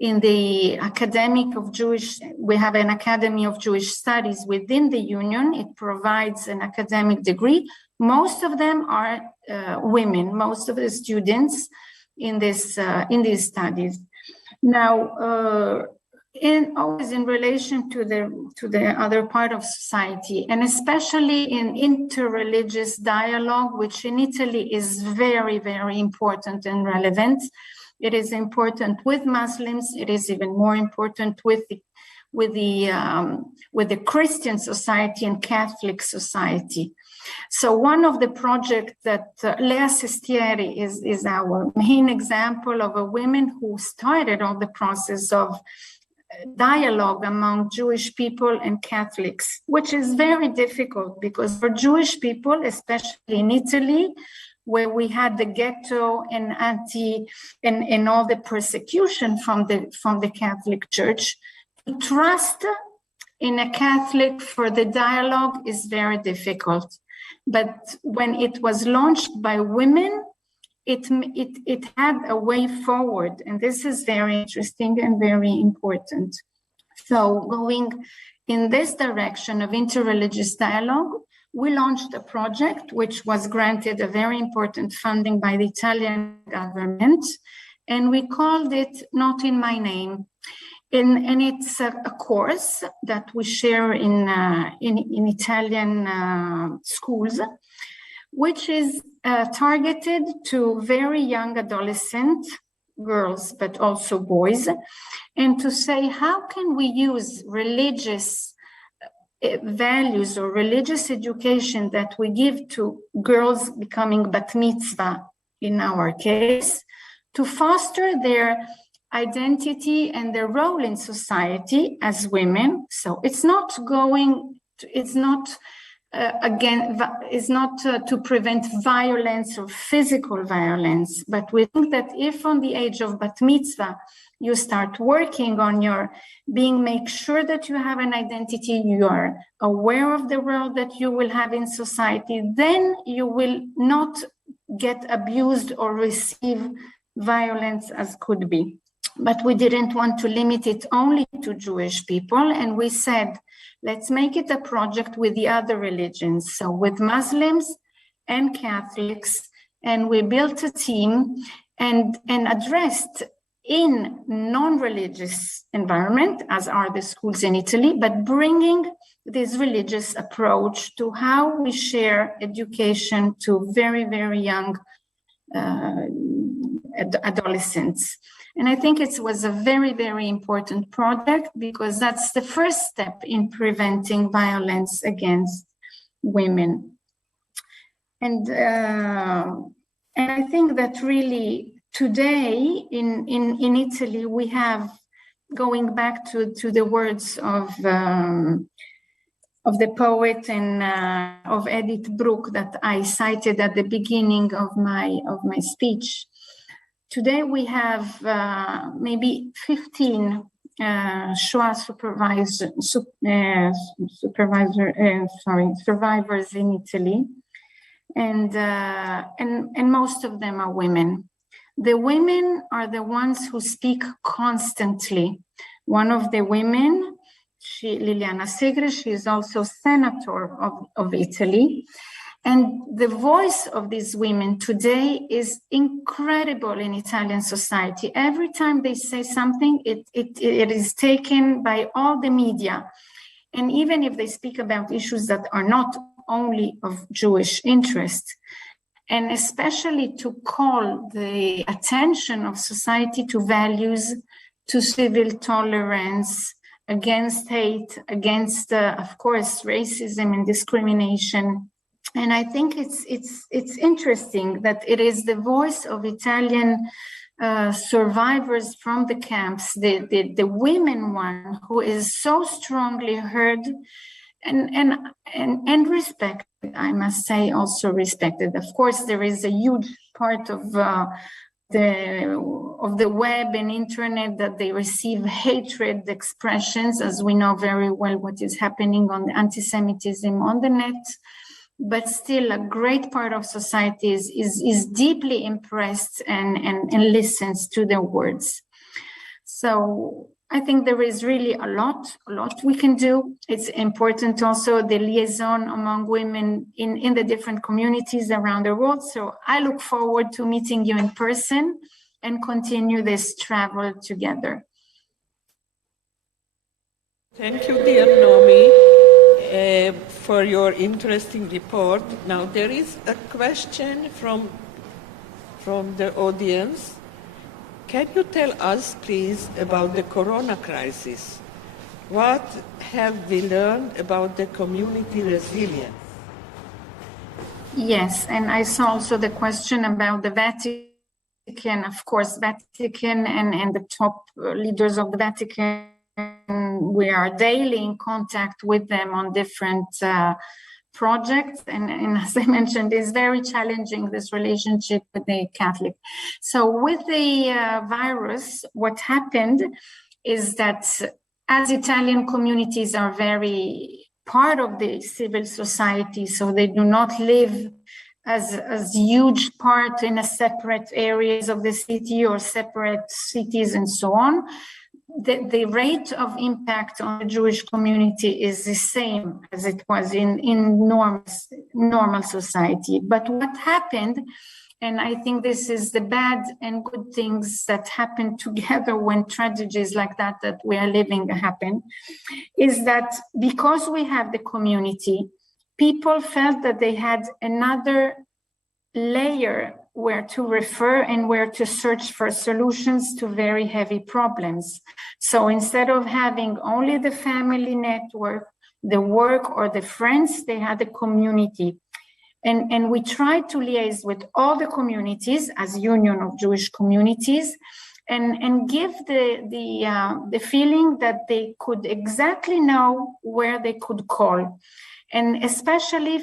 in the academic of Jewish, we have an Academy of Jewish Studies within the Union. It provides an academic degree. Most of them are women, most of the students in these studies. Now, always in relation to the other part of society, and especially in interreligious dialogue, which in Italy is very, very important and relevant. It is important with Muslims. It is even more important with the Christian society and Catholic society. So one of the projects that Lea Sestieri is our main example of a woman who started all the process of dialogue among Jewish people and Catholics, which is very difficult because for Jewish people, especially in Italy, where we had the ghetto and and all the persecution from the Catholic Church, to trust in a Catholic for the dialogue is very difficult. But when it was launched by women, it had a way forward, and this is very interesting and very important. So going in this direction of interreligious dialogue, we launched a project which was granted a very important funding by the Italian government, and we called it Not in My Name. And it's a course that we share in Italian schools, which is targeted to very young adolescent girls, but also boys, and to say, how can we use religious values or religious education that we give to girls becoming bat mitzvah, in our case, to foster their identity and their role in society as women. So it's not to prevent violence or physical violence, but we think that if on the age of bat mitzvah you start working on make sure that you have an identity, you are aware of the role that you will have in society, then you will not get abused or receive violence as could be. But we didn't want to limit it only to Jewish people, and we said, let's make it a project with the other religions, so with Muslims and Catholics, and we built a team and addressed in non-religious environment, as are the schools in Italy, but bringing this religious approach to how we share education to very, very young adolescents. And I think it was a very, very important project because that's the first step in preventing violence against women. And I think that really today in Italy, we have, going back to the words of the poet and of Edith Bruck that I cited at the beginning of my speech. Today we have maybe 15 Shoah survivors in Italy, and most of them are women. The women are the ones who speak constantly. One of the women, Liliana Segre, she is also senator of Italy. And the voice of these women today is incredible in Italian society. Every time they say something, it is taken by all the media. And even if they speak about issues that are not only of Jewish interest, and especially to call the attention of society to values, to civil tolerance, against hate, against, of course, racism and discrimination. And I think it's interesting that it is the voice of Italian survivors from the camps, the women one, who is so strongly heard and respected. I must say, also respected. Of course, there is a huge part of the web and internet that they receive hatred expressions, as we know very well what is happening on the anti-Semitism on the net. But still, a great part of society is deeply impressed and listens to their words. So I think there is really a lot we can do. It's important also the liaison among women in the different communities around the world. So I look forward to meeting you in person and continue this travel together. Thank you, dear Nomi, for your interesting report. Now, there is a question from the audience. Can you tell us, please, about the corona crisis? What have we learned about the community resilience? Yes, and I saw also the question about the Vatican, of course, Vatican and the top leaders of the Vatican. We are daily in contact with them on different projects. And as I mentioned, it's very challenging, this relationship with the Catholic. So with the virus, what happened is that as Italian communities are very part of the civil society, so they do not live as huge part in a separate areas of the city or separate cities and so on, the rate of impact on the Jewish community is the same as it was in normal society. But what happened, and I think this is the bad and good things that happen together when tragedies like that we are living happen, is that because we have the community, people felt that they had another layer where to refer and where to search for solutions to very heavy problems. So instead of having only the family network, the work or the friends, they had a community. And we tried to liaise with all the communities as Union of Jewish Communities and give the feeling that they could exactly know where they could call. And especially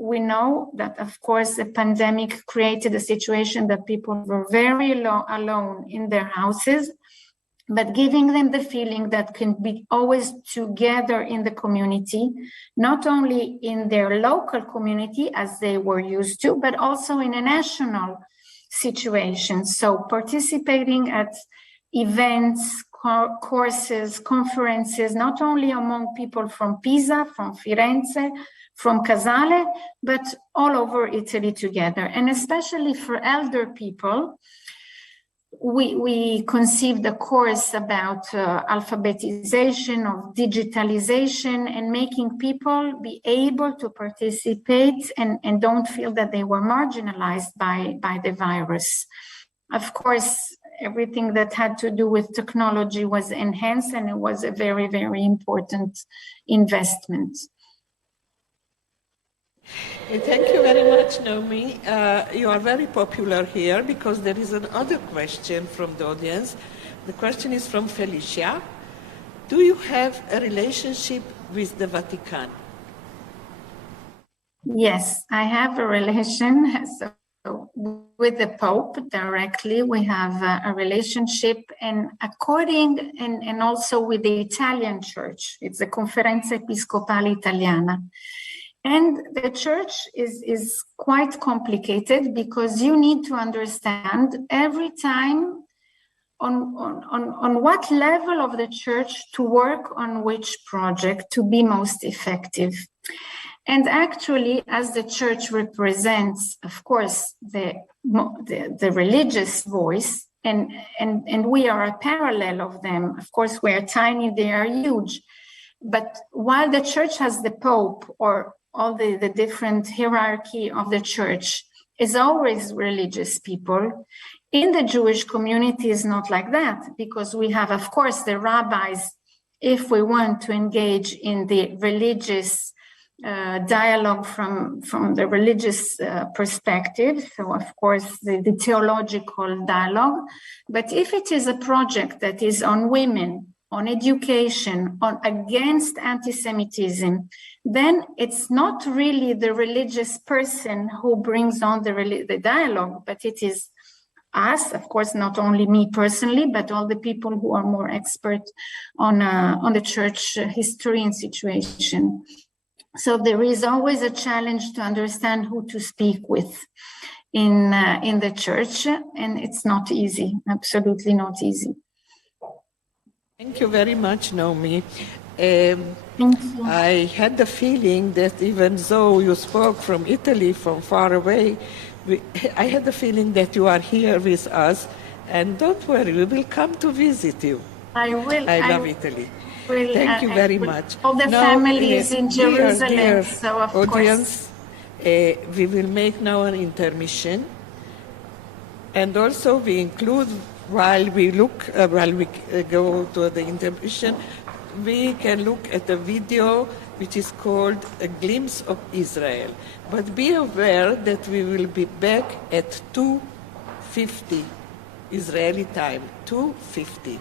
we know that, of course, the pandemic created a situation that people were very alone in their houses, but giving them the feeling that can be always together in the community, not only in their local community as they were used to, but also in a national situation. So participating at events, courses, conferences, not only among people from Pisa, from Firenze, from Casale, but all over Italy together. And especially for elder people, we conceived a course about alphabetization, of digitalization, and making people be able to participate and don't feel that they were marginalized by the virus. Of course, everything that had to do with technology was enhanced, and it was a very, very important investment. Thank you very much, Naomi. You are very popular here because there is another question from the audience. The question is from Felicia. Do you have a relationship with the Vatican? Yes, I have a relation. So with the Pope directly, we have a relationship, and and also with the Italian Church. It's the Conferenza Episcopale Italiana. And the church is quite complicated because you need to understand every time on what level of the church to work on which project to be most effective. And actually, as the church represents, of course, the religious voice, and we are a parallel of them. Of course, we are tiny, they are huge. But while the church has the Pope or all the different hierarchy of the church is always religious people, in the Jewish community is not like that, because we have, of course, the rabbis, if we want to engage in the religious dialogue from the religious perspective, so of course the theological dialogue. But if it is a project that is on women, on education, on against anti-Semitism, then it's not really the religious person who brings on the dialogue, but it is us, of course, not only me personally, but all the people who are more expert on the church history and situation. So there is always a challenge to understand who to speak with in the church, and it's not easy, absolutely not easy. Thank you very much, Naomi. I had the feeling that even though you spoke from Italy, from far away, I had the feeling that you are here with us, and don't worry, we will come to visit you. I will. I love Italy. will, Thank you very much. All the now, families in Jerusalem, dear so of audience, we will make now an intermission. And also we include, while we go to the intermission, we can look at a video which is called A Glimpse of Israel. But be aware that we will be back at 2:50 Israeli time, 2:50.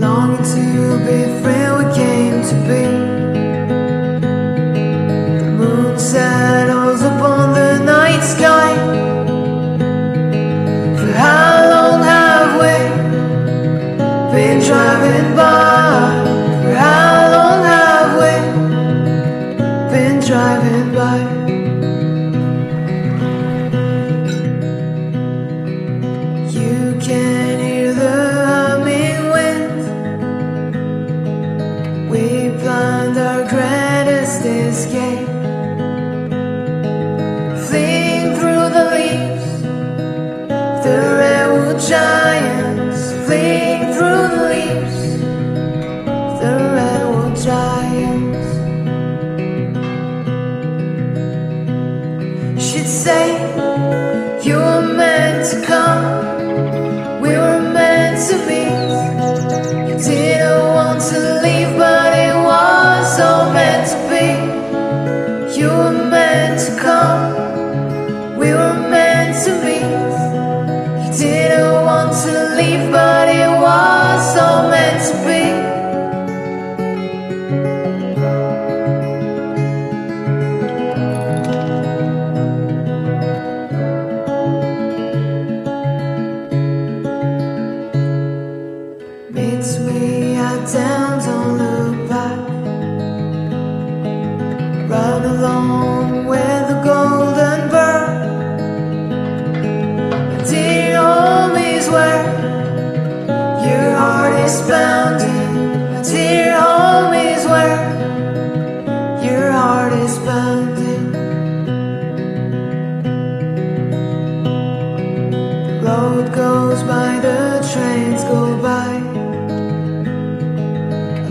Longing to be free, we came to be. The moon settles upon the night sky. For how long have we been driving by? For how long have we been driving by? You can hear the humming wind. We planned our greatest escape, fleeing through the leaves, the redwood giants, fleeing through the leaves, the redwood giants. She'd say, you were meant to come, we were meant to meet. You didn't want to leave, but it was all meant to be. You were meant to come, we were meant to meet. You didn't want to leave, but it was all meant to be. Meet me at down, don't look back. Run along with the golden bird. My dear home is where your heart is pounding. My dear home is where your heart is pounding. The road goes by, the trains go by.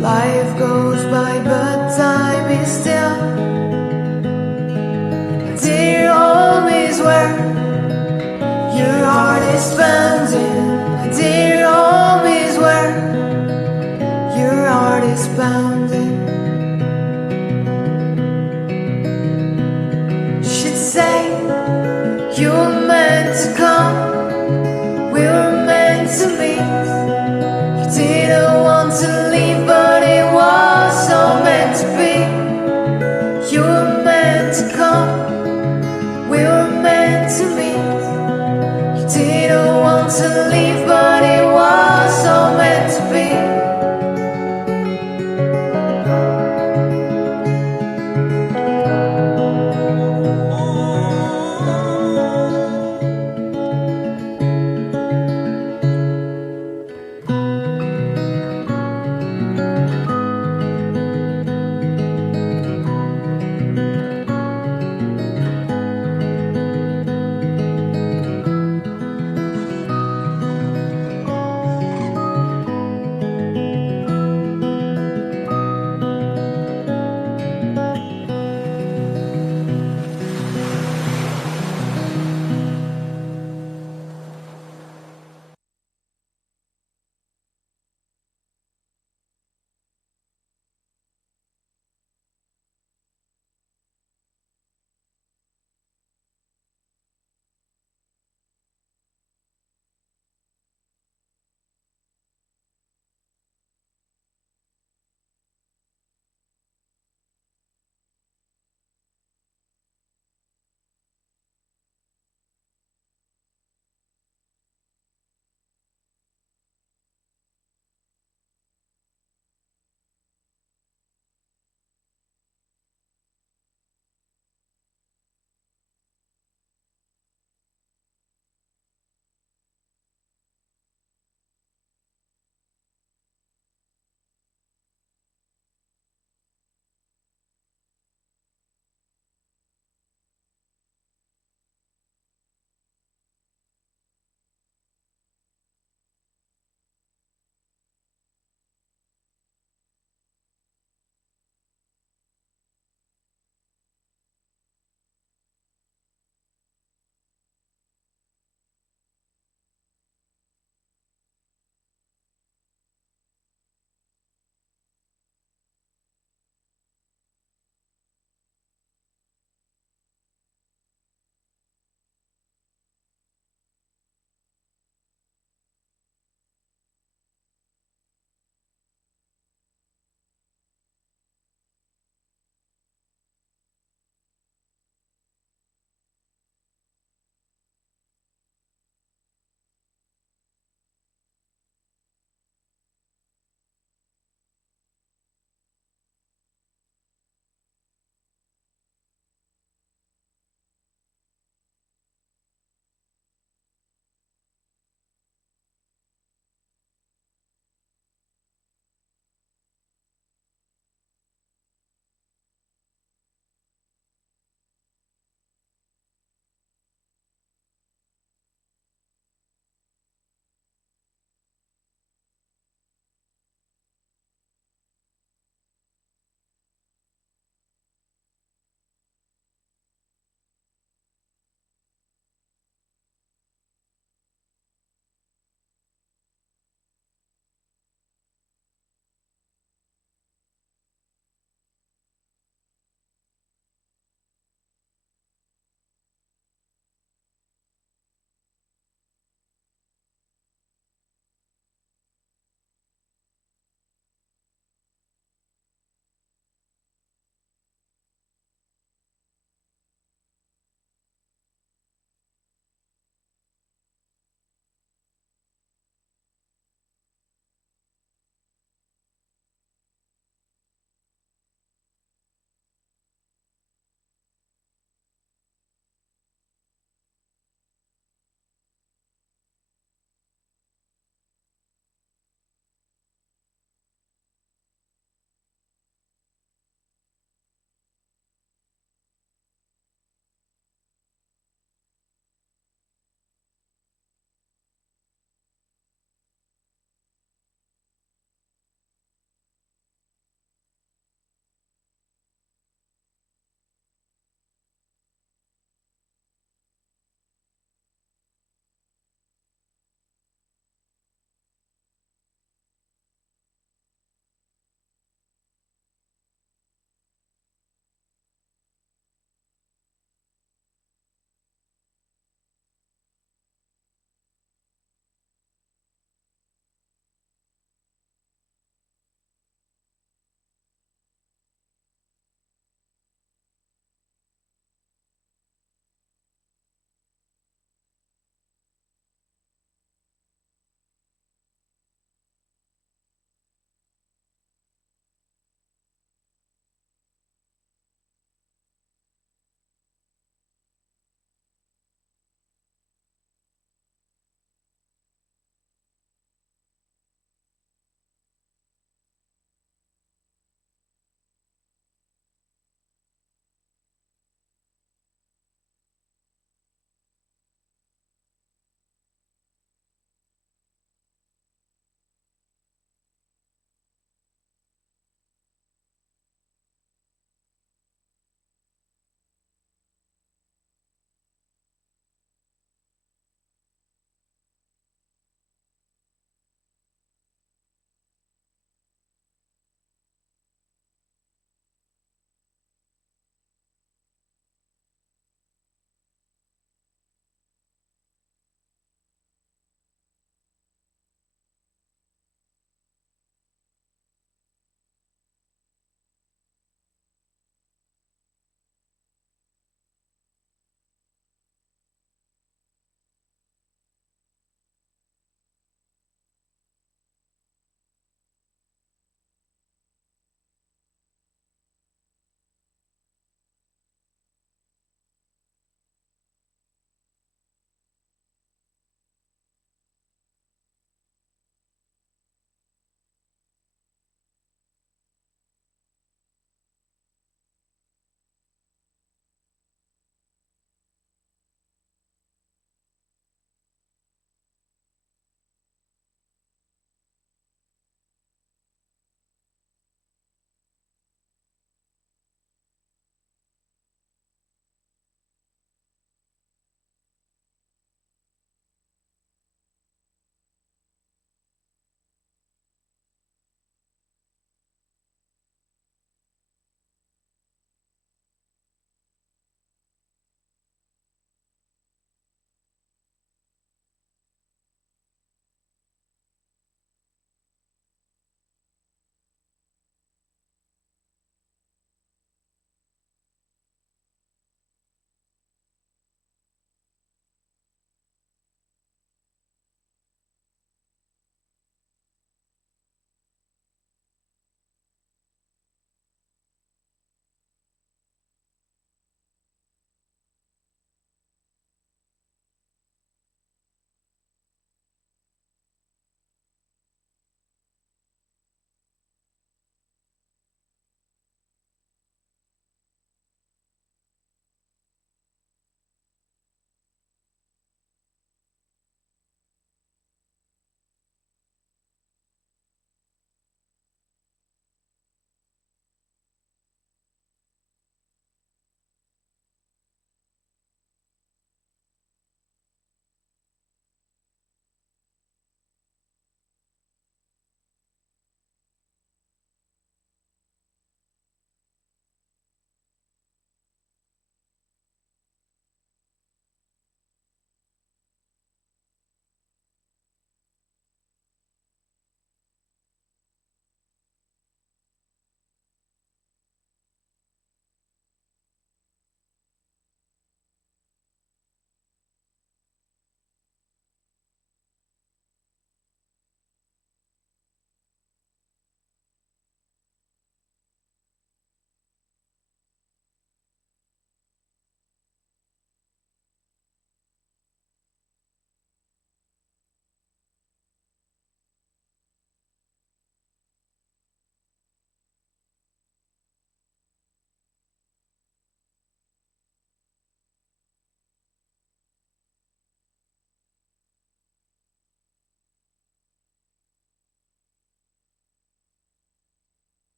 Life goes by, but time is still. My dear home is where your heart is pounding. My dear home is where your heart is pounding. She'd say, you were meant to come, we were meant to meet. You didn't want to leave, but it was all meant to be. You were meant to come, we were meant to meet. You didn't want to leave, but it was all meant to be.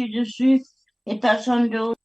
dessus et personne d'autre.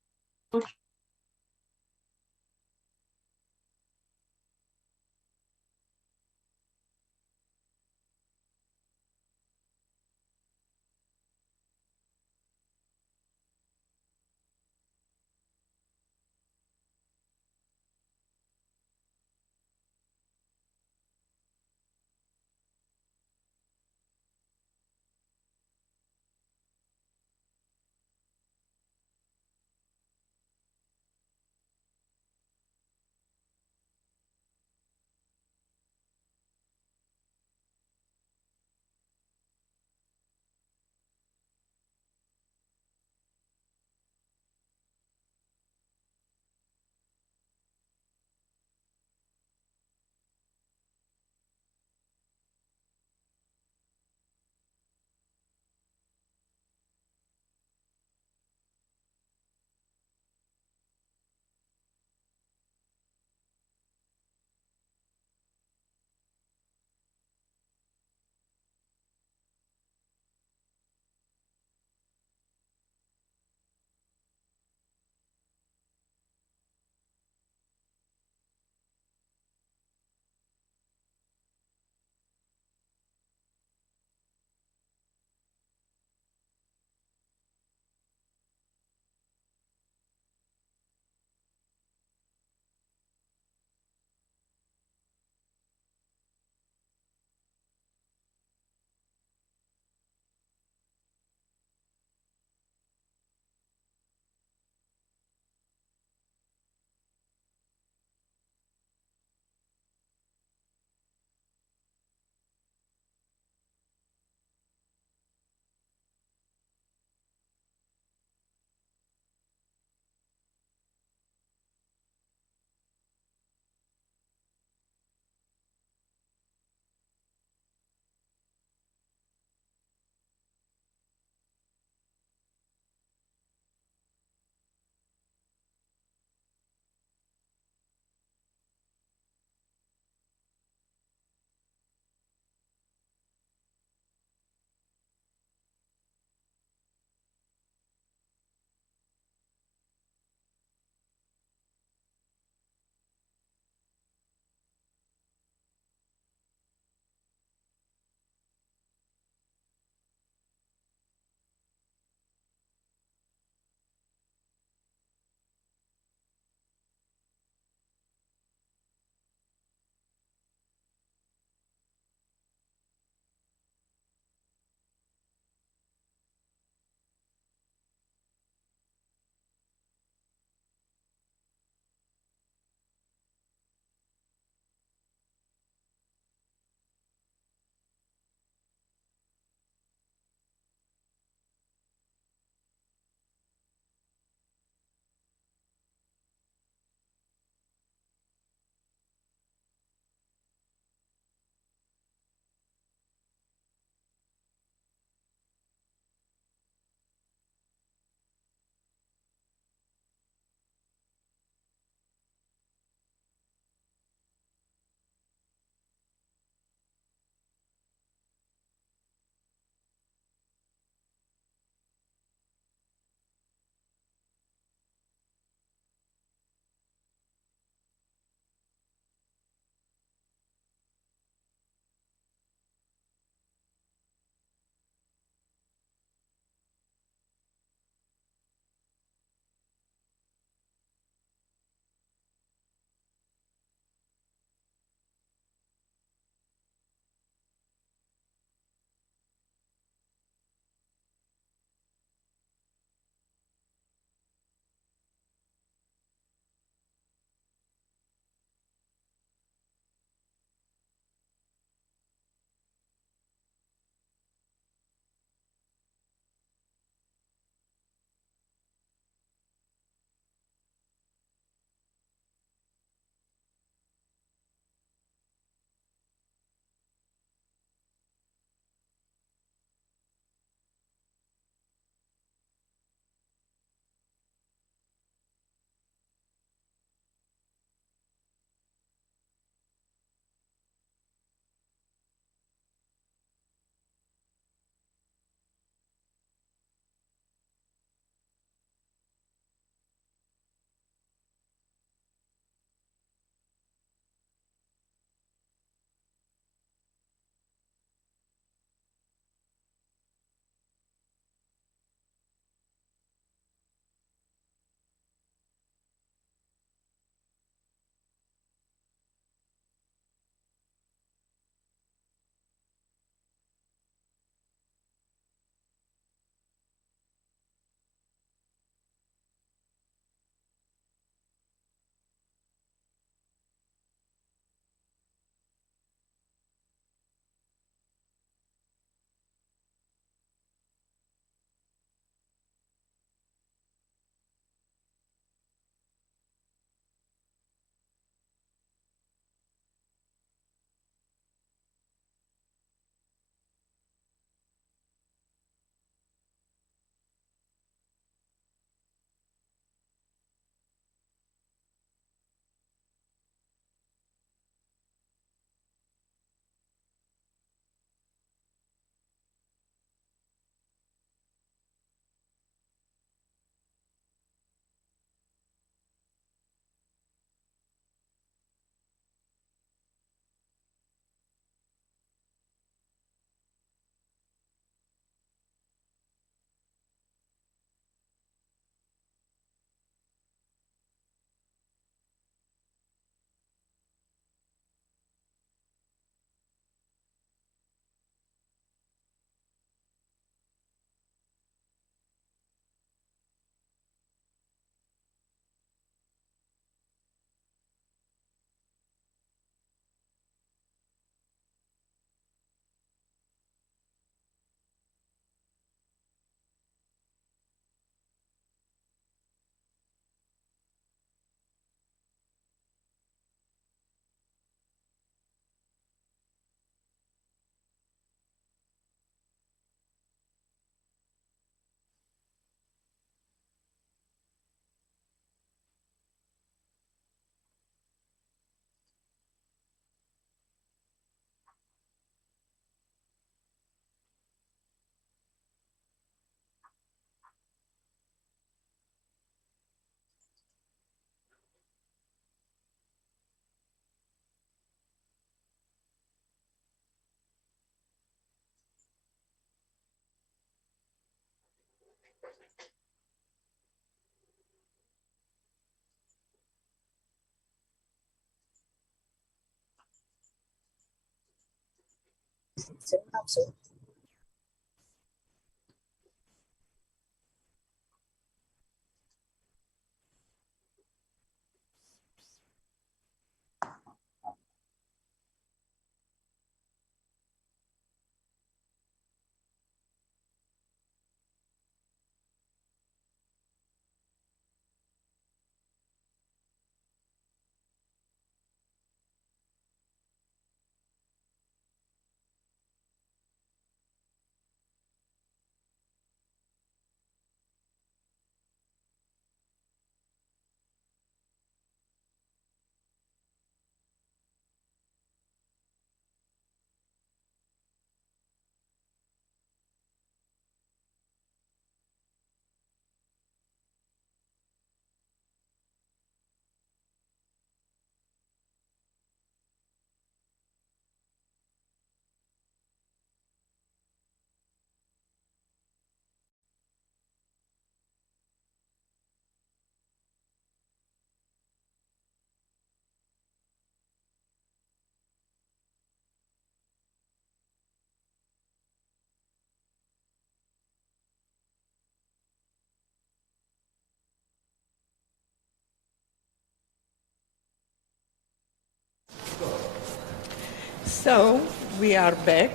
So we are back,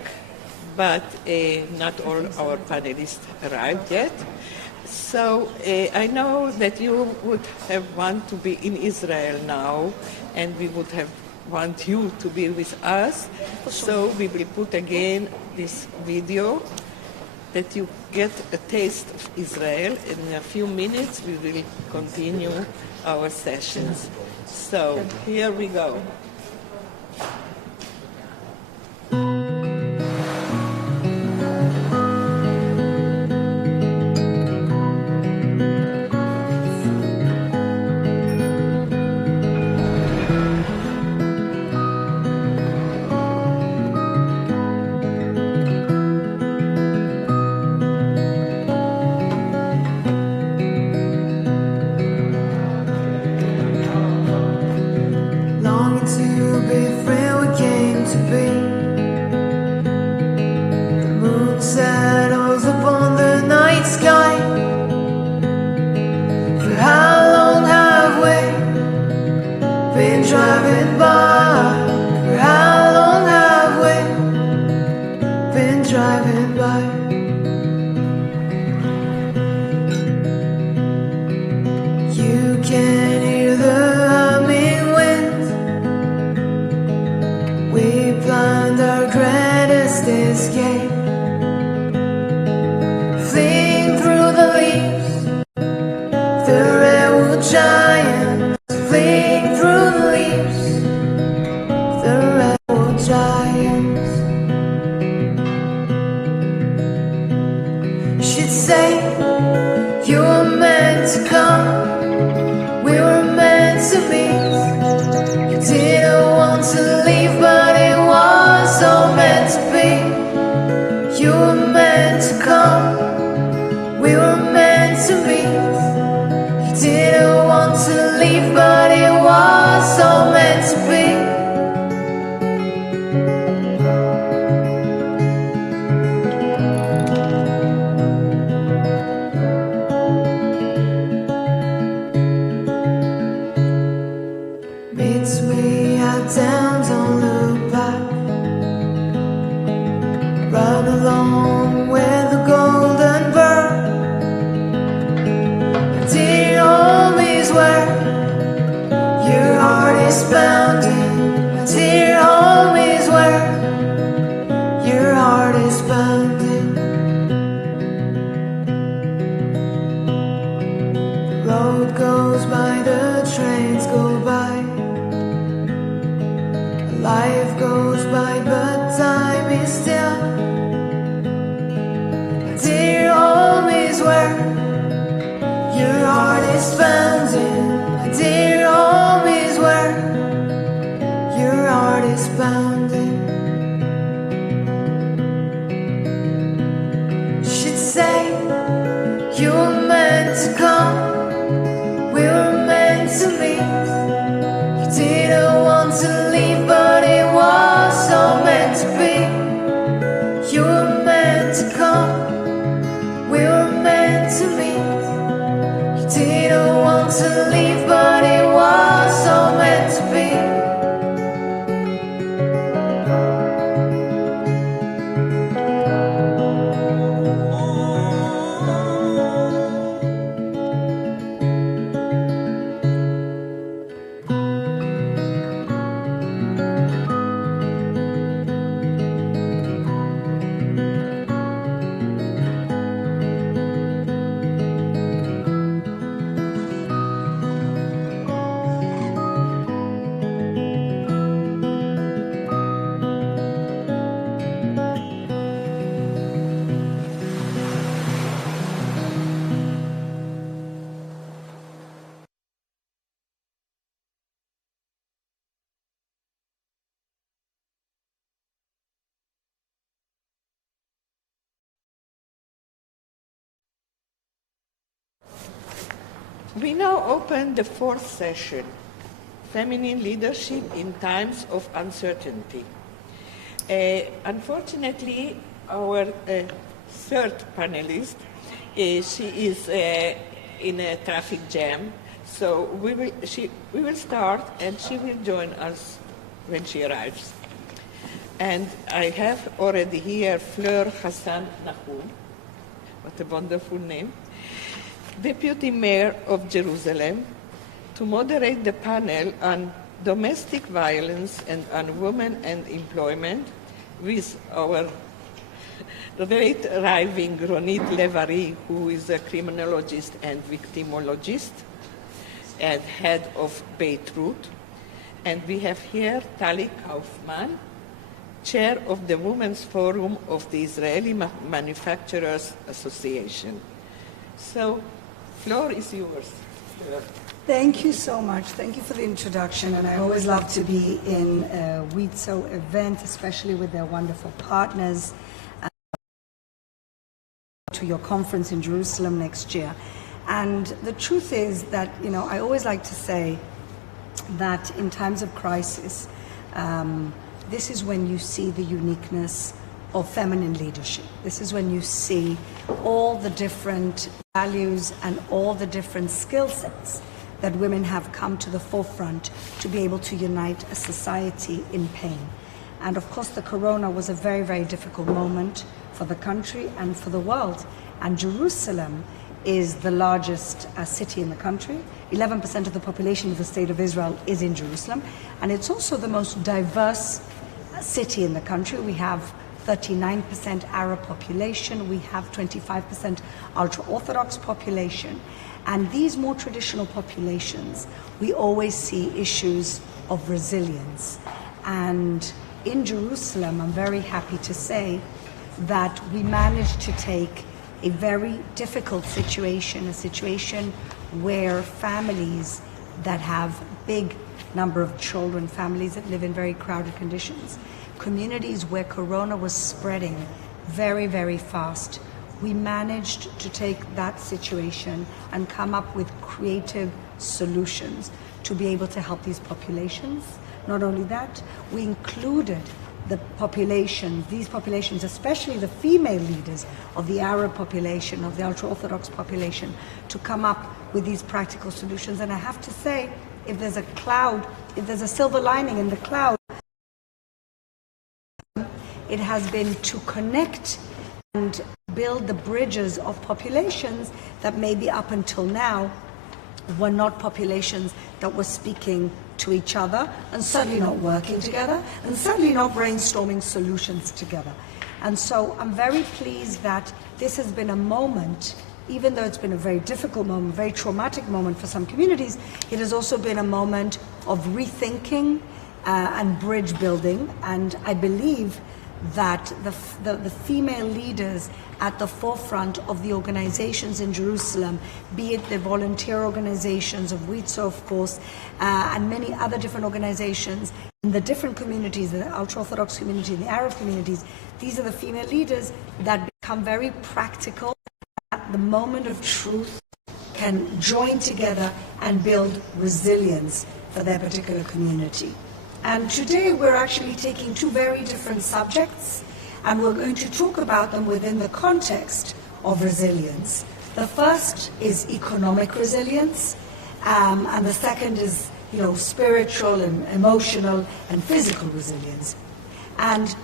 but not all our panelists arrived yet. So I know that you would have want to be in Israel now, and we would have want you to be with us. So we will put again this video that you get a taste of Israel. In a few minutes we will continue our sessions. So here we go. Longing to be free, we came to be. The moon settles upon the night sky. For how long have we been driving by? For how long have we been driving by? You can hear the humming wind. We planned our greatest escape, fleeing through the leaves, the redwood giants, fleeing through the leaves, the redwood giants. She'd say, you were meant to come, we were meant to meet. You didn't want to leave, but it was so meant to be. You were meant to come, we were meant to meet. You didn't want to leave, but it was so meant to be. Meets me at down, don't look back. Run along with the golden bird. My dear home is where your heart is pounding. My dear home is where your heart is pounding. The road goes by, the trains go by. Life goes by, but time is still. My dear home is where your heart is pounding. My dear home is where your heart is pounding. She'd say, you were meant to come, we were meant to meet. You didn't want to leave, but it was so meant to be. didn't want to leave, but it was all meant to be. We now open the fourth session, Feminine Leadership in Times of Uncertainty. Unfortunately, our third panelist, she is in a traffic jam, so we will start and she will join us when she arrives. And I have already here Fleur Hassan Nahum, what a wonderful name, Deputy Mayor of Jerusalem, to moderate the panel on domestic violence and on women and employment with our late arriving Ronit Levari, who is a criminologist and victimologist and head of Beit Ruth. And we have here Tali Kaufman, chair of the Women's Forum of the Israeli Manufacturers Association. So, floor is yours. Thank you so much. Thank you for the introduction. And I always love to be in a WITSO event, especially with their wonderful partners, to your conference in Jerusalem next year. And the truth is that, I always like to say that in times of crisis, this is when you see the uniqueness of feminine leadership. This is when you see all the different values and all the different skill sets that women have come to the forefront to be able to unite a society in pain. And of course, the corona was a very, very difficult moment for the country and for the world. And Jerusalem is the largest city in the country. 11% of the population of the state of Israel is in Jerusalem. And it's also the most diverse city in the country. We have 39% Arab population, we have 25% ultra-Orthodox population. And these more traditional populations, we always see issues of resilience. And in Jerusalem, I'm very happy to say that we managed to take a very difficult situation, a situation where families that have big number of children, families that live in very crowded conditions, communities where corona was spreading very, very fast, we managed to take that situation and come up with creative solutions to be able to help these populations. Not only that, we included the population, these populations, especially the female leaders of the Arab population, of the ultra-Orthodox population, to come up with these practical solutions. And I have to say, if there's a cloud, if there's a silver lining in the cloud, it has been to connect and build the bridges of populations that maybe up until now were not populations that were speaking to each other, and certainly not working together, and certainly not brainstorming solutions together. And so I'm very pleased that this has been a moment, even though it's been a very difficult moment, very traumatic moment for some communities, it has also been a moment of rethinking and bridge building. And I believe that the female leaders at the forefront of the organizations in Jerusalem, be it the volunteer organizations of WITSO, of course, and many other different organizations in the different communities, the ultra-Orthodox community, the Arab communities, these are the female leaders that become very practical at the moment of truth, can join together and build resilience for their particular community. And today we're actually taking two very different subjects, and we're going to talk about them within the context of resilience. The first is economic resilience, and the second is, spiritual and emotional and physical resilience. And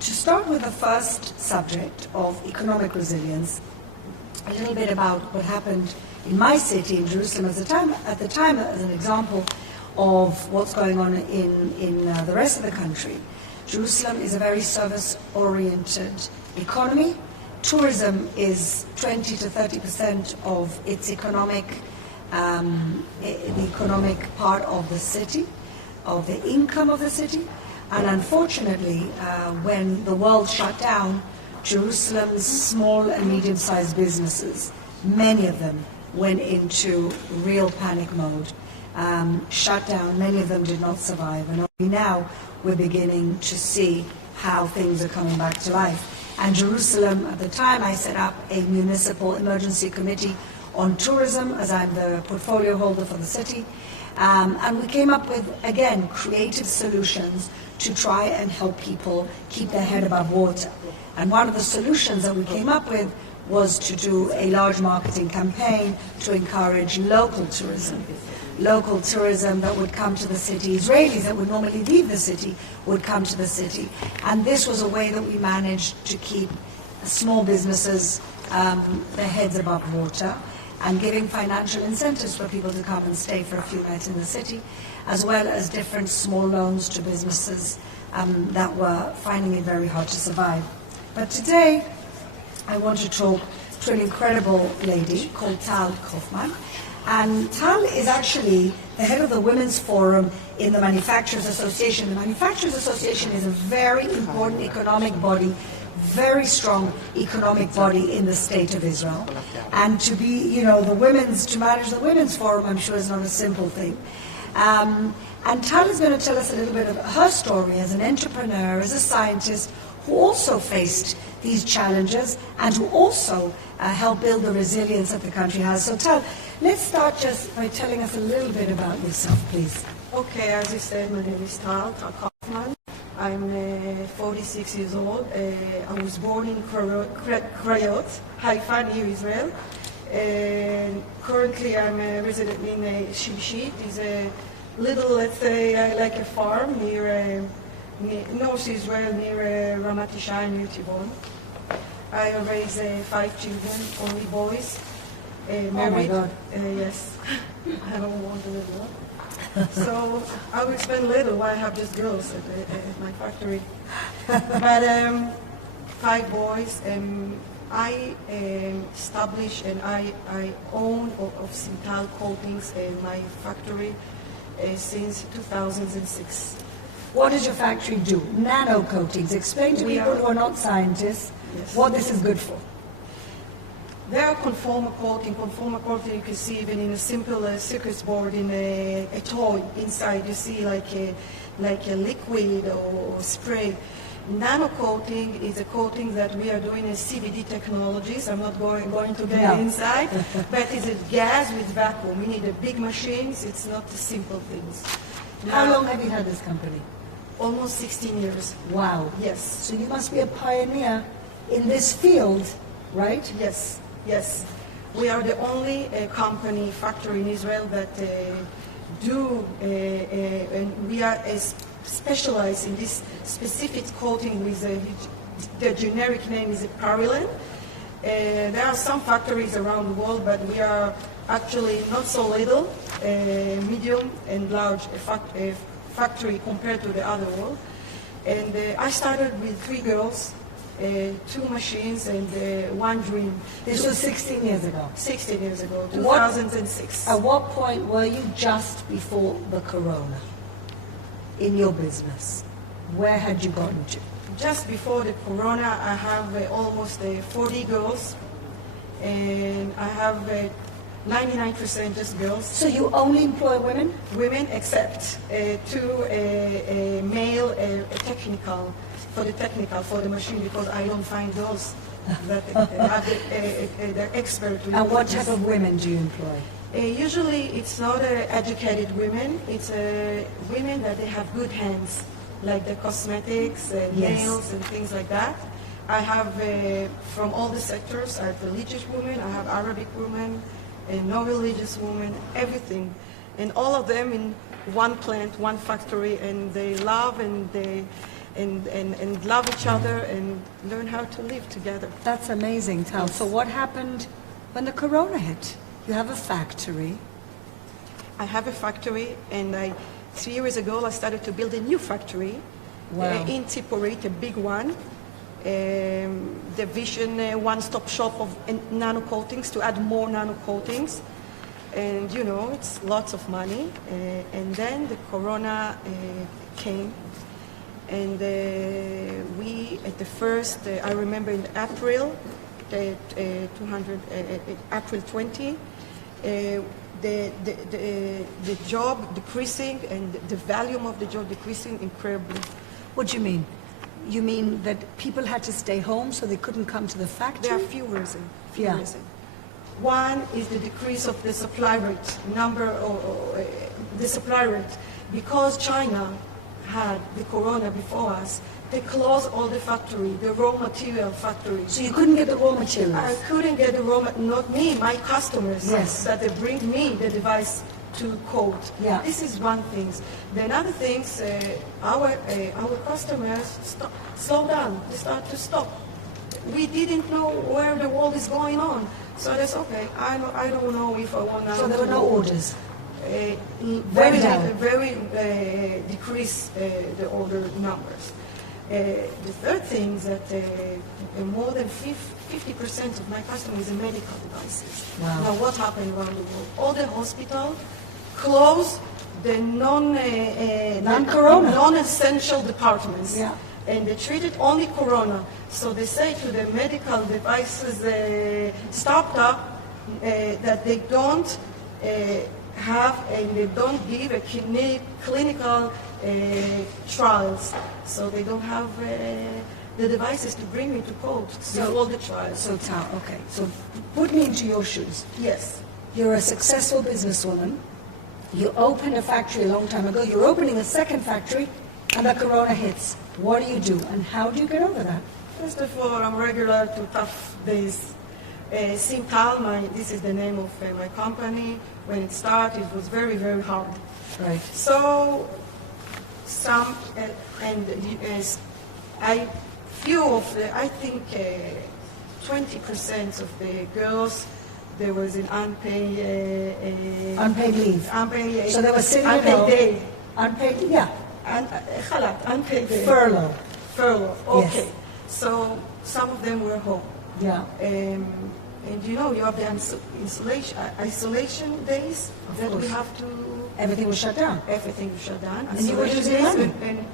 to start with the first subject of economic resilience, a little bit about what happened in my city, in Jerusalem, at the time, as an example of what's going on in the rest of the country. Jerusalem is a very service-oriented economy. Tourism is 20 to 30% of its economic, the economic part of the city, of the income of the city. And unfortunately, when the world shut down, Jerusalem's small and medium-sized businesses, many of them went into real panic mode, shut down. Many of them did not survive. And only now we're beginning to see how things are coming back to life. And Jerusalem, at the time, I set up a municipal emergency committee on tourism, as I'm the portfolio holder for the city. And we came up with, again, creative solutions to try and help people keep their head above water. And one of the solutions that we came up with was to do a large marketing campaign to encourage local tourism. Local tourism that would come to the city. Israelis that would normally leave the city would come to the city. And this was a way that we managed to keep small businesses their heads above water, and giving financial incentives for people to come and stay for a few nights in the city, as well as different small loans to businesses that were finding it very hard to survive. But today, I want to talk to an incredible lady called Tal Kaufman. And Tal is actually the head of the Women's Forum in the Manufacturers Association. The Manufacturers Association is a very important economic body, very strong economic body in the state of Israel. And to be, to manage the Women's Forum, I'm sure is not a simple thing. And Tal is going to tell us a little bit of her story as an entrepreneur, as a scientist, who also faced these challenges and who also helped build the resilience that the country has. So Tal, let's start just by telling us a little bit about yourself, please. Okay, as you said, my name is Tal Kaufman. I'm 46 years old. I was born in Krayot, Haifa, near Israel. Currently, I'm a resident in Shibshit. It's a little, let's say, like a farm near North Israel, near Ramat Yishai, near Tivon. I raised 5 children, only boys. Married. Oh my God. Yes, I don't want a little one. So I will spend little while I have just girls at my factory. But 5 boys. I established and I own of Sintal Coatings my factory since 2006. What does your factory do? Nano coatings. Explain to people who are not scientists what this is good for. They are conformer coating. Conformer coating you can see even in a simple circuit board in a toy. Inside you see like a liquid or spray. Nano coating is a coating that we are doing in CVD technologies. I'm not going to get inside, but it's a gas with vacuum. We need a big machines. It's not the simple things. How long have you had this company? Almost 16 years. Wow. Yes. So you must be a pioneer in this field, right? Yes. Yes. We are the only company, factory in Israel that and we are specialized in this specific coating with the generic name is Parylene. There are some factories around the world, but we are actually not so little, medium and large factory compared to the other world. And I started with 3 girls, 2 machines and 1 dream. This was 16 years ago? 16 years ago, 2006. At what point were you just before the corona in your business? Where had you gotten to? Just before the corona, I have almost 40 girls, and I have 99% just girls. So you only employ women? Women, except 2 male technical, for the machine, because I don't find those that have the expert. And what type of women do you employ? Usually it's not educated women, it's women that they have good hands, like the cosmetics, nails and things like that. I have from all the sectors. I have religious women, I have Arabic women, and non-religious women, everything. And all of them in one plant, one factory, and they love and they and love each other and learn how to live together. That's amazing, Tal. Yes. So what happened when the corona hit? You have a factory. I have a factory, and 3 years ago I started to build a new factory. Wow. In Tiporit, a big one. The vision one-stop shop of nano coatings to add more nano coatings. And you know, it's lots of money. And then the corona came. And we, at the first, I remember in April, April 20, the job decreasing and the volume of the job decreasing incredibly. What do you mean? You mean that people had to stay home so they couldn't come to the factory? There are few reasons. Yeah. One is the decrease of the supply rate, the supply rate. Because China had the corona before us, they closed all the factory, the raw material factories. So you couldn't get the raw materials? I couldn't get the raw, not me, my customers. Yes. That they bring me the device to coat. Yeah. This is one thing. The another things, our customers slow down. They start to stop. We didn't know where the world is going on. So that's okay. I don't know if I want to. So there were no orders? Very decrease the order numbers. The third thing is that more than 50% of my customers are medical devices. Wow. Now what happened around the world? All the hospitals closed the non-corona, non-essential departments. Yeah. And they treated only corona. So they say to the medical devices startup that they don't have and they don't give a clinical trials. So they don't have the devices to bring me to code all the trials. So Tal, okay. So put me into your shoes. Yes. You're a successful businesswoman. You opened a factory a long time ago. You're opening a second factory, and the corona hits. What do you do, and how do you get over that? First of all, I'm regular to tough days. Simtal, this is the name of my company. When it started, it was very, very hard. Right. So, I think 20% of the girls, there was an unpaid leave. So they were sitting at unpaid home. day. Unpaid, yeah. Unpaid day. Furlough. Okay. Yes. So some of them were home. Yeah. And you know, you have the isolation days that we have to. Everything was shut down. Everything was shut down. And you were losing money. And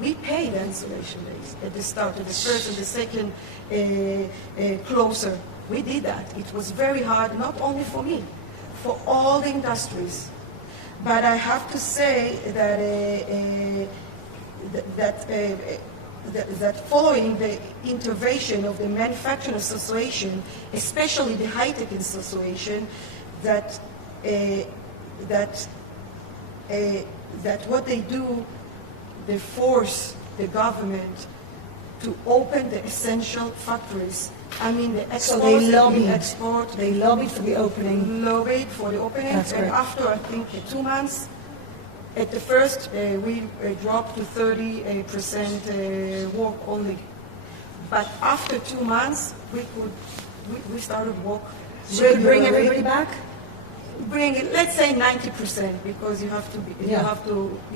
we paid the isolation days at the start, of the first and the second closer. We did that. It was very hard, not only for me, for all the industries. But I have to say that following the intervention of the Manufacturing Association, especially the High-Tech Association, that what they do, they force the government to open the essential factories. I mean, the export. So they lobbied. They lobbied for the opening. Lobbied for the opening. That's and great. after, I think, 2 months, at the first, we dropped to 30% work only. But after 2 months, we started work. So you could bring everybody back? Bring it, let's say 90%, because you have to be, Yeah.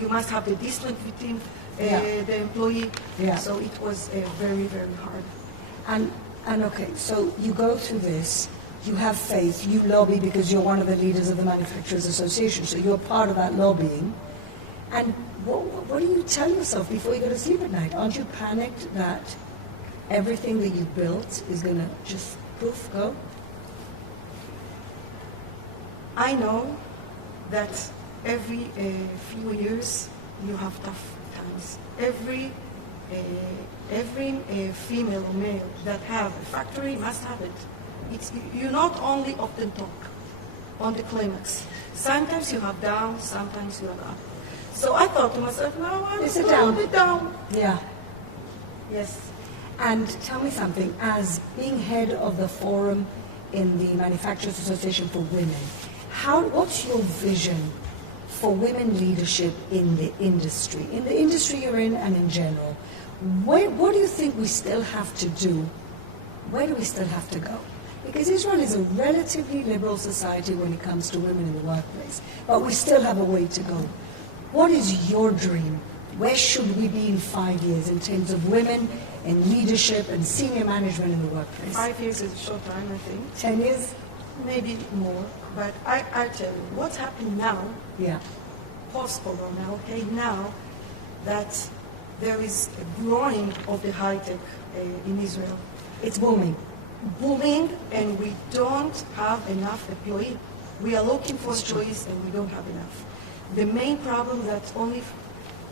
you must have the distance between the employee. Yeah. So it was very, very hard. And okay, so you go through this, you have faith, you lobby because you're one of the leaders of the Manufacturers Association, so you're part of that lobbying. And what do you tell yourself before you go to sleep at night? Aren't you panicked that everything that you built is going to just poof, go? I know that every few years you have tough times. Every female or male that have a factory must have it. You not only often talk on the climax. Sometimes you have down, sometimes you have up. So I thought to myself, no, I'm Is it a down? little bit down. Yeah. Yes. And tell me something, as being head of the forum in the Manufacturers Association for Women, what's your vision for women leadership in the industry you're in and in general? What do you think we still have to do? Where do we still have to go? Because Israel is a relatively liberal society when it comes to women in the workplace, but we still have a way to go. What is your dream? Where should we be in 5 years in terms of women and leadership and senior management in the workplace? 5 years is a short time, I think. 10 years? Maybe more. But I tell you, what's happening now, post-corona, okay, now that there is a growing of the high-tech in Israel. It's booming. Booming, and we don't have enough employees. We are looking for employees and we don't have enough. The main problem that only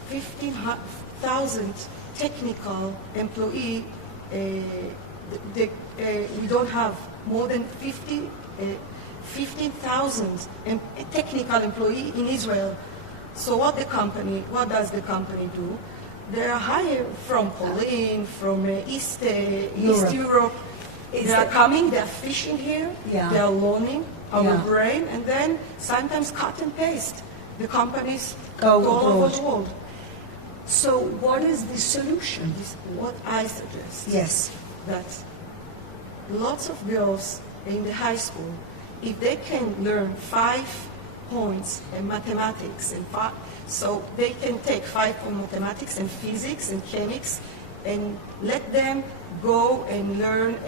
15,000 technical employees, we don't have more than 15,000 technical employees in Israel. So what does the company do? They are hired from Poland, from East Europe. They are coming, they are fishing here, they are learning our brain, and then sometimes cut and paste. The companies go all over the world. So what is the solution? What I suggest. Yes. That lots of girls in the high school, if they can learn 5 points in mathematics, so they can take 5 points in mathematics and physics and chemics, and let them go and learn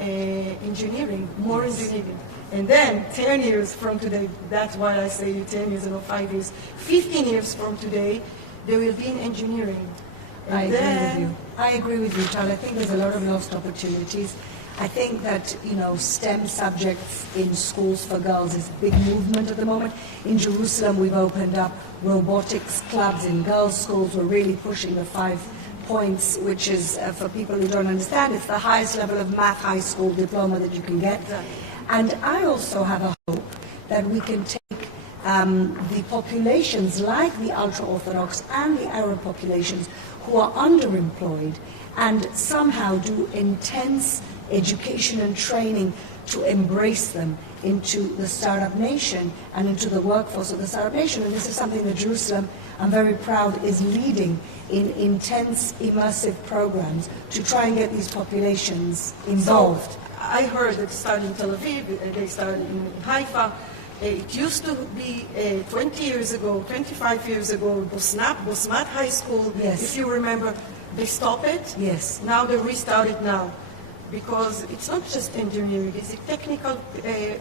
engineering, more engineering. And then 10 years from today, that's why I say 10 years, not 5 years, 15 years from today, they will be in engineering. And I agree with you, Tal. I think there's a lot of lost opportunities. I think that, STEM subjects in schools for girls is a big movement at the moment. In Jerusalem, we've opened up robotics clubs in girls' schools. We're really pushing the 5 points, which is, for people who don't understand, it's the highest level of math high school diploma that you can get. And I also have a hope that we can take the populations like the ultra-Orthodox and the Arab populations who are underemployed and somehow do intense education and training to embrace them into the startup nation and into the workforce of the startup nation. And this is something that Jerusalem, I'm very proud, is leading in intense, immersive programs to try and get these populations involved. So, I heard that started in Tel Aviv, they started in Haifa. It used to be 20 years ago, 25 years ago, Bosmat High School, if you remember, they stopped it. Yes. Now they restart it now. Because it's not just engineering, it's a technical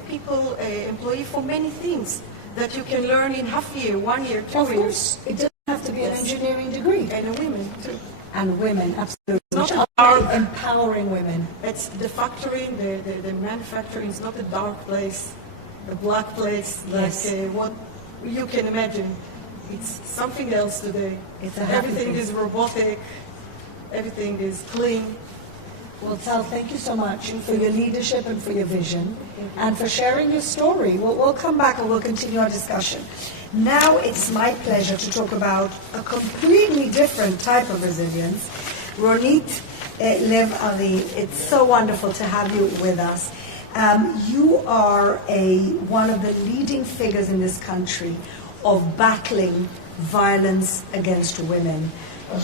people, employee for many things that you can learn in half year, 1 year, 2 years. Of course, it doesn't have to be an engineering degree. And women too. And women, absolutely. It's not empowering women. It's the factory, the manufacturing is not a dark place, a black place, like what you can imagine. It's something else today. Everything is robotic, everything is clean. Well, Tal, thank you so much for your leadership and for your vision and for sharing your story. We'll come back and we'll continue our discussion. Now it's my pleasure to talk about a completely different type of resilience. Ronit Lev-Ari, it's so wonderful to have you with us. You are one of the leading figures in this country of battling violence against women.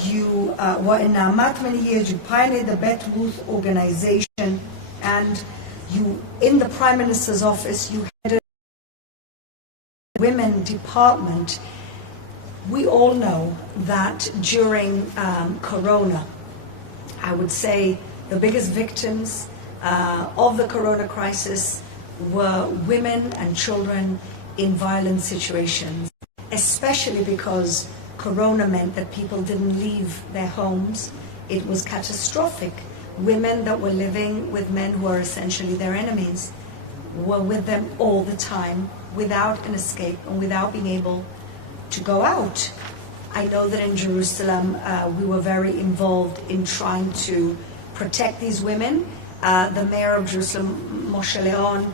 You were in Naamat many years, you pioneered the Bet Ruth organization, and you, in the Prime Minister's office, you headed the women department. We all know that during Corona, I would say the biggest victims of the Corona crisis were women and children in violent situations, especially because Corona meant that people didn't leave their homes. It was catastrophic. Women that were living with men who are essentially their enemies were with them all the time without an escape and without being able to go out. I know that in Jerusalem we were very involved in trying to protect these women. The mayor of Jerusalem, Moshe Leon,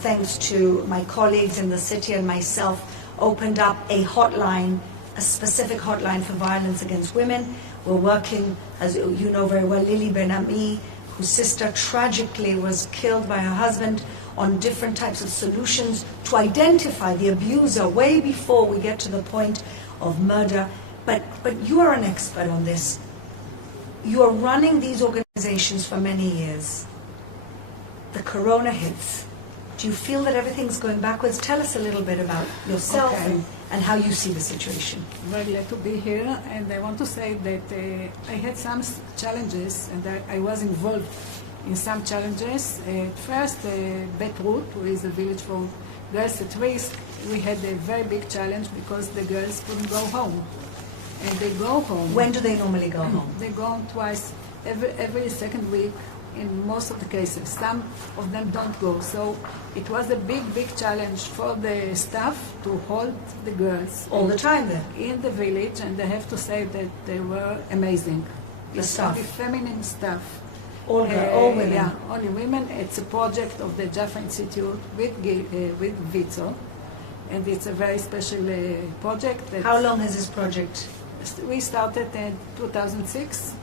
thanks to my colleagues in the city and myself, opened up a hotline a specific hotline for violence against women. We're working, as you know very well, Lily Ben-Ami, whose sister tragically was killed by her husband, on different types of solutions to identify the abuser way before we get to the point of murder. But you are an expert on this. You are running these organizations for many years. The corona hits. Do you feel that everything's going backwards? Tell us a little bit about yourself and how you see the situation. Very glad to be here, and I want to say that I had some challenges, and I was involved in some challenges. First, Bet Ruth, who is a village for girls at risk, we had a very big challenge because the girls couldn't go home. And they go home. When do they normally go home? They go home twice, every second week in most of the cases. Some of them don't go. So it was a big, big challenge for the staff to hold the girls. All the time there? In the village, and I have to say that they were amazing. The staff? The feminine staff. All women? Yeah, only women. It's a project of the Jaffa Institute with Vitzo, and it's a very special project. How long has this project? We started in 2006.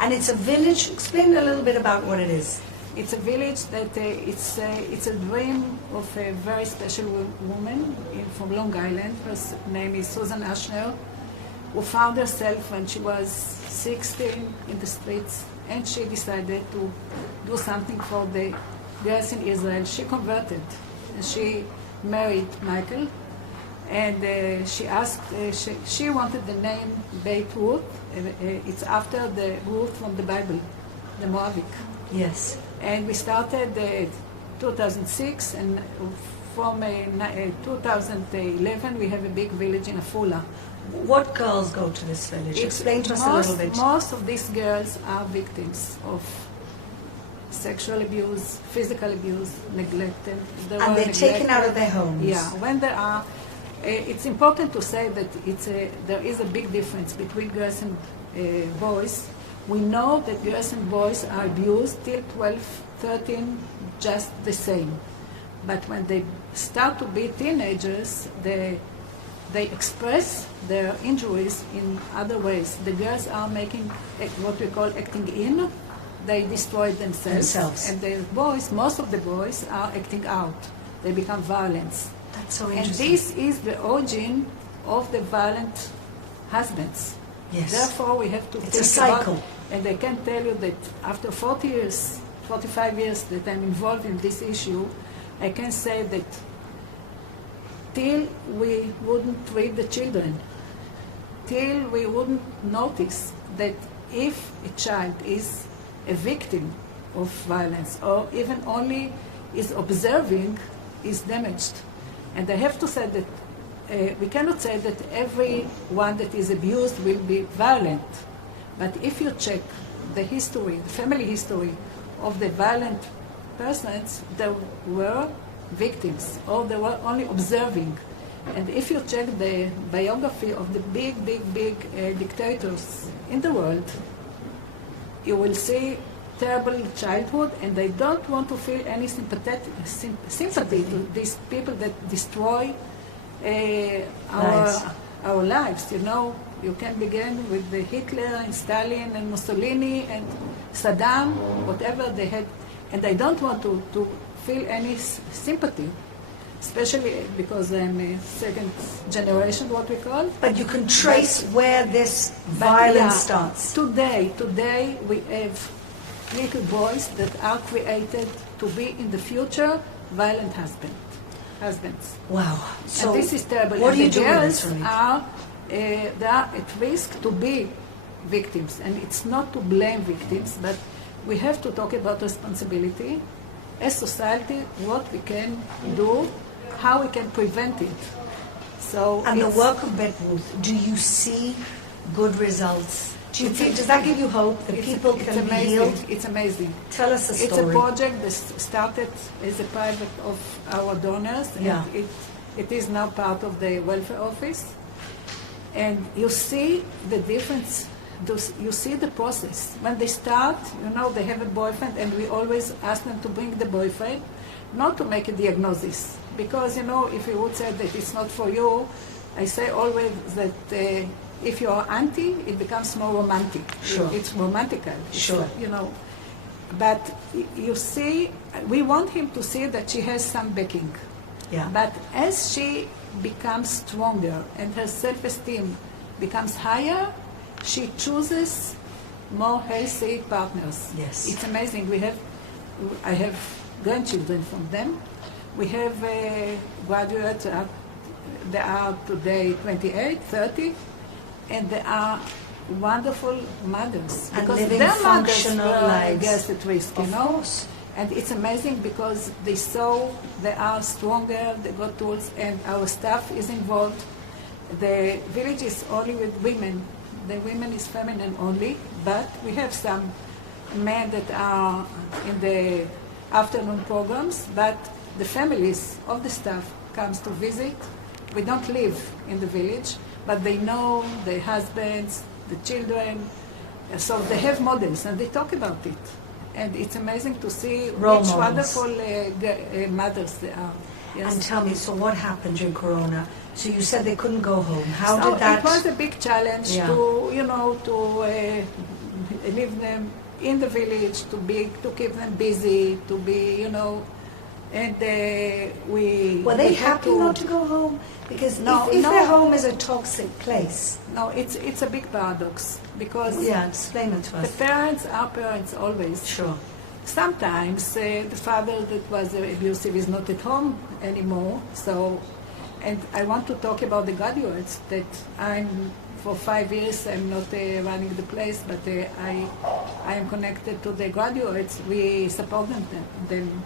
And it's a village. Explain a little bit about what it is. It's a village that it's a dream of a very special woman from Long Island. Her name is Susan Ashner, who found herself when she was 16 in the streets, and she decided to do something for the girls in Israel. She converted. She married Michael, and she asked. She wanted the name Beit Ruth. It's after the Ruth from the Bible, the Moabit. Yes. And we started 2006, and from 2011 we have a big village in Afula. What girls go to this village? Explain to us a little bit. Most of these girls are victims of sexual abuse, physical abuse, neglected. And they're taken out of their homes. Yeah, when they are. It's important to say that there is a big difference between girls and boys. We know that girls and boys are abused till 12, 13, just the same. But when they start to be teenagers, they express their injuries in other ways. The girls are making what we call acting in. They destroy themselves. And the boys, most of the boys, are acting out. They become violent. That's so interesting. interesting. And this is the origin of the violent husbands. Yes. Therefore, we have to think about... It's a cycle. And I can tell you that after 40 years, 45 years that I'm involved in this issue, I can say that till we wouldn't treat the children, till we wouldn't notice that if a child is a victim of violence or even only is observing, is damaged. And I have to say that we cannot say that everyone that is abused will be violent. But if you check the history, the family history of the violent persons, there were victims or they were only observing. And if you check the biography of the big dictators in the world, you will see terrible childhood, and they don't want to feel any sympathy to these people that destroy our lives. You know, you can begin with the Hitler and Stalin and Mussolini and Saddam, whatever they had, and they don't want to feel any sympathy, especially because I'm a second generation, what we call. But you can trace where this violence starts. Today we have little boys that are created to be in the future violent husbands. Wow. So and this is terrible. What and do you the do girls with this, they are at risk to be victims. And it's not to blame victims, but we have to talk about responsibility as society, what we can do, how we can prevent it. So and the work of Bet Ruth, do you see good results? Do you think, does that give you hope that people can be healed? It's amazing. Tell us a story. It's a project that started as a private of our donors. Yeah. And it is now part of the welfare office. And you see the difference. You see the process. When they start, you know, they have a boyfriend, and we always ask them to bring the boyfriend, not to make a diagnosis. Because, you know, if you would say that it's not for you, I say always that if you're anti, it becomes more romantic. Sure. It's romantical. Sure. You know, but you see, we want him to see that she has some backing. Yeah. But as she becomes stronger and her self-esteem becomes higher, she chooses more healthy partners. Yes. It's amazing. I have grandchildren from them. We have graduates, they are today 28, 30, and they are wonderful mothers. And because living their mothers functional were, I lives. guess, at risk, you Of know? course. And it's amazing because they saw they are stronger, they got tools, and our staff is involved. The village is only with women. The women is feminine only, but we have some men that are in the afternoon programs, but the families of the staff comes to visit. We don't live in the village, but they know their husbands, the children, so they have models and they talk about it. And it's amazing to see Role which models. wonderful mothers they are. Yes. And tell me, so what happened during Corona? So you said they couldn't go home. How So did that? It was a big challenge Yeah. to, leave them in the village, to keep them busy, to be, and we. Were they we had happy not to go home? Because No, if no. their home is a toxic place. No, it's a big paradox because Yeah, explain it to the us. parents are parents always. Sure. Sometimes the father that was abusive is not at home anymore. So, and I want to talk about the graduates that for 5 years I'm not running the place, but I am connected to the graduates. We support them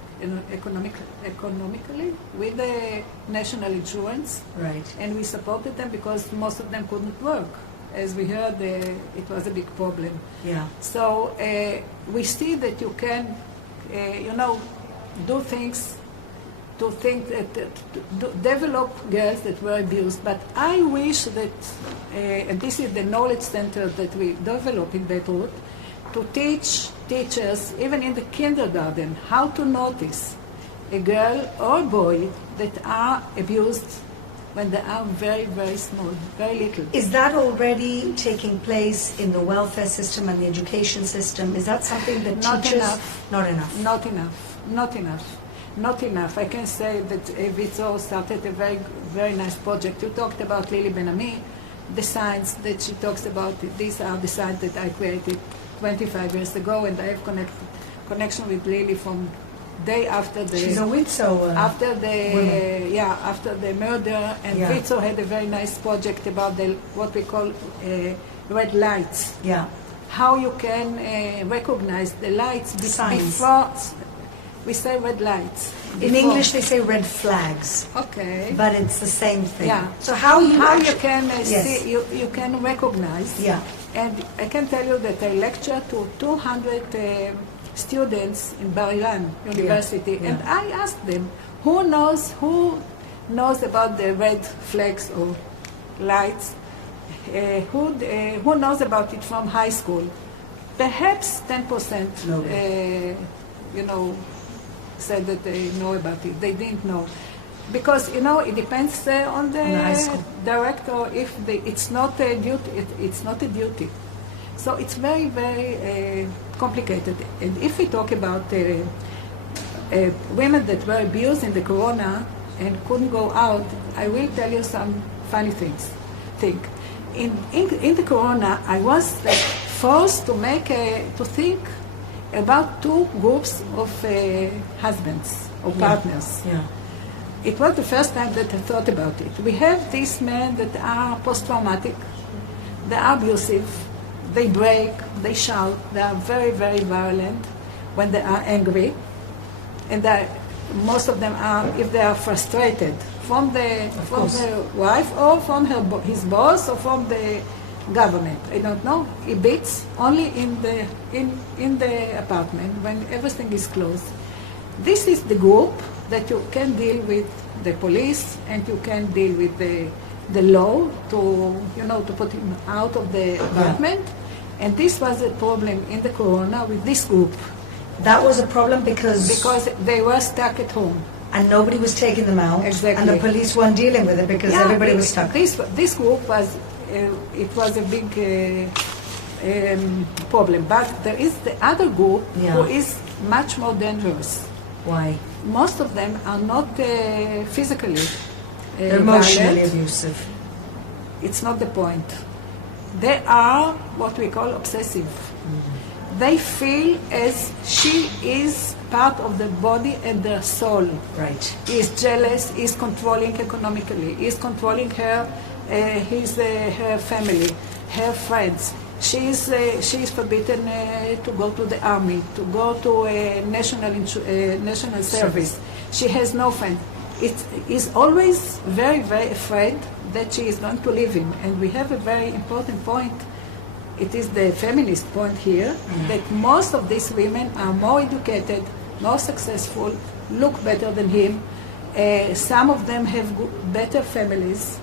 economically with the national insurance. Right. And we supported them because most of them couldn't work. As we heard, it was a big problem. Yeah. So we see that you can, do things to think that to develop girls that were abused. But I wish that, and this is the knowledge center that we develop in Beirut, to teach teachers, even in the kindergarten, how to notice a girl or a boy that are abused when they are very, very small, very little. Is that already taking place in the welfare system and the education system? Is that something that Not teachers... enough. Not enough. Not enough. Not enough. Not enough. I can say that Vitzo started a very, very nice project. You talked about Lily Ben-Ami, the signs that she talks about. These are the signs that I created 25 years ago, and I have connection with Lily from day after the... She's a Vitzo after the woman. after the murder, and Yeah. Vitzo had a very nice project about what we call red lights. Yeah. How you can recognize the lights Signs. before. We say red lights. In before. English, they say red flags. Okay. But it's the same thing. Yeah. So how you can Yes. see, you can recognize. Yeah. And I can tell you that I lecture to 200 students in Bar Ilan University, Yeah. and I asked them, who knows about the red flags or lights? Who knows about it from high school? Perhaps 10%. Said that they know about it. They didn't know. Because, it depends on the high school. director. If it's not a duty, it's not a duty. So it's very, very complicated. And if we talk about women that were abused in the corona and couldn't go out, I will tell you some funny things. In the corona, I was forced to think about two groups of husbands or partners. Yeah. It was the first time that I thought about it. We have these men that are post-traumatic, they are abusive, they break, they shout, they are very, very violent when they are angry, and most of them are, if they are frustrated, from the wife or from his boss or from the government. I don't know. He beats only in the apartment when everything is closed. This is the group that you can deal with the police and you can deal with the law to put him out of the apartment. And this was a problem in the corona with this group. That was a problem because they were stuck at home. And nobody was taking them out. Exactly. And the police weren't dealing with it because everybody was stuck. This group was, it was a big problem. But there is the other group who is much more dangerous. Why? Most of them are not physically They're emotionally violent. abusive. It's not the point. They are what we call obsessive. They feel as she is part of the body and their soul. Right. He is jealous, he is controlling economically, he is controlling her, her family, her friends. She is forbidden to go to the army, to go to a national service. She has no friend. It is always very, very afraid that she is going to leave him. And we have a very important point. It is the feminist point here, that most of these women are more educated, more successful, look better than him. Some of them have better families.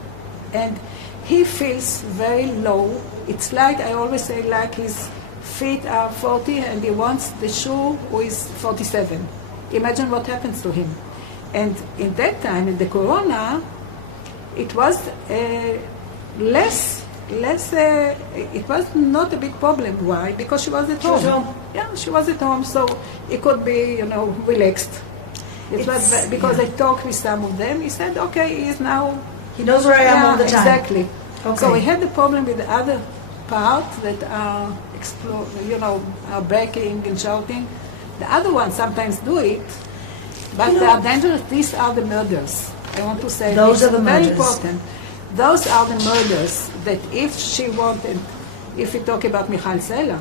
And he feels very low. It's like, I always say, like his feet are 40 and he wants the shoe who is 47. Imagine what happens to him. And in that time, in the corona, it was it was not a big problem. Why? Because she was at home. She was home. Yeah, she was at home, so it could be, relaxed. It was because I talked with some of them. He said, okay, he is now... He knows where I am all the time. Exactly. Okay. So we had the problem with the other part that are, are breaking and shouting. The other ones sometimes do it, but they are dangerous. These are the murders. I want to say those are the very murders. Important. Those are the murders that if she wanted, if we talk about Michal Sela,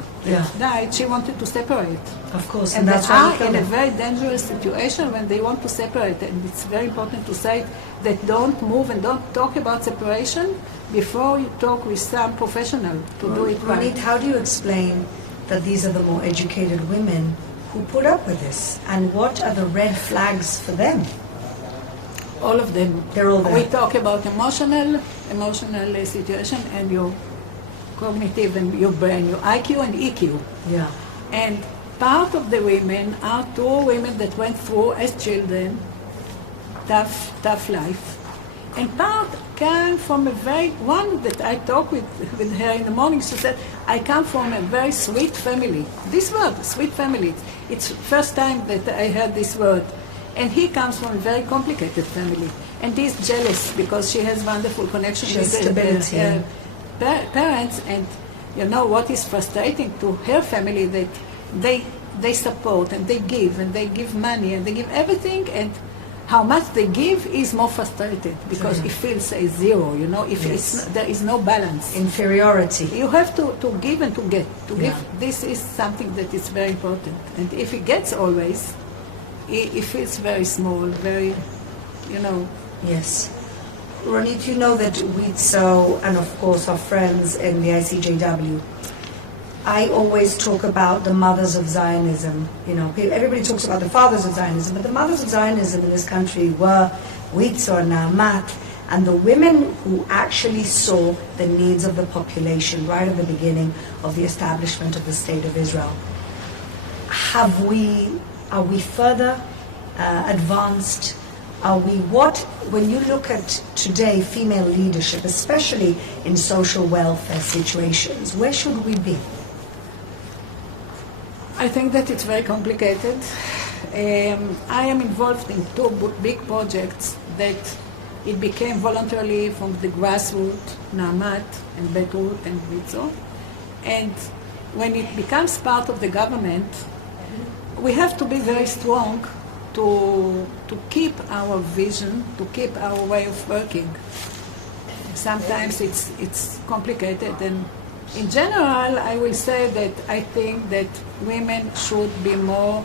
died, she wanted to separate. Of course, and that's they why are in a very dangerous situation when they want to separate. And it's very important to say that don't move and don't talk about separation before you talk with some professional to do it right. Ronit, how do you explain that these are the more educated women who put up with this? And what are the red flags for them? All of them. They're all there. We talk about emotional situation and your cognitive and your brain, your IQ and EQ. Yeah. And part of the women are two women that went through as children tough life. And part came from one that I talked with her in the morning, she said, I come from a very sweet family. This word, sweet family, it's first time that I heard this word. And he comes from a very complicated family. And he's jealous because she has wonderful connection with her parents. And what is frustrating to her family, that they support and they give money and they give everything, and how much they give is more frustrated because it feels a zero, if there is no balance. Inferiority. You have to give and to get. Give, this is something that is very important. And if it gets always, it feels very small, very, Yes. Ronit, you know that WITSO and of course our friends in the ICJW, I always talk about the mothers of Zionism. Everybody talks about the fathers of Zionism, but the mothers of Zionism in this country were WITSO and Naamat, and the women who actually saw the needs of the population right at the beginning of the establishment of the State of Israel. Are we further advanced? When you look at today female leadership, especially in social welfare situations, where should we be? I think that it's very complicated. I am involved in two big projects that it became voluntarily from the grassroots, Naamat and Beirut and WITSO. And when it becomes part of the government, we have to be very strong to keep our vision, to keep our way of working. Sometimes it's complicated, and in general, I will say that I think that women should be more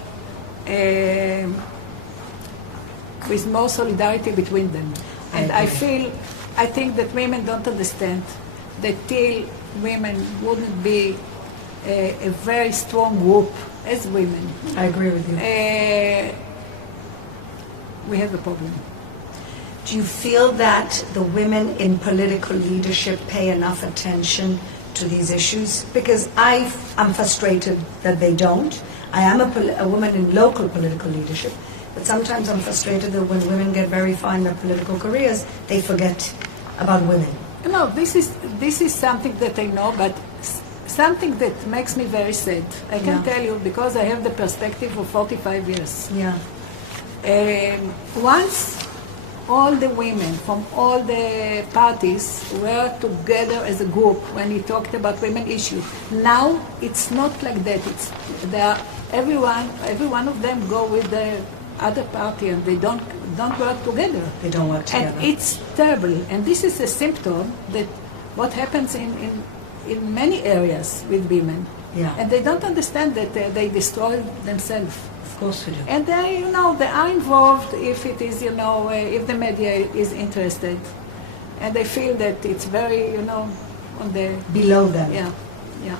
with more solidarity between them. And I think that women don't understand that till women wouldn't be a very strong group as women. I agree with you. We have a problem. Do you feel that the women in political leadership pay enough attention to these issues? Because I'm frustrated that they don't. I am a woman in local political leadership, But sometimes I'm frustrated that when women get very far in their political careers, they forget about women. No, this is something that I know, but something that makes me very sad. I can tell you because I have the perspective of 45 years. Yeah. Once all the women from all the parties were together as a group when he talked about women issues. Now it's not like that. Every one of them go with the other party and they don't work together. They don't work together. And it's terrible. And this is a symptom that what happens in many areas with women. Yeah. And they don't understand that they destroy themselves. Of course we do. And they are involved if it is, if the media is interested. And they feel that it's very, on the... Below them. Yeah, yeah.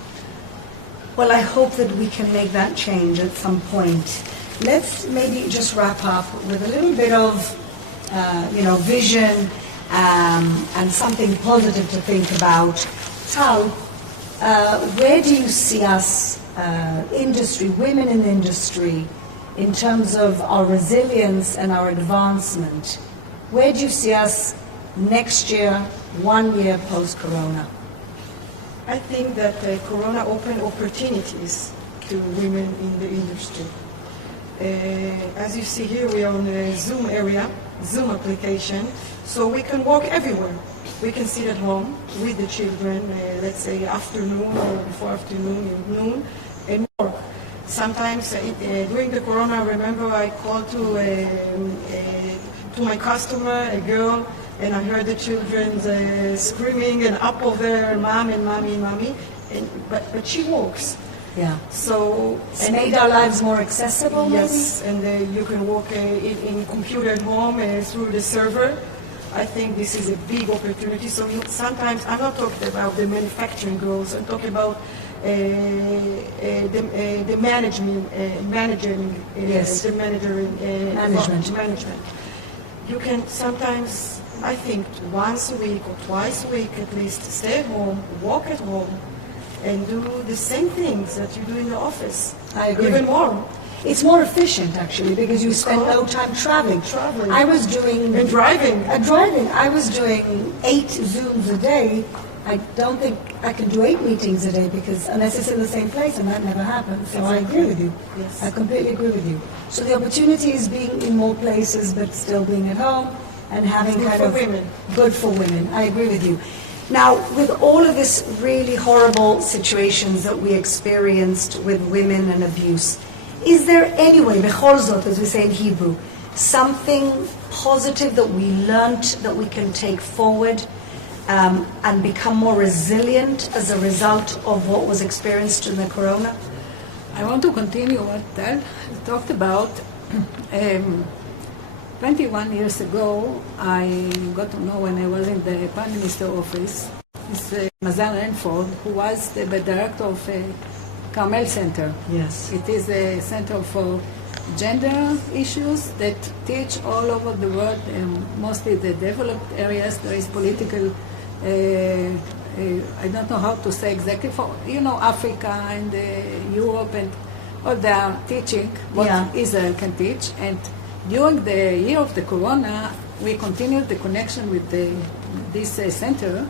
Well, I hope that we can make that change at some point. Let's maybe just wrap up with a little bit of, vision and something positive to think about. Tal, where do you see us, industry, women in industry, in terms of our resilience and our advancement? Where do you see us next year, 1 year post-corona? I think that Corona opened opportunities to women in the industry. As you see here, we are on a Zoom application, so we can work everywhere. We can sit at home with the children, let's say afternoon or before afternoon, noon, and work. Sometimes during the Corona, I remember I called to my customer, a girl, and I heard the children screaming and up over there, mom and mommy and mommy, but she works. Yeah. So it made our lives more accessible. Yes, maybe? And you can work in computer at home through the server. I think this is a big opportunity. So sometimes I'm not talking about the manufacturing girls. I'm talking about the management. You can sometimes, I think, once a week or twice a week at least, stay at home, walk at home, and do the same things that you do in the office. I agree. Even more. It's more efficient, actually, because you spend no time traveling. I was doing... And driving. I was doing 8 Zooms a day. I don't think I can do 8 meetings a day, because unless it's in the same place, and that never happens. So I agree with you. Yes. I completely agree with you. So the opportunity is being in more places, but still being at home, and having good for women. I agree with you. Now, with all of this really horrible situations that we experienced with women and abuse, is there any way, bechol zot, as we say in Hebrew, something positive that we learned that we can take forward and become more resilient as a result of what was experienced in the corona? I want to continue what Tal talked about. 21 years ago, I got to know when I was in the Prime Minister office, Ms. Mazar Renford, who was the director of Carmel Center. Yes. It is a center for gender issues that teach all over the world, mostly the developed areas. There is political, I don't know how to say exactly, for, Africa and Europe and all they are teaching what Israel can teach. And during the year of the corona, we continued the connection with this center.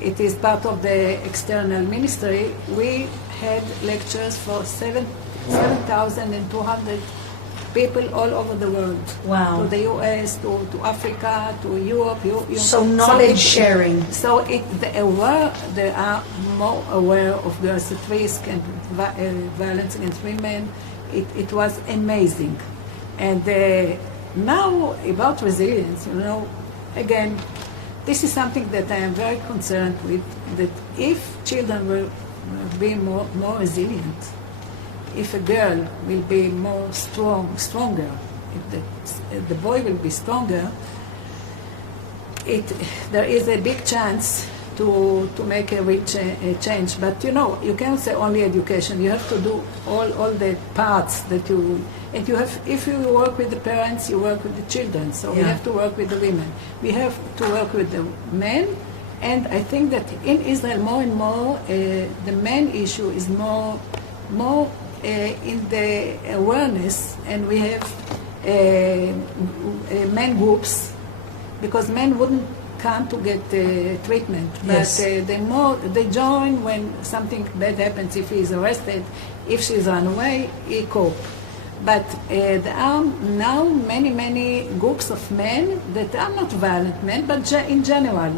It is part of the external ministry. We had lectures for 7,200 people all over the world. Wow. To the US, to Africa, to Europe. So knowledge sharing. So they are more aware of girls at risk and violence against women. It was amazing. And now about resilience, again, this is something that I am very concerned with, that if children will be more resilient, if a girl will be more stronger, if the boy will be stronger, there is a big chance to make a real change. But you can't say only education. You have to do all the parts that you. And if you work with the parents, you work with the children. So we have to work with the women. We have to work with the men. And I think that in Israel, more and more, the men issue is more in the awareness. And we have men groups, because men wouldn't come to get treatment, but Yes. they join when something bad happens. If he is arrested, if she's run away, he cope. But there are now many groups of men that are not violent men, but in general,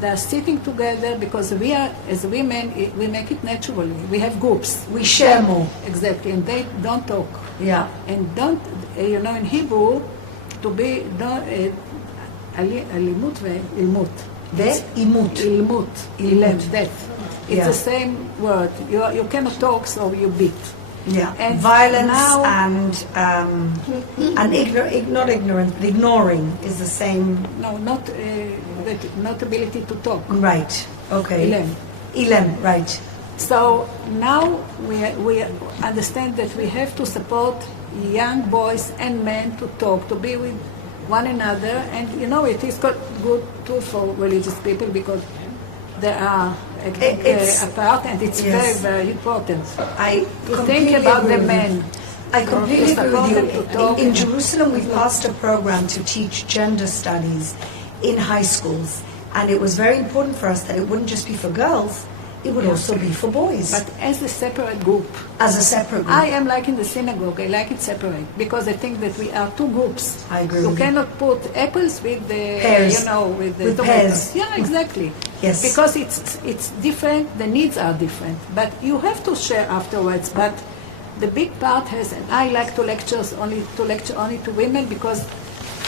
they are sitting together because we are, as women, we make it naturally. We have groups. We share more. Exactly, and they don't talk. Yeah. And don't, in Hebrew, to be, alimut ve'ilmut. Ve'ilmut. Ilem, death. It's Yeah. the same word. You cannot talk, so you beat. Yeah, And violence now- and not ignorant, but ignoring is the same. No, not ability to talk. Right. Okay. Ilem, right. So now we understand that we have to support young boys and men to talk, to be with one another, and it is good too for religious people because they are apart, and it's Yes. very important. I to completely think about agree the with men. you. I completely To agree support with them you. to talk. In Jerusalem, we passed a program to teach gender studies in high schools, and it was very important for us that it wouldn't just be for girls, it would also be for boys. But as a separate group. As a separate group. I am like in the synagogue, I like it separate because I think that we are two groups. I agree You with you. cannot put apples with the, Pears. with the With tomatoes. pears. Yeah, exactly. Yes. Because it's different, the needs are different. But you have to share afterwards. But the big part has, and I like to lecture only to women because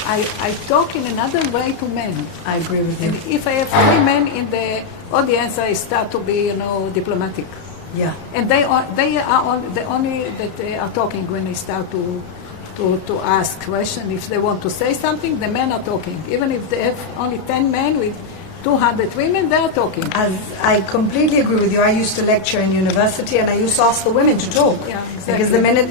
I talk in another way to men. I agree with you. And if I have 3 men in the audience, I start to be, diplomatic. Yeah. And they are the only that they are talking when they start to ask questions. If they want to say something, the men are talking. Even if they have only 10 men with 200 women, they are talking. As I completely agree with you. I used to lecture in university, and I used to ask the women to talk. Yeah, Because the minute,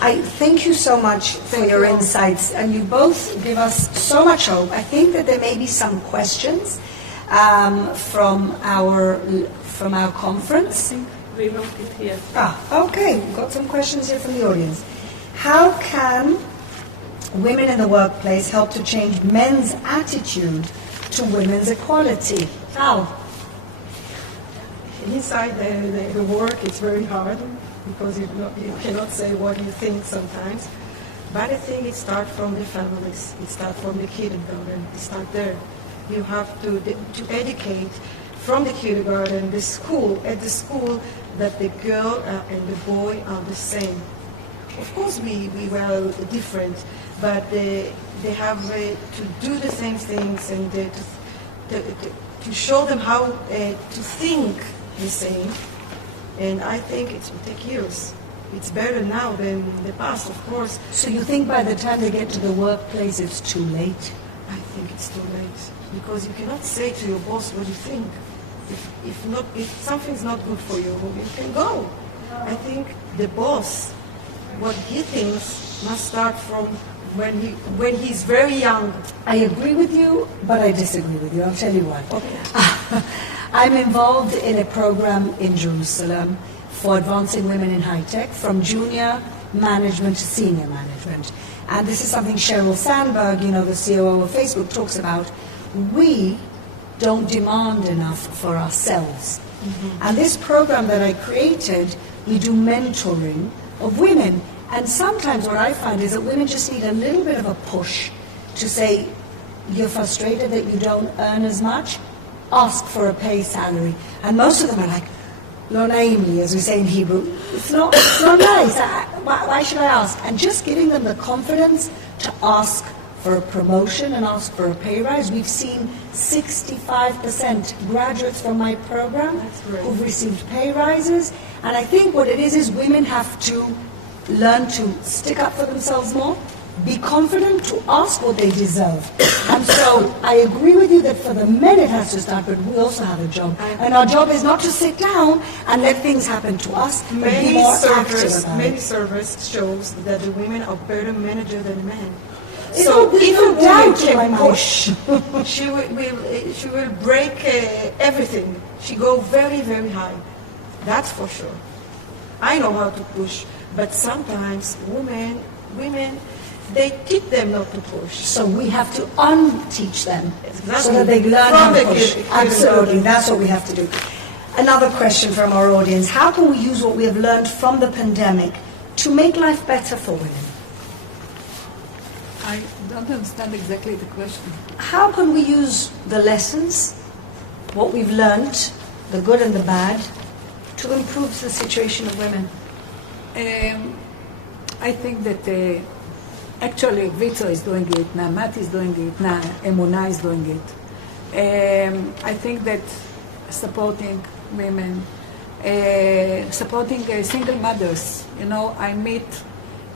I thank you so much for your you. insights, and you both give us so much hope. I think that there may be some questions from our conference. We wrote it here. Okay, we've got some questions here from the audience. How can women in the workplace help to change men's attitude to women's equality? How? Inside the work, it's very hard because you cannot say what you think sometimes. But I think it starts from the families. It starts from the kindergarten. It starts there. You have to educate from the kindergarten, the school, at the school, that the girl and the boy are the same. Of course, we were different, but they have to do the same things and to show them how to think the same. And I think it will take years. It's better now than the past, of course. So you think by the time they get to the workplace, it's too late? I think it's too late because you cannot say to your boss what you think. If something's not good for you, you can go. I think the boss, what he thinks, must start from when he's very young. I agree with you, but I disagree with you. I'll tell you why. I'm involved in a program in Jerusalem for advancing women in high tech, from junior management to senior management. And this is something Sheryl Sandberg, the COO of Facebook, talks about. We don't demand enough for ourselves. And this program that I created, we do mentoring of women. And sometimes what I find is that women just need a little bit of a push to say, you're frustrated that you don't earn as much? Ask for a pay salary. And most of them are like, lo naimli, as we say in Hebrew. It's not nice. Why should I ask? And just giving them the confidence to ask for a promotion and ask for a pay rise. We've seen 65% graduates from my program who've received pay rises. And I think what it is women have to learn to stick up for themselves more, be confident to ask what they deserve. And so I agree with you that for the men it has to start, but we also have a job. And our job is not to sit down and let things happen to us, but be more active about Many it. surveys shows that the women are better managers than men. There's So no if a woman doubt in my can mind. push, she will break everything. She go very, very high. That's for sure. I know how to push, but sometimes women they teach them not to push. So we have to unteach them Exactly. so that they learn From how to the push. kid- Absolutely, that's what we have to do. Another question from our audience: how can we use what we have learned from the pandemic to make life better for women? I don't understand exactly the question. How can we use the lessons, what we've learned, the good and the bad, to improve the situation of women? I think that actually Vitzo is doing it, Naamat is doing it, Emunah is doing it. I think that supporting women, supporting single mothers. You know, I meet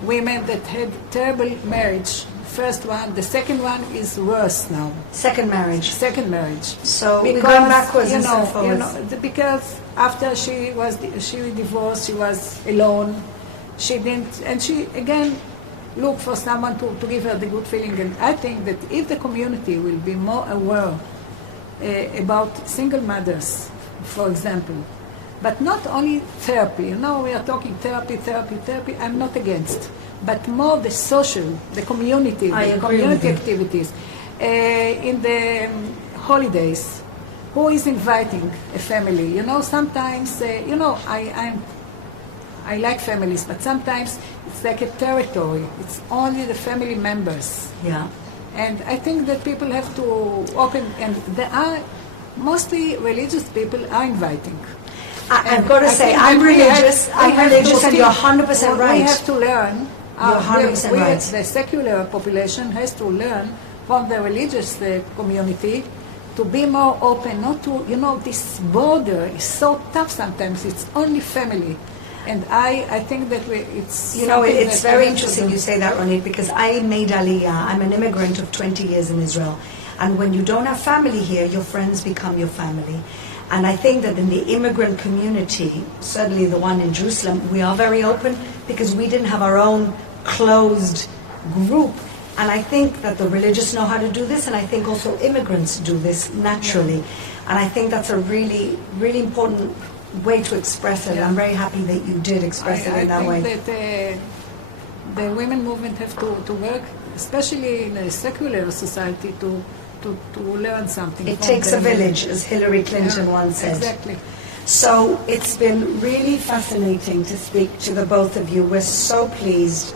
women that had terrible marriage. First one, the second one is worse now. Second marriage. Second marriage. So we're going backwards instead of forwards. Because after she divorced, she was alone. She didn't, and she again looked for someone to give her the good feeling. And I think that if the community will be more aware about single mothers, for example, but not only therapy. You know, we are talking therapy. I'm not against, but more the social, the community, the community activities. In the holidays, who is inviting a family? You know, sometimes, you know, I like families, but sometimes it's like a territory. It's only the family members. Yeah. And I think that people have to open, and there are mostly religious people are inviting. I've got to say, I'm religious, and you're 100% right. We have to learn. You're 100% right. The secular population has to learn from the religious community to be more open, not to, you know, this border is so tough sometimes. It's only family. And I think that it's... You know, it's very interesting you say that, Ronit, because I made Aliyah. I'm an immigrant of 20 years in Israel. And when you don't have family here, your friends become your family. And I think that in the immigrant community, certainly the one in Jerusalem, we are very open because we didn't have our own closed group. And I think that the religious know how to do this, and I think also immigrants do this naturally. And I think that's a really, really important way to express it. I'm very happy that you did express it in that way. I think that the women movement have to work, especially in a secular society, to learn something. It takes a village, as Hillary Clinton once said. Exactly. So it's been really fascinating to speak to the both of you. We're so pleased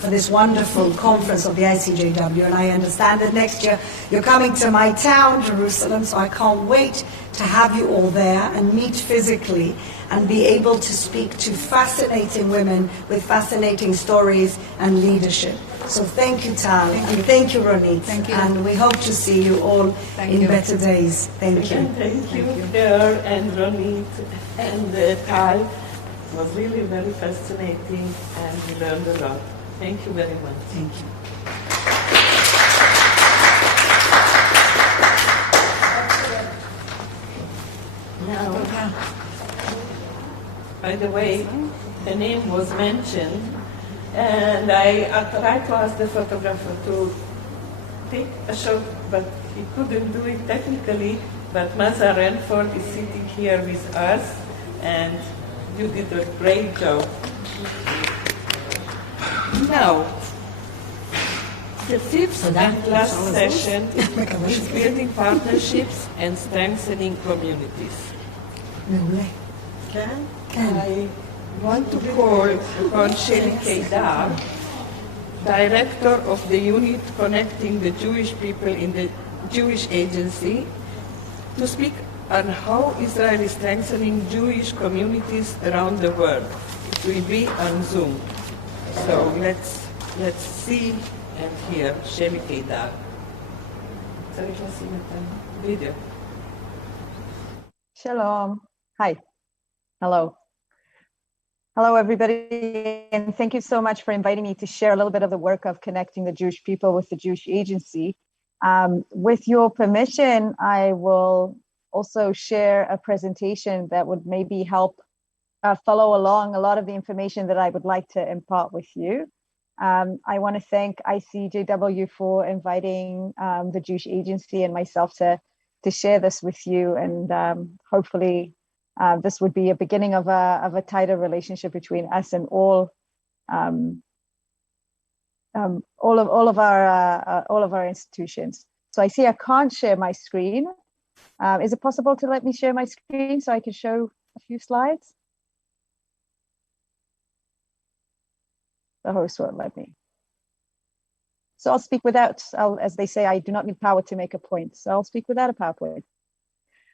for this wonderful conference of the ICJW, and I understand that next year you're coming to my town, Jerusalem, so I can't wait to have you all there and meet physically and be able to speak to fascinating women with fascinating stories and leadership. So thank you, Tal, and thank you, Ronit. Thank you. And we hope to see you all in better days. Thank you. Thank you, Claire and Ronit and Tal. It was really very fascinating, and we learned a lot. Thank you very much. Thank you. Now, by the way, the name was mentioned, and I tried to ask the photographer to take a shot, but he couldn't do it technically. But Maza Renford is sitting here with us, and you did a great job. Now, the fifth and last session is building partnerships and strengthening communities. I want to call upon Sheli Kedar, Director of the unit connecting the Jewish people in the Jewish Agency, to speak on how Israel is strengthening Jewish communities around the world. It will be on Zoom. So let's see and hear Sheli Kedar. צריך לשים את הוידאו. Shalom. Hi. Hello. Hello, everybody, and thank you so much for inviting me to share a little bit of the work of connecting the Jewish people with the Jewish Agency. With your permission, I will also share a presentation that would maybe help follow along a lot of the information that I would like to impart with you. I want to thank ICJW for inviting the Jewish Agency and myself to share this with you, and hopefully this would be a beginning of a tighter relationship between us and all all of our institutions. So I see I can't share my screen. Is it possible to let me share my screen so I can show a few slides? The host won't let me. So I'll speak without, as they say, I do not need power to make a point. So I'll speak without a PowerPoint.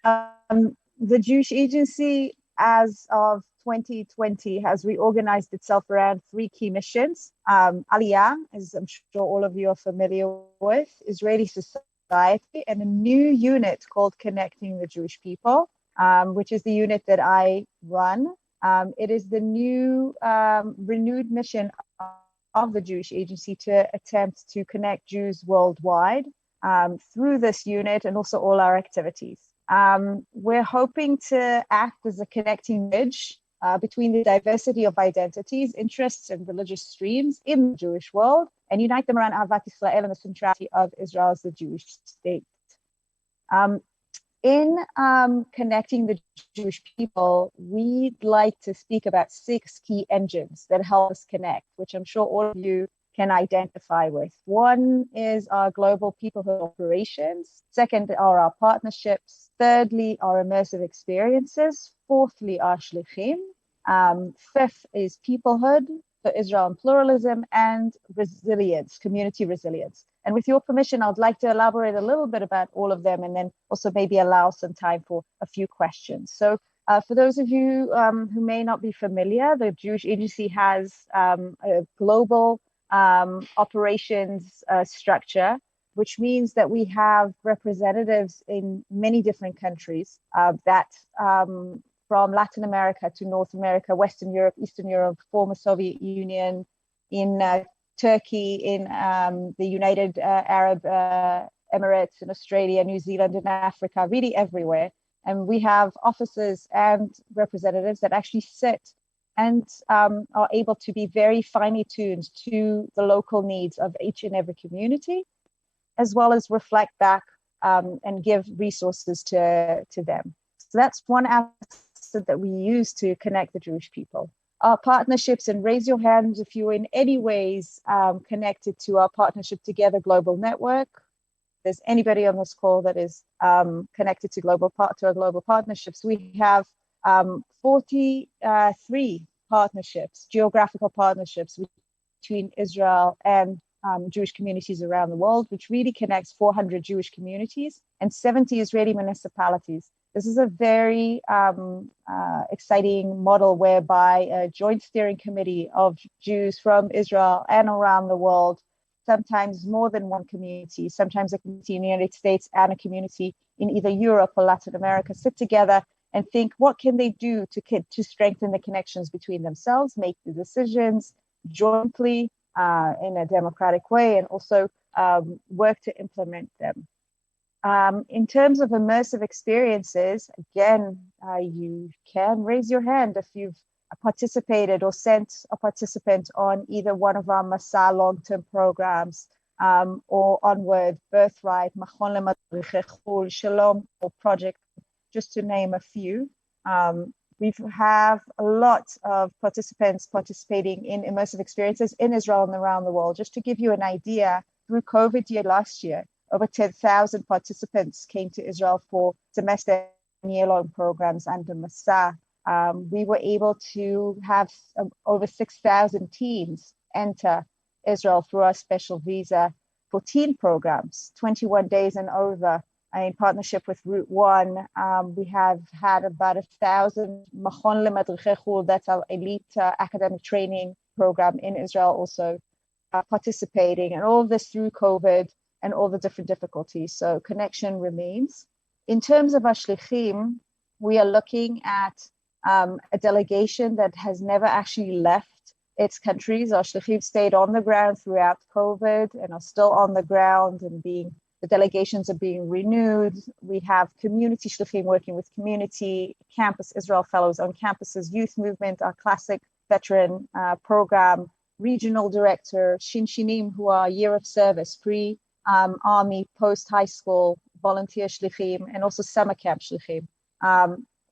The Jewish Agency, as of 2020, has reorganized itself around three key missions. Aliyah, as I'm sure all of you are familiar with, Israeli society, and a new unit called Connecting the Jewish People, which is the unit that I run. It is the new renewed mission of the Jewish Agency to attempt to connect Jews worldwide through this unit and also all our activities. We're hoping to act as a connecting bridge between the diversity of identities, interests, and religious streams in the Jewish world, and unite them around Ahavat Israel and the centrality of Israel as the Jewish state. In connecting the Jewish people, we'd like to speak about 6 key engines that help us connect, which I'm sure all of you can identify with. One is our global peoplehood operations. Second are our partnerships. Thirdly, our immersive experiences. Fourthly, our shlichim. Fifth is peoplehood for Israel and pluralism, and resilience, community resilience. And with your permission, I'd like to elaborate a little bit about all of them and then also maybe allow some time for a few questions. So for those of you who may not be familiar, the Jewish Agency has a global operations structure, which means that we have representatives in many different countries that from Latin America to North America, Western Europe, Eastern Europe, former Soviet Union, in Turkey, in the United Arab Emirates, in Australia, New Zealand, in Africa, really everywhere. And we have officers and representatives that actually sit and are able to be very finely tuned to the local needs of each and every community, as well as reflect back and give resources to them. So that's one aspect that we use to connect the Jewish people. Our partnerships, and raise your hands if you're in any ways connected to our Partnership Together Global Network. If there's anybody on this call that is connected to our global partnerships. We have 43 partnerships, geographical partnerships between Israel and Jewish communities around the world, which really connects 400 Jewish communities and 70 Israeli municipalities. This is a very exciting model whereby a joint steering committee of Jews from Israel and around the world, sometimes more than one community, sometimes a community in the United States and a community in either Europe or Latin America, sit together and think, what can they do to strengthen the connections between themselves, make the decisions jointly in a democratic way, and also work to implement them. In terms of immersive experiences, again, you can raise your hand if you've participated or sent a participant on either one of our Masa long-term programs or Onward, Birthright, Machon Lemadrichei Chul, Shalom, or Project, just to name a few. We have a lot of participants participating in immersive experiences in Israel and around the world. Just to give you an idea, through COVID year last year, over 10,000 participants came to Israel for semester and year-long programs under Masa. We were able to have over 6,000 teens enter Israel through our special visa for teen programs, 21 days and over. In partnership with Route 1, we have had about 1,000 Machon Lemadrichei Chul, that's our elite academic training program in Israel, also participating, and all of this through COVID and all the different difficulties. So connection remains. In terms of our shlichim, we are looking at a delegation that has never actually left its countries. Our shlichim stayed on the ground throughout COVID and are still on the ground, and the delegations are being renewed. We have community shlichim working with community, campus Israel Fellows on campuses, youth movement, our classic veteran program, regional director, Shinshinim, who are year of service, army, post high school, volunteer shlichim, and also summer camp shlichim.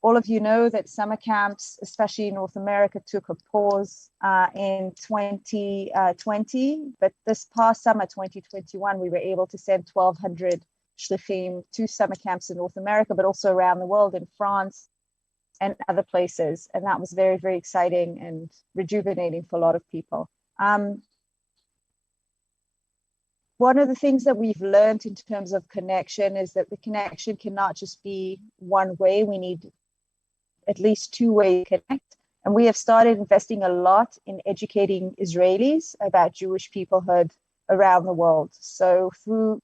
All of you know that summer camps, especially in North America, took a pause in 2020, but this past summer, 2021, we were able to send 1,200 shlichim to summer camps in North America, but also around the world in France and other places. And that was very, very exciting and rejuvenating for a lot of people. One of the things that we've learned in terms of connection is that the connection cannot just be one way. We need at least two ways to connect. And we have started investing a lot in educating Israelis about Jewish peoplehood around the world. So through,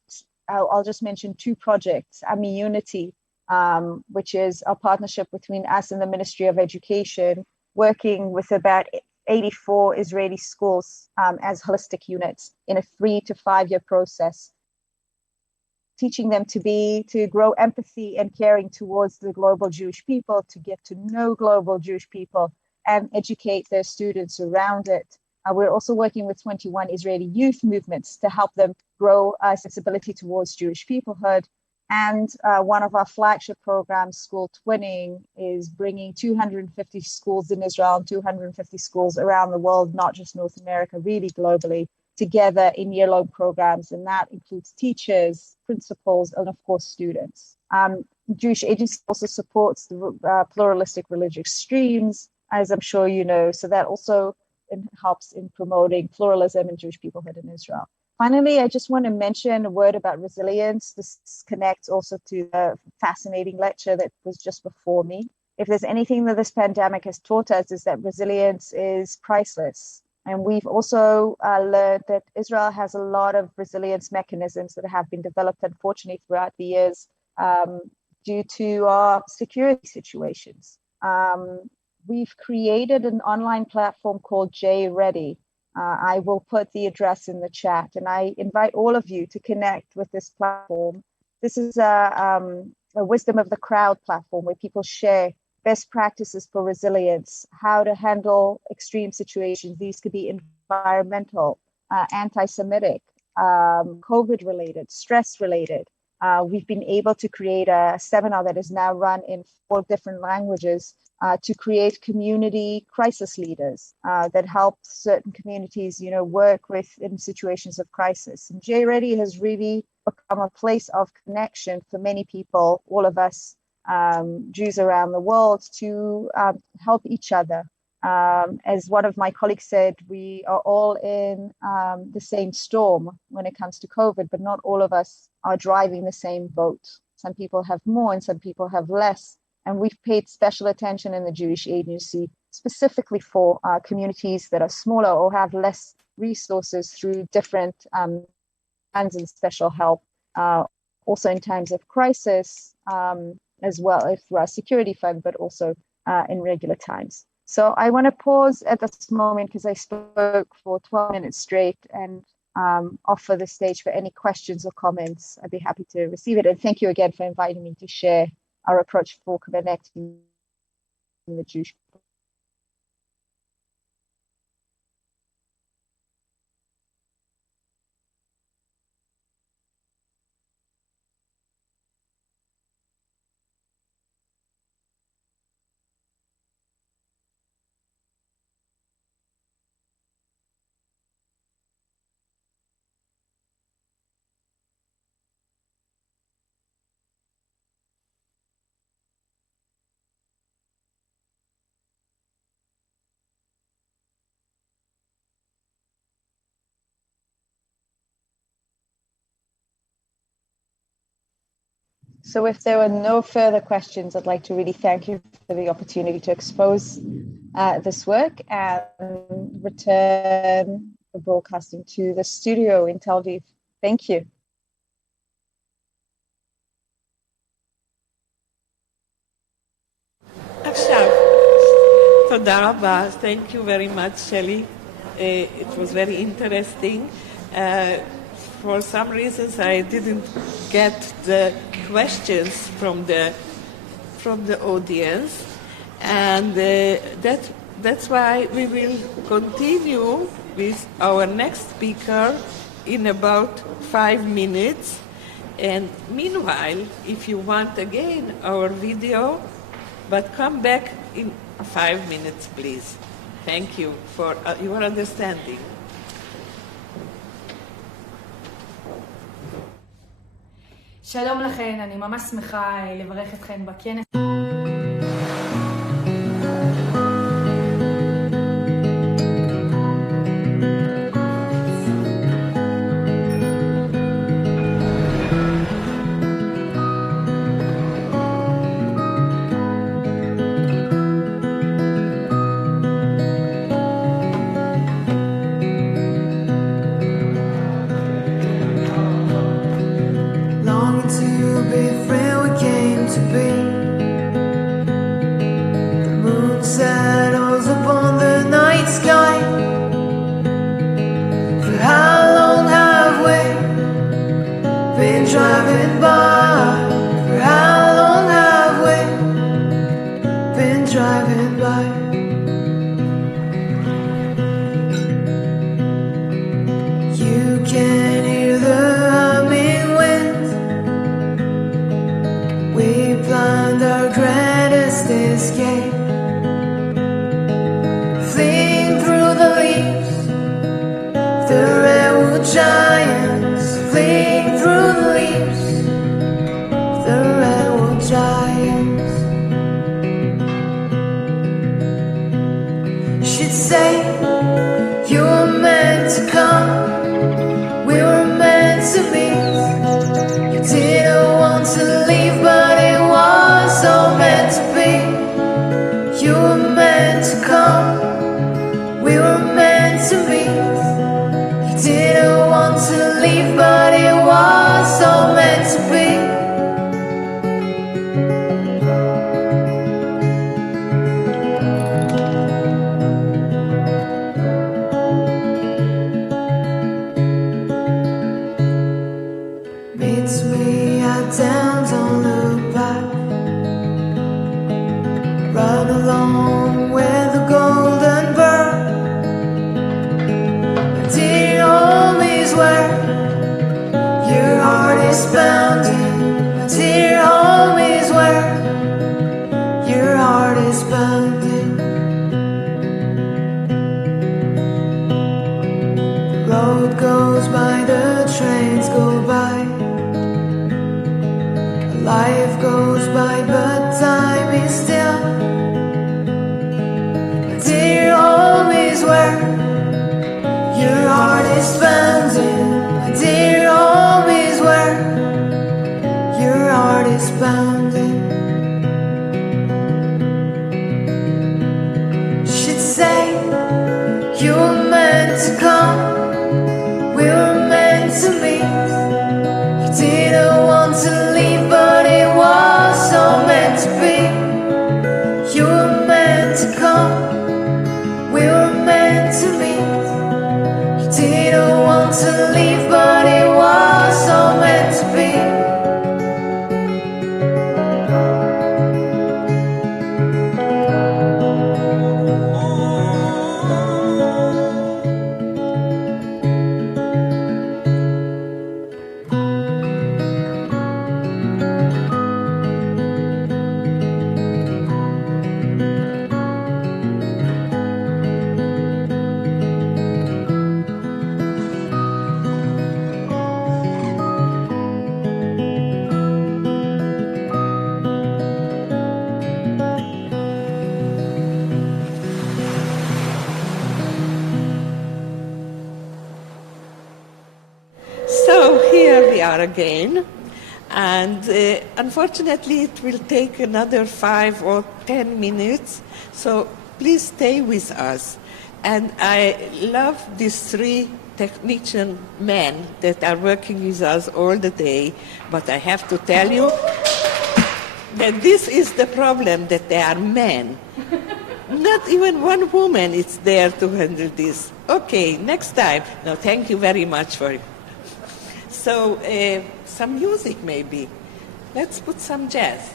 I'll just mention two projects, Ami Unity, which is a partnership between us and the Ministry of Education, working with about 84 Israeli schools as holistic units in a 3 to 5 year process, teaching them to grow empathy and caring towards the global Jewish people, to get to know global Jewish people and educate their students around it. We're also working with 21 Israeli youth movements to help them grow sensibility towards Jewish peoplehood. And one of our flagship programs, School Twinning, is bringing 250 schools in Israel and 250 schools around the world, not just North America, really globally, together in year-long programs. And that includes teachers, principals, and of course, students. Jewish Agency also supports the pluralistic religious streams, as I'm sure you know. So that also helps in promoting pluralism and Jewish peoplehood in Israel. Finally, I just want to mention a word about resilience. This connects also to the fascinating lecture that was just before me. If there's anything that this pandemic has taught us, is that resilience is priceless. And we've also learned that Israel has a lot of resilience mechanisms that have been developed, unfortunately, throughout the years due to our security situations. We've created an online platform called JReady. I will put the address in the chat, and I invite all of you to connect with this platform. This is a wisdom of the crowd platform where people share best practices for resilience, how to handle extreme situations. These could be environmental, anti-Semitic, COVID-related, stress-related. We've been able to create a seminar that is now run in 4 different languages to create community crisis leaders that help certain communities, work with in situations of crisis. And JReady has really become a place of connection for many people, all of us Jews around the world, to help each other. As one of my colleagues said, we are all in the same storm when it comes to COVID, but not all of us are driving the same boat. Some people have more and some people have less. And we've paid special attention in the Jewish Agency specifically for communities that are smaller or have less resources through different kinds of special help, also in times of crisis, as well as through our security fund, but also in regular times. So I want to pause at this moment because I spoke for 12 minutes straight and offer the stage for any questions or comments. I'd be happy to receive it. And thank you again for inviting me to share our approach for connecting the Jewish people. So if there are no further questions, I'd like to really thank you for the opportunity to expose this work and return the broadcasting to the studio in Tel Aviv. Thank you. עכשיו, תודה רבה. Thank you very much, Shelley. It was very interesting. For some reasons, I didn't get the questions from the audience, and that's why we will continue with our next speaker in about 5 minutes. And meanwhile, if you want again our video, but come back in 5 minutes, please. Thank you for your understanding. שלום לכן, אני ממש שמחה לברך אתכן בכנס. Longing to be free, we came to be. The moon settles upon the night sky. For how long have we been driving by? For how long have we been driving by? You can hear the humming wind. We planned our grandest escape, fleeing through the leaves, the redwood giants, fleeing through the leaves, the redwood giants. She'd say, you were meant to come, we were meant to meet. You didn't want to leave, but it was all meant to be. You were meant to come, we were meant to meet. You didn't want to leave, but it was all meant to be. Meets me at downs on the back. Run along with the golden bird. My dear home is where your heart is pounding. My dear home is where your heart is pounding. The road goes by, the trains go by. Life goes by, but time is still. My dear home is where your heart is pounding. My dear home is where your heart is pounding. She'd say, you were meant to come, we were meant to meet. You didn't want to leave, but it was all meant to be. You were meant to come, we were meant to meet. You didn't want to leave, but it was all meant to be. So here we are again, and unfortunately it will take another 5 or 10 minutes, so please stay with us. And I love these 3 technician men that are working with us all the day, but I have to tell you that this is the problem, that they are men. Not even one woman is there to handle this. Okay, next time. No, thank you very much for it. So, some music maybe. Let's put some jazz.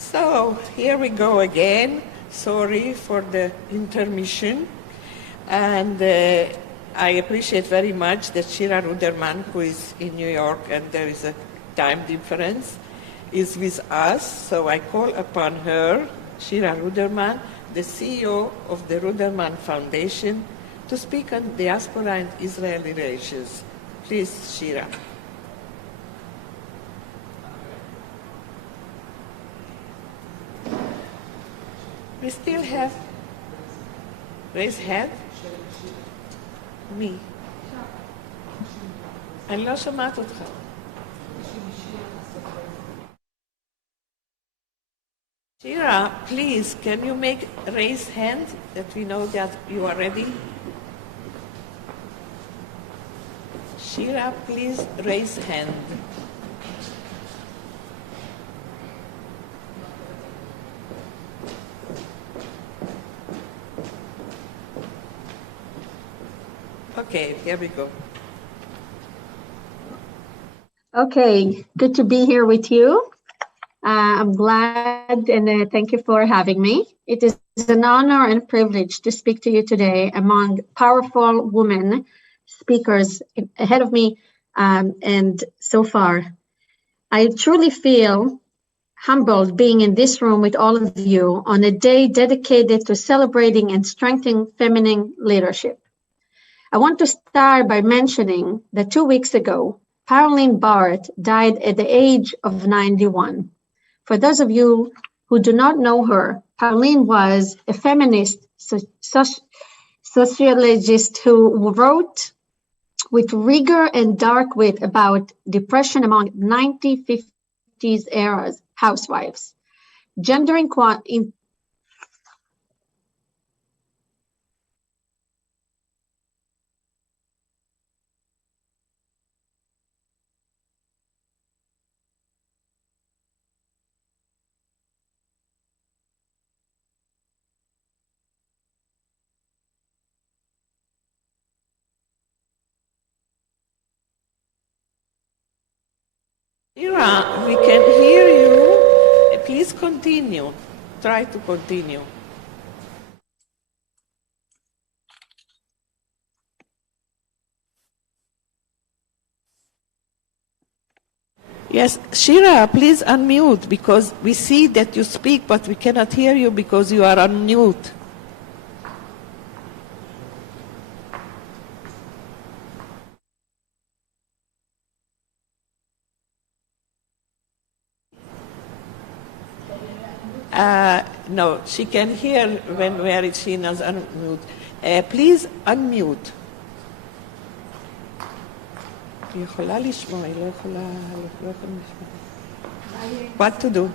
So here we go again. Sorry for the intermission. And I appreciate very much that Shira Ruderman, who is in New York and there is a time difference, is with us. So I call upon her, Shira Ruderman, the CEO of the Ruderman Foundation, to speak on diaspora and Israeli relations. Please, Shira. We still have raise hand? מי? אני לא שומעת אותך. Shira, please, can you make raise hand that we know that you are ready? Shira, please raise hand. Okay, here we go. Okay, good to be here with you. I'm glad and thank you for having me. It is an honor and privilege to speak to you today among powerful women speakers ahead of me and so far. I truly feel humbled being in this room with all of you on a day dedicated to celebrating and strengthening feminine leadership. I want to start by mentioning that 2 weeks ago, Pauline Barth died at the age of 91. For those of you who do not know her, Pauline was a feminist sociologist who wrote with rigor and dark wit about depression among 1950s era housewives, gender inequality. Shira, we can hear you. Please continue. Try to continue. Yes, Shira, please unmute because we see that you speak, but we cannot hear you because you are on mute. No, she can hear where she is unmute. Please unmute. היא יכולה לשמוע, היא לא יכולה לשמוע. What to do?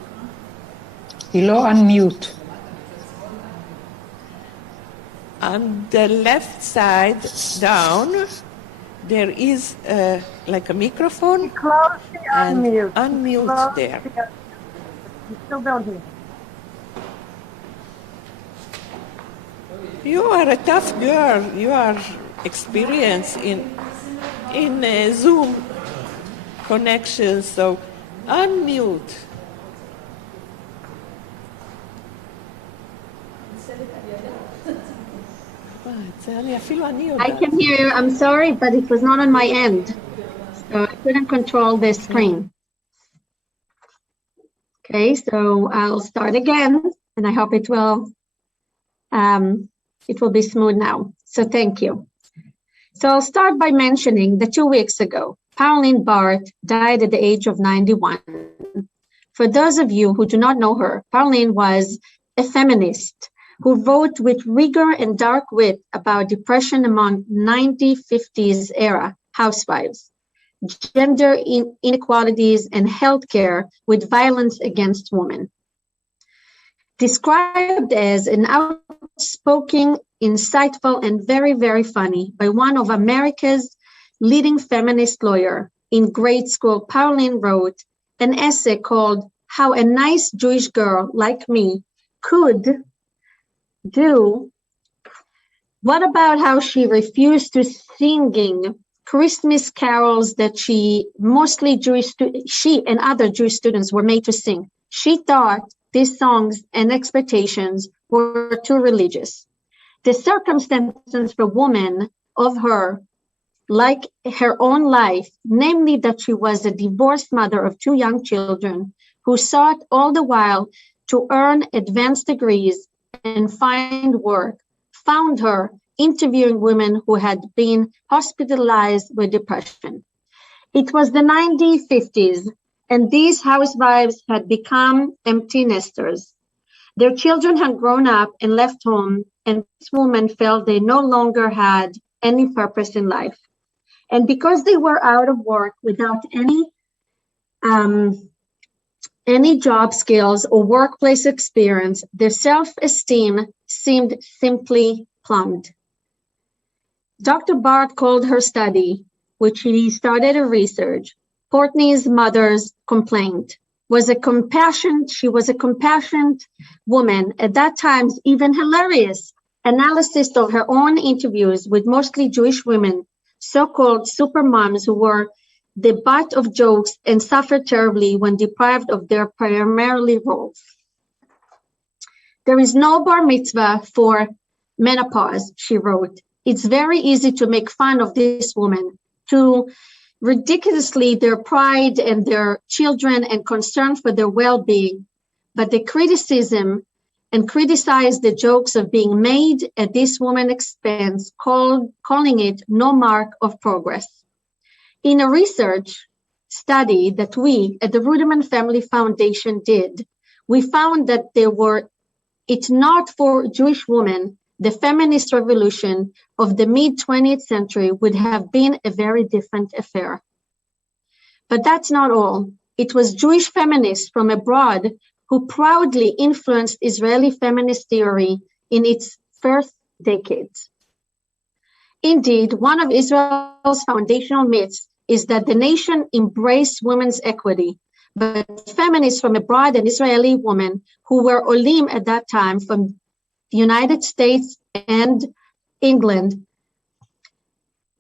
היא לא unmute. On the left side down, there is like a microphone. Close the unmute. Unmute Close there. You still don't hear. You are a tough girl. You are experienced in Zoom connections, so unmute. I can hear you. I'm sorry, but it was not on my end. So I couldn't control the screen. Okay, so I'll start again, and I hope it will be smooth now. So thank you. So I'll start by mentioning that 2 weeks ago, Pauline Barth died at the age of 91. For those of you who do not know her, Pauline was a feminist who wrote with rigor and dark wit about depression among 1950s era housewives, gender inequalities, and healthcare with violence against women. Described as an outspoken, insightful, and very, very funny by one of America's leading feminist lawyer in grade school, Pauline wrote an essay called How a Nice Jewish Girl Like Me Could Do. What about how she refused to singing Christmas carols that she and other Jewish students were made to sing? She thought these songs and expectations were too religious. The circumstances for women of her, like her own life, namely that she was a divorced mother of 2 young children who sought all the while to earn advanced degrees and find work, found her interviewing women who had been hospitalized with depression. It was the 1950s, and these housewives had become empty nesters. Their children had grown up and left home, and this woman felt they no longer had any purpose in life. And because they were out of work without any job skills or workplace experience, their self-esteem seemed simply plumbed. Dr. Barth called her study, which he started a research, Courtney's mother's complaint. She was a compassionate woman, at that time even hilarious, analysis of her own interviews with mostly Jewish women, so-called super moms who were the butt of jokes and suffered terribly when deprived of their primarily roles. There is no bar mitzvah for menopause, she wrote. It's very easy to make fun of this woman, to ridiculously their pride and their children and concern for their well-being, but the criticism and criticize the jokes of being made at this woman's expense, calling it no mark of progress. In a research study that we at the Ruderman Family Foundation did, we found that it's not for Jewish women, the feminist revolution of the mid-20th century would have been a very different affair. But that's not all. It was Jewish feminists from abroad who proudly influenced Israeli feminist theory in its first decades. Indeed, one of Israel's foundational myths is that the nation embraced women's equity, but feminists from abroad and Israeli women who were olim at that time from the United States and England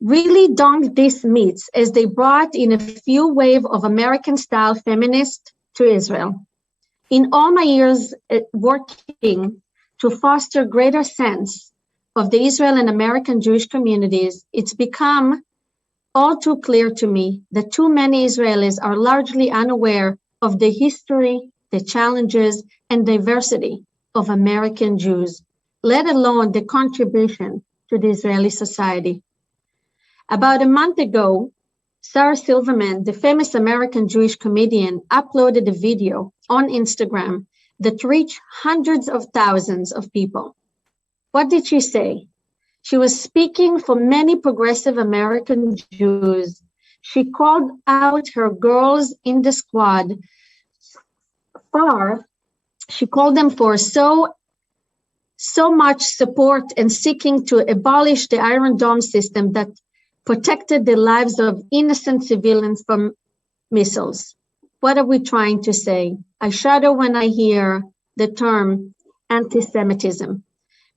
really dunked these myths as they brought in a few wave of American-style feminists to Israel. In all my years working to foster greater sense of the Israel and American Jewish communities, it's become all too clear to me that too many Israelis are largely unaware of the history, the challenges, and diversity of American Jews, let alone the contribution to the Israeli society. About a month ago, Sarah Silverman, the famous American Jewish comedian, uploaded a video on Instagram that reached hundreds of thousands of people. What did she say? She was speaking for many progressive American Jews. She called out her girls in the squad. She called them for so much support and seeking to abolish the Iron Dome system that protected the lives of innocent civilians from missiles. What are we trying to say? I shudder when I hear the term anti-Semitism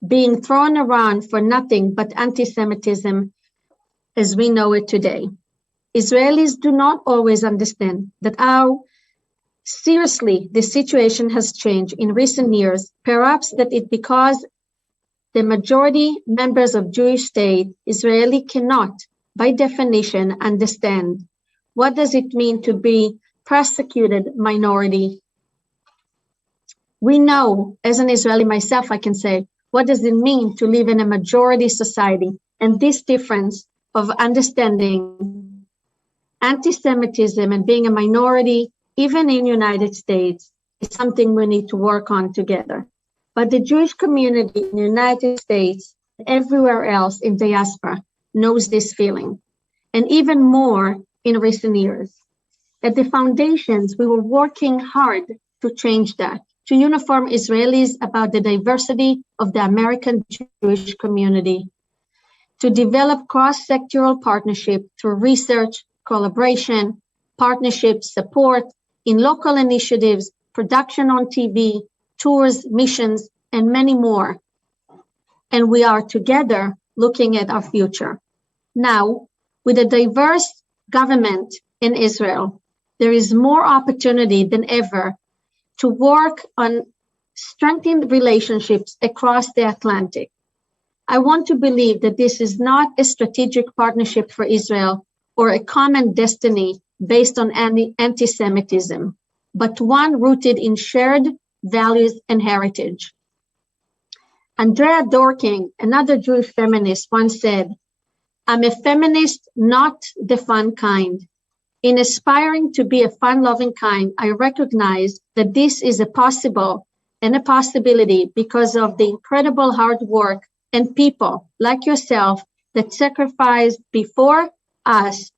being thrown around for nothing but anti-Semitism as we know it today. Israelis do not always understand that how seriously the situation has changed in recent years, perhaps that it because the majority members of Jewish state, Israeli cannot, by definition, understand what does it mean to be persecuted minority. We know, as an Israeli myself, I can say, what does it mean to live in a majority society? And this difference of understanding anti-Semitism and being a minority, even in the United States, is something we need to work on together. But the Jewish community in the United States, everywhere else in diaspora, knows this feeling, and even more in recent years. At the foundations, we were working hard to change that, to uniform Israelis about the diversity of the American Jewish community, to develop cross-sectoral partnership through research, collaboration, partnership support in local initiatives, production on TV, tours, missions, and many more. And we are together looking at our future. Now, with a diverse government in Israel, there is more opportunity than ever to work on strengthening relationships across the Atlantic. I want to believe that this is not a strategic partnership for Israel or a common destiny based on anti-Semitism, but one rooted in shared values and heritage. Andrea Dorking, another Jewish feminist, once said, "I'm a feminist, not the fun kind. In aspiring to be a fun-loving kind, I recognize that this is a possibility because of the incredible hard work and people like yourself that sacrificed before us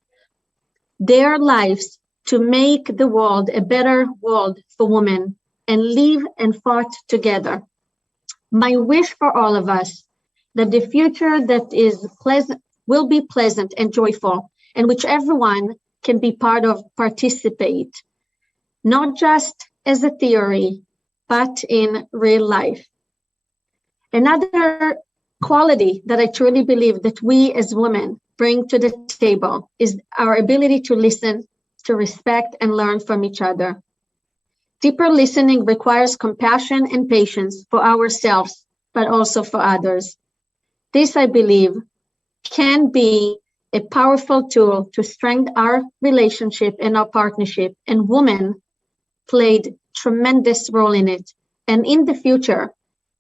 their lives to make the world a better world for women and live and fought together. My wish for all of us that the future that is pleasant will be pleasant and joyful, and which everyone can be part of, participate, not just as a theory, but in real life." Another quality that I truly believe that we as women bring to the table is our ability to listen, to respect, and learn from each other. Deeper listening requires compassion and patience for ourselves, but also for others. This, I believe, can be a powerful tool to strengthen our relationship and our partnership, and women played tremendous role in it. And in the future,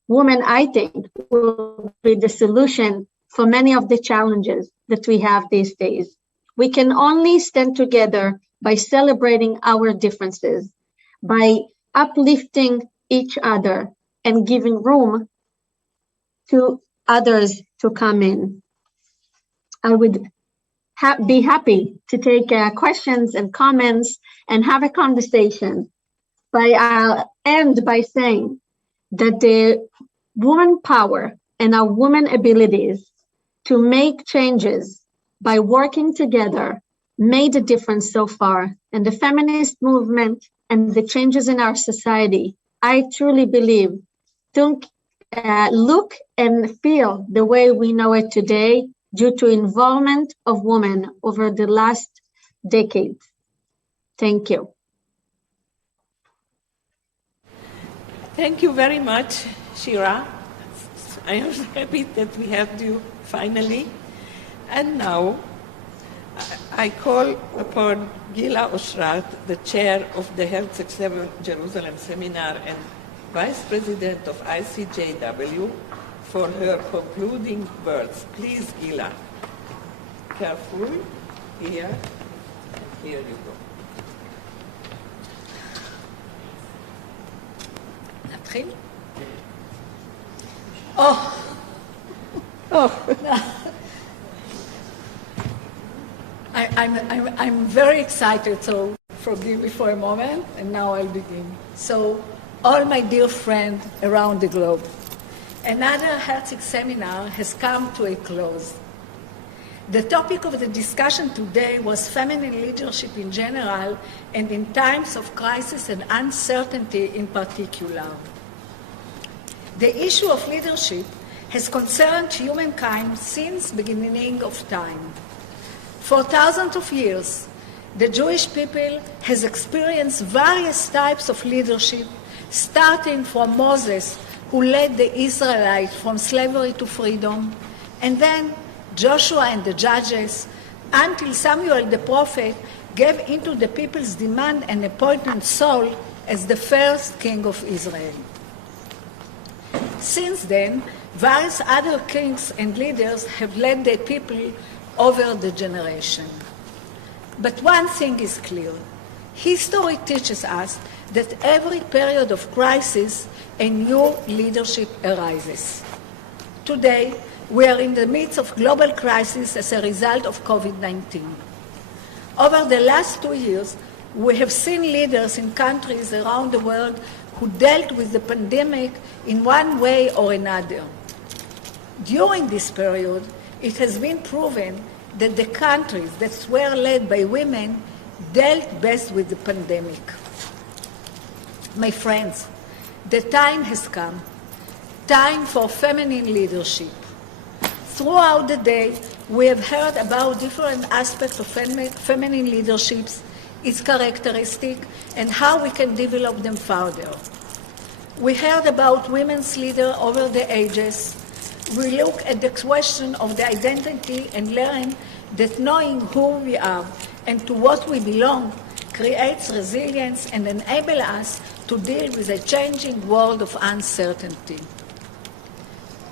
women, I think, will be the solution for many of the challenges that we have these days. We can only stand together by celebrating our differences, by uplifting each other and giving room to others to come in. I would be happy to take questions and comments and have a conversation. But I'll end by saying that the woman power and our woman abilities to make changes by working together made a difference so far. And the feminist movement and the changes in our society, I truly believe, don't look and feel the way we know it today due to involvement of women over the last decade. Thank you. Thank you very much, Shira. I am happy that we have you finally. And now I call upon Gila Oshrat, the chair of the Herzog Jerusalem Seminar and vice president of ICJW, for her concluding words. Please, Gila. Careful. Here. Here you go. נתחיל? I'm very excited, so forgive me for a moment, and now I'll begin. So, all my dear friends around the globe, another Herzog seminar has come to a close. The topic of the discussion today was feminine leadership in general and in times of crisis and uncertainty in particular. The issue of leadership has concerned humankind since the beginning of time. For thousands of years, the Jewish people has experienced various types of leadership, starting from Moses, who led the Israelites from slavery to freedom, and then Joshua and the judges, until Samuel the prophet gave into the people's demand and appointed Saul as the first king of Israel. Since then, various other kings and leaders have led the people over the generation. But one thing is clear. History teaches us that every period of crisis, a new leadership arises. Today, we are in the midst of global crisis as a result of COVID-19. Over the last 2 years, we have seen leaders in countries around the world who dealt with the pandemic in one way or another. During this period, it has been proven that the countries that were led by women dealt best with the pandemic. My friends, the time has come. Time for feminine leadership. Throughout the day, we have heard about different aspects of feminine leaderships its characteristics, and how we can develop them further. We heard about women's leaders over the ages. We look at the question of the identity and learn that knowing who we are and to what we belong creates resilience and enables us to deal with a changing world of uncertainty.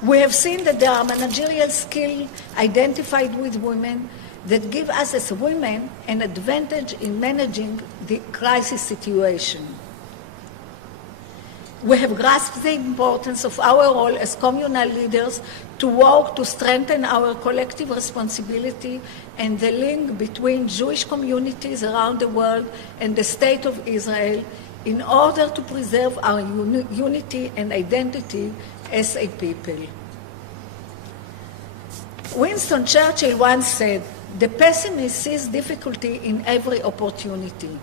We have seen that there are managerial skills identified with women that give us as women an advantage in managing the crisis situation. We have grasped the importance of our role as communal leaders to work to strengthen our collective responsibility and the link between Jewish communities around the world and the State of Israel in order to preserve our unity and identity as a people. Winston Churchill once said, "The pessimist sees difficulty in every opportunity.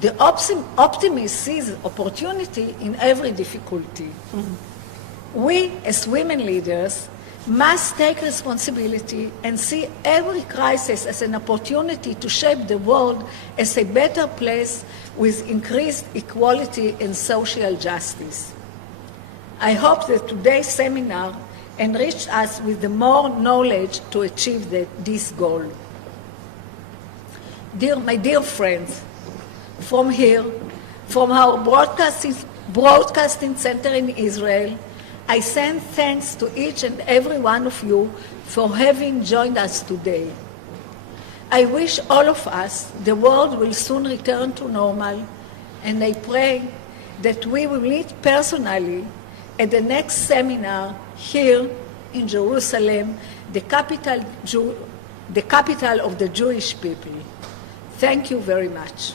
The optimist sees opportunity in every difficulty." We, as women leaders, must take responsibility and see every crisis as an opportunity to shape the world as a better place with increased equality and social justice. I hope that today's seminar enriched us with the more knowledge to achieve this goal. My dear friends, from here, from our broadcasting center in Israel, I send thanks to each and every one of you for having joined us today. I wish all of us the world will soon return to normal, and I pray that we will meet personally at the next seminar here in Jerusalem, the capital of the Jewish people. Thank you very much.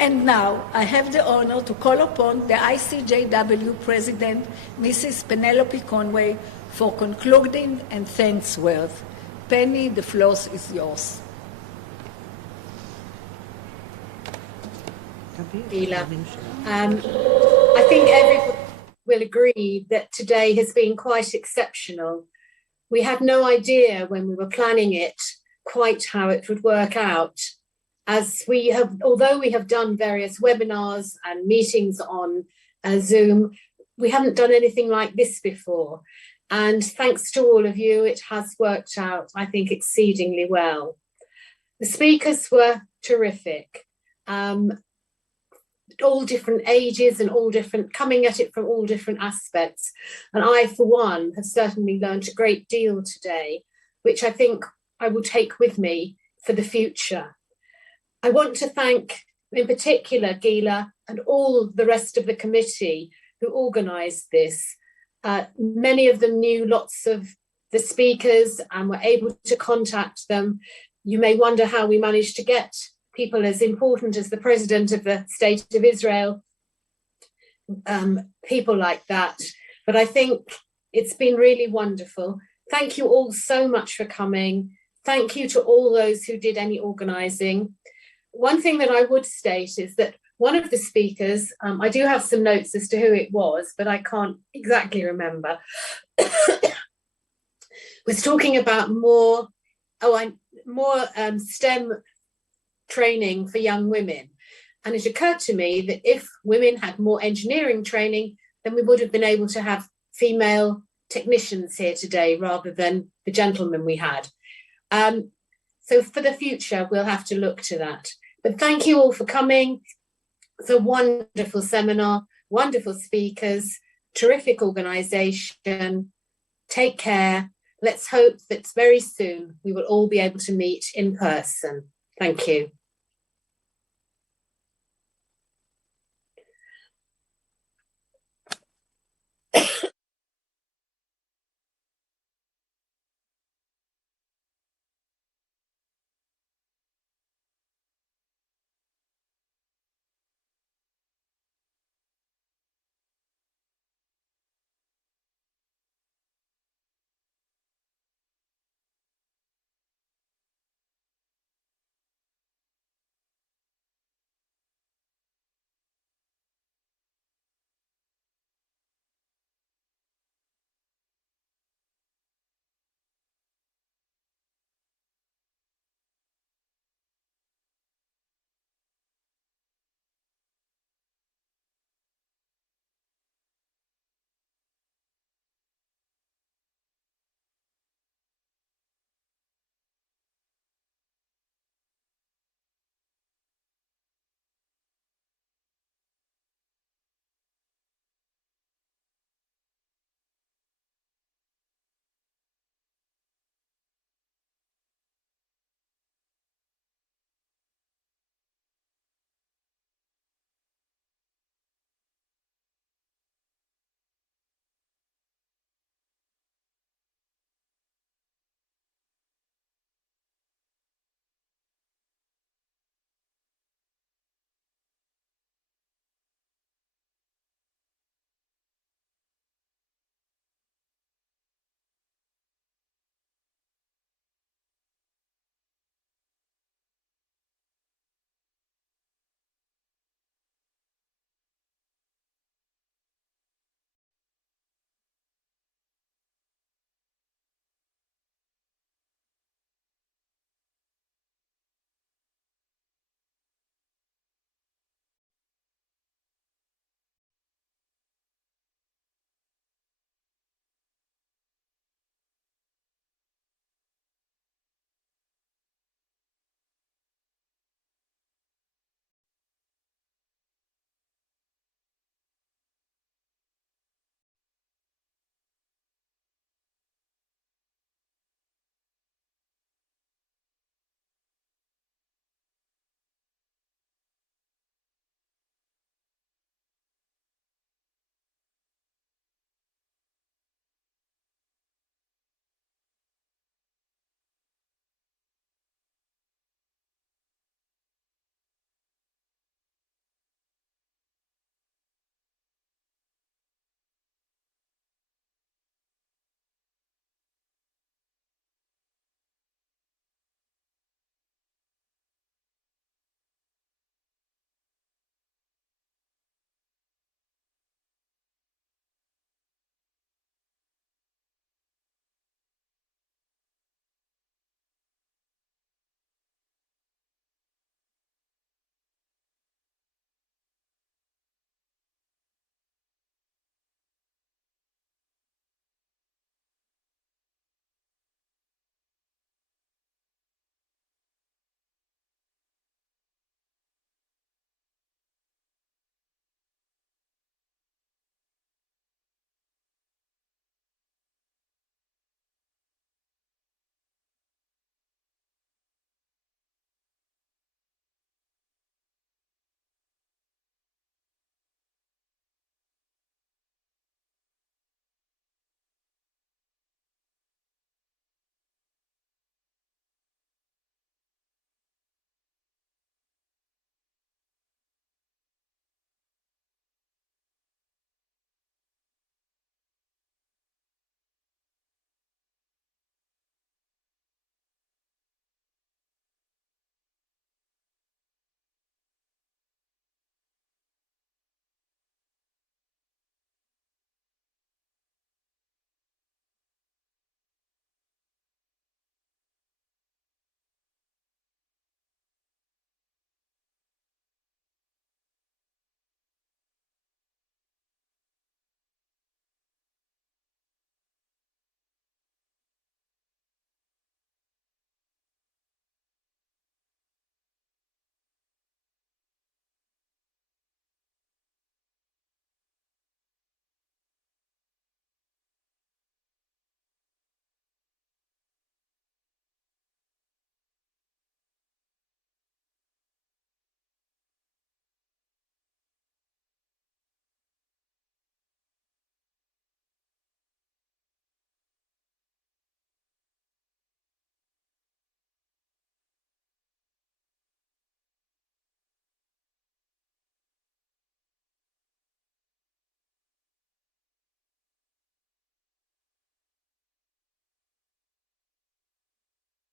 And now I have the honor to call upon the ICJW President, Mrs. Penelope Conway, for concluding and thanks words. Penny, the floor is yours. I think everyone will agree that today has been quite exceptional. We had no idea when we were planning it quite how it would work out. Although we have done various webinars and meetings on Zoom, we haven't done anything like this before. And thanks to all of you, it has worked out, I think, exceedingly well. The speakers were terrific. All different ages and coming at it from all different aspects. And I, for one, have certainly learned a great deal today, which I think I will take with me for the future. I want to thank, in particular, Gila and all the rest of the committee who organised this. Many of them knew lots of the speakers and were able to contact them. You may wonder how we managed to get people as important as the President of the State of Israel, people like that. But I think it's been really wonderful. Thank you all so much for coming. Thank you to all those who did any organising. One thing that I would state is that one of the speakers, I do have some notes as to who it was, but I can't exactly remember, was talking about more STEM training for young women. And it occurred to me that if women had more engineering training, then we would have been able to have female technicians here today rather than the gentlemen we had. So for the future, we'll have to look to that. But thank you all for coming. It's a wonderful seminar, wonderful speakers, terrific organisation. Take care. Let's hope that very soon we will all be able to meet in person. Thank you.